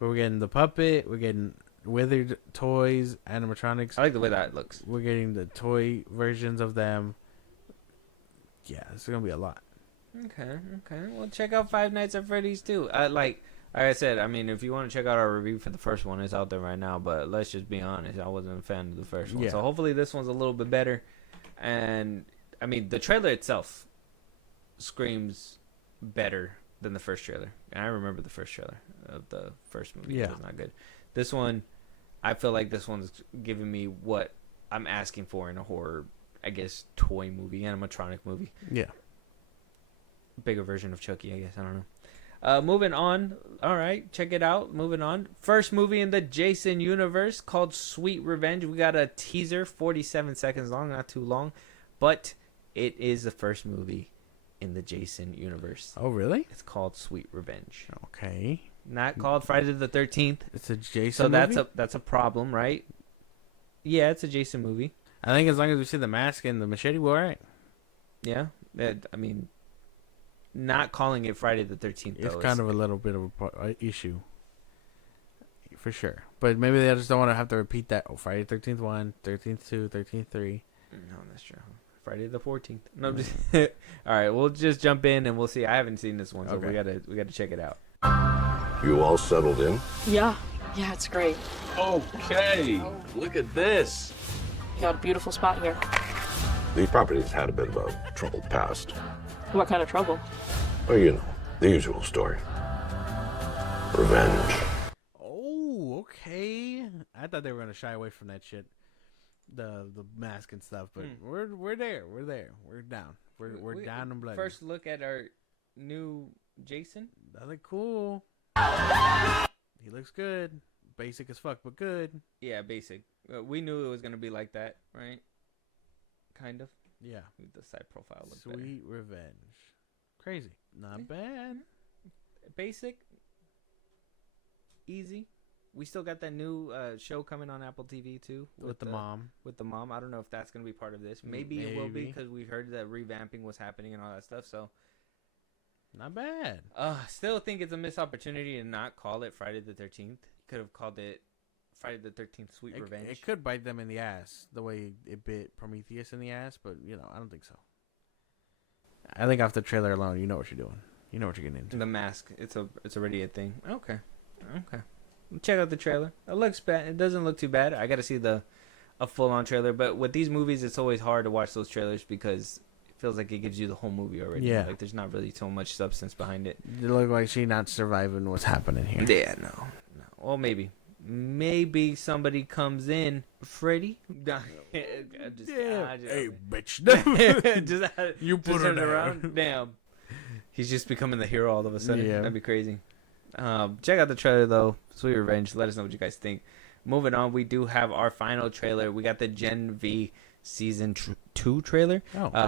But we're getting the puppet. We're getting withered toys, animatronics. I like the way that looks. We're getting the toy versions of them. Yeah, it's gonna be a lot. Okay. Well, check out Five Nights at Freddy's too. Like I said, I mean, if you want to check out our review for the first one, it's out there right now. But let's just be honest, I wasn't a fan of the first one. Yeah. So hopefully this one's a little bit better. And I mean, the trailer itself screams better than the first trailer. And I remember the first trailer of the first movie. Yeah. It was not good. This one, I feel like this one's giving me what I'm asking for in a horror, I guess, toy movie, animatronic movie. Yeah. Bigger version of Chucky, I guess. I don't know. Moving on. All right, check it out. Moving on. First movie in the Jason universe called Sweet Revenge. We got a teaser, 47 seconds long, not too long, but it is the first movie in the Jason universe. Oh, really? It's called Sweet Revenge. Okay. Not called Friday the 13th. It's a Jason So movie? that's a problem, right? Yeah, it's a Jason movie. I think as long as we see the mask and the machete, we're all right. Yeah. I mean, not calling it Friday the 13th, though. It's kind of a little bit of a issue. For sure. But maybe they just don't want to have to repeat that. Oh, Friday 13th 1, 13th 2, 13th 3. No, that's true. Friday the 14th. No, I'm just... All right, we'll just jump in and we'll see. I haven't seen this one, so we gotta check it out. You all settled in? Yeah, it's great. Okay. Look at this. You got a beautiful spot here. The property's had a bit of a troubled past. What kind of trouble? Oh, you know, the usual story. Revenge. Oh, okay. I thought they were gonna shy away from that shit, the mask and stuff. But we're there. We're there. We're down. We're down and bloody. First look at our new Jason. That look cool. He looks good. Basic as fuck, but good. Yeah, basic. We knew it was gonna be like that, right? Kind of. Yeah. The side profile looks Sweet Revenge. Crazy. Not bad. Basic. Easy. we still got that new show coming on Apple TV too With the mom. With the mom, I don't know if that's gonna be part of this. Maybe it will be because we heard that revamping was happening and all that stuff. So not bad. Still think it's a missed opportunity to not call it Friday the 13th. Could have called it Friday the 13th Sweet Revenge. It could bite them in the ass the way it bit Prometheus in the ass, but I don't think so. I think off the trailer alone, you know what you're doing. You know what you're getting into. The mask, it's already a thing. Okay. Check out the trailer. It looks bad. It doesn't look too bad. I got to see a full-on trailer. But with these movies, it's always hard to watch those trailers because it feels like it gives you the whole movie already. Yeah. Like there's not really so much substance behind it. It look like she not surviving what's happening here. Yeah, no. Well, maybe somebody comes in. Freddy? Hey, bitch. You put her around. Damn. He's just becoming the hero all of a sudden. Yeah. That'd be crazy. Check out the trailer, though. Sweet Revenge. Let us know what you guys think. Moving on, we do have our final trailer. We got the Gen V Season 2 trailer.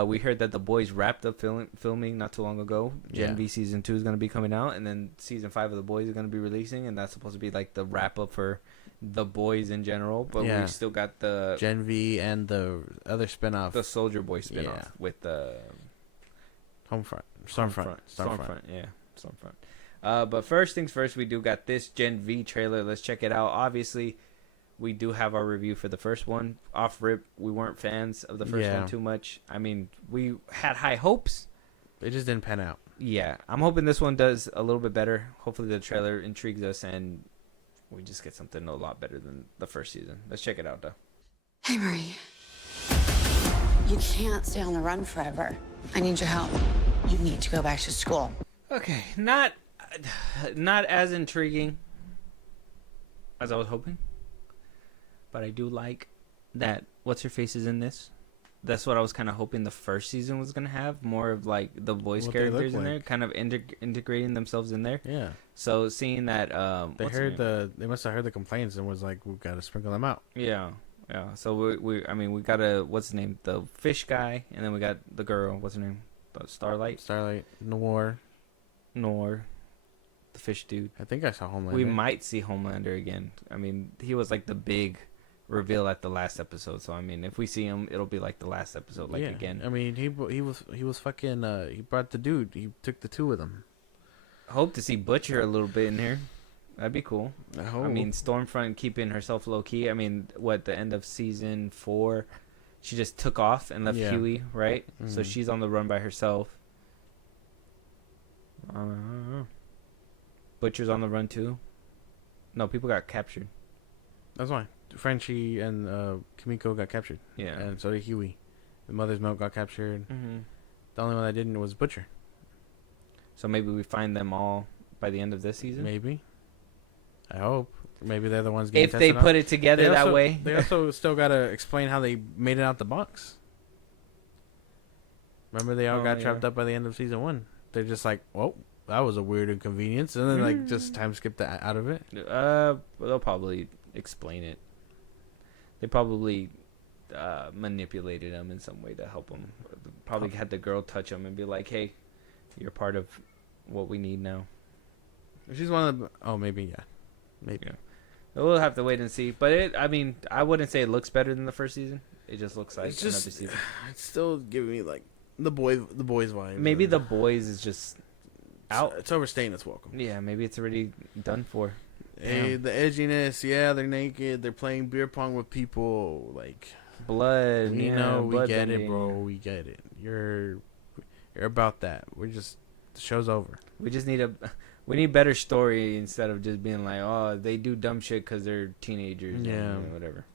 We heard that The Boys wrapped up filming not too long ago. Gen V Season 2 is going to be coming out, and then Season 5 of The Boys is going to be releasing, and that's supposed to be like the wrap-up for The Boys in general. But we still got the Gen V and the other spinoff. The Soldier Boy spinoff with the Stormfront. Yeah, Stormfront. But first things first, we do got this Gen V trailer. Let's check it out. Obviously, we do have our review for the first one. Off rip, we weren't fans of the first one too much. I mean, we had high hopes. It just didn't pan out. Yeah, I'm hoping this one does a little bit better. Hopefully the trailer intrigues us and we just get something a lot better than the first season. Let's check it out, though. Hey, Marie. You can't stay on the run forever. I need your help. You need to go back to school. Okay, not as intriguing as I was hoping. But I do like that What's-Her-Face is in this. That's what I was kind of hoping the first season was going to have. More of like the voice characters in there. Kind of integrating themselves in there. Yeah. So seeing that... they must have heard the complaints and was like, we've got to sprinkle them out. Yeah. So we got what's his name? The fish guy. And then we got the girl. What's her name? Starlight. Noir. The fish dude. I think I saw Homelander. We might see Homelander again. I mean, he was like the big reveal at the last episode. So I mean, if we see him, it'll be like the last episode, again. I mean, he was fucking. He brought the dude. He took the two with him. Hope to see Butcher a little bit in here. That'd be cool. I mean, Stormfront keeping herself low key. I mean, the end of season 4, she just took off and left Huey, right? Mm-hmm. So she's on the run by herself. Butcher's on the run too. No, people got captured. That's why Frenchie and Kimiko got captured. Yeah, and so did Huey. The Mother's Milk got captured. Mm-hmm. The only one that didn't was Butcher. So maybe we find them all by the end of this season. Maybe. I hope. Maybe they're the ones getting if they put it together that way. They also still got to explain how they made it out the box. Remember, they all got trapped up by the end of season 1. They're just like, well, that was a weird inconvenience, and then just time skip that out of it. They'll probably explain it. They probably manipulated them in some way to help them. Probably had the girl touch them and be like, "Hey, you're part of what we need now." She's one of the. Oh, maybe maybe. Yeah. We'll have to wait and see. But I mean, I wouldn't say it looks better than the first season. It just looks like another season. It's still giving me like the boys vibe. Maybe the boys is just out. It's overstaying its welcome. Yeah, maybe it's already done for. Hey, the edginess. Yeah, they're naked. They're playing beer pong with people. Like blood. We get it, bro. We get it. You're about that. The show's over. We just need we need better story instead of just being like, oh, they do dumb shit because they're teenagers. Yeah, whatever.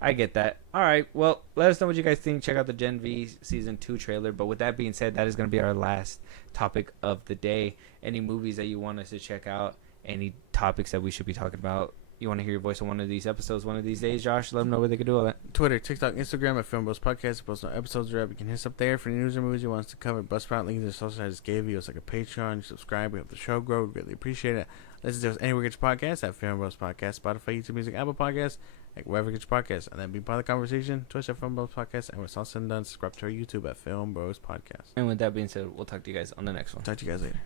I get that. All right. Well, let us know what you guys think. Check out the Gen V Season 2 trailer. But with that being said, that is going to be our last topic of the day. Any movies that you want us to check out, any topics that we should be talking about, you want to hear your voice on one of these episodes one of these days, Josh, let them know where they can do all that. Twitter, TikTok, Instagram at FilmBros Podcast. Post no episodes are up. You can hit us up there for any news or movies you want us to cover. Buzzsprout links and social I just gave you. It's like a Patreon. You subscribe. We help the show grow. We greatly appreciate it. Listen to us anywhere you get your podcast at FilmBros Podcast, Spotify, YouTube Music, Apple Podcasts, like wherever you get your podcast. And then be part of the conversation. Twitch at FilmBros Podcast. And when it's all said and done, subscribe to our YouTube at FilmBros Podcast. And with that being said, we'll talk to you guys on the next one. Talk to you guys later.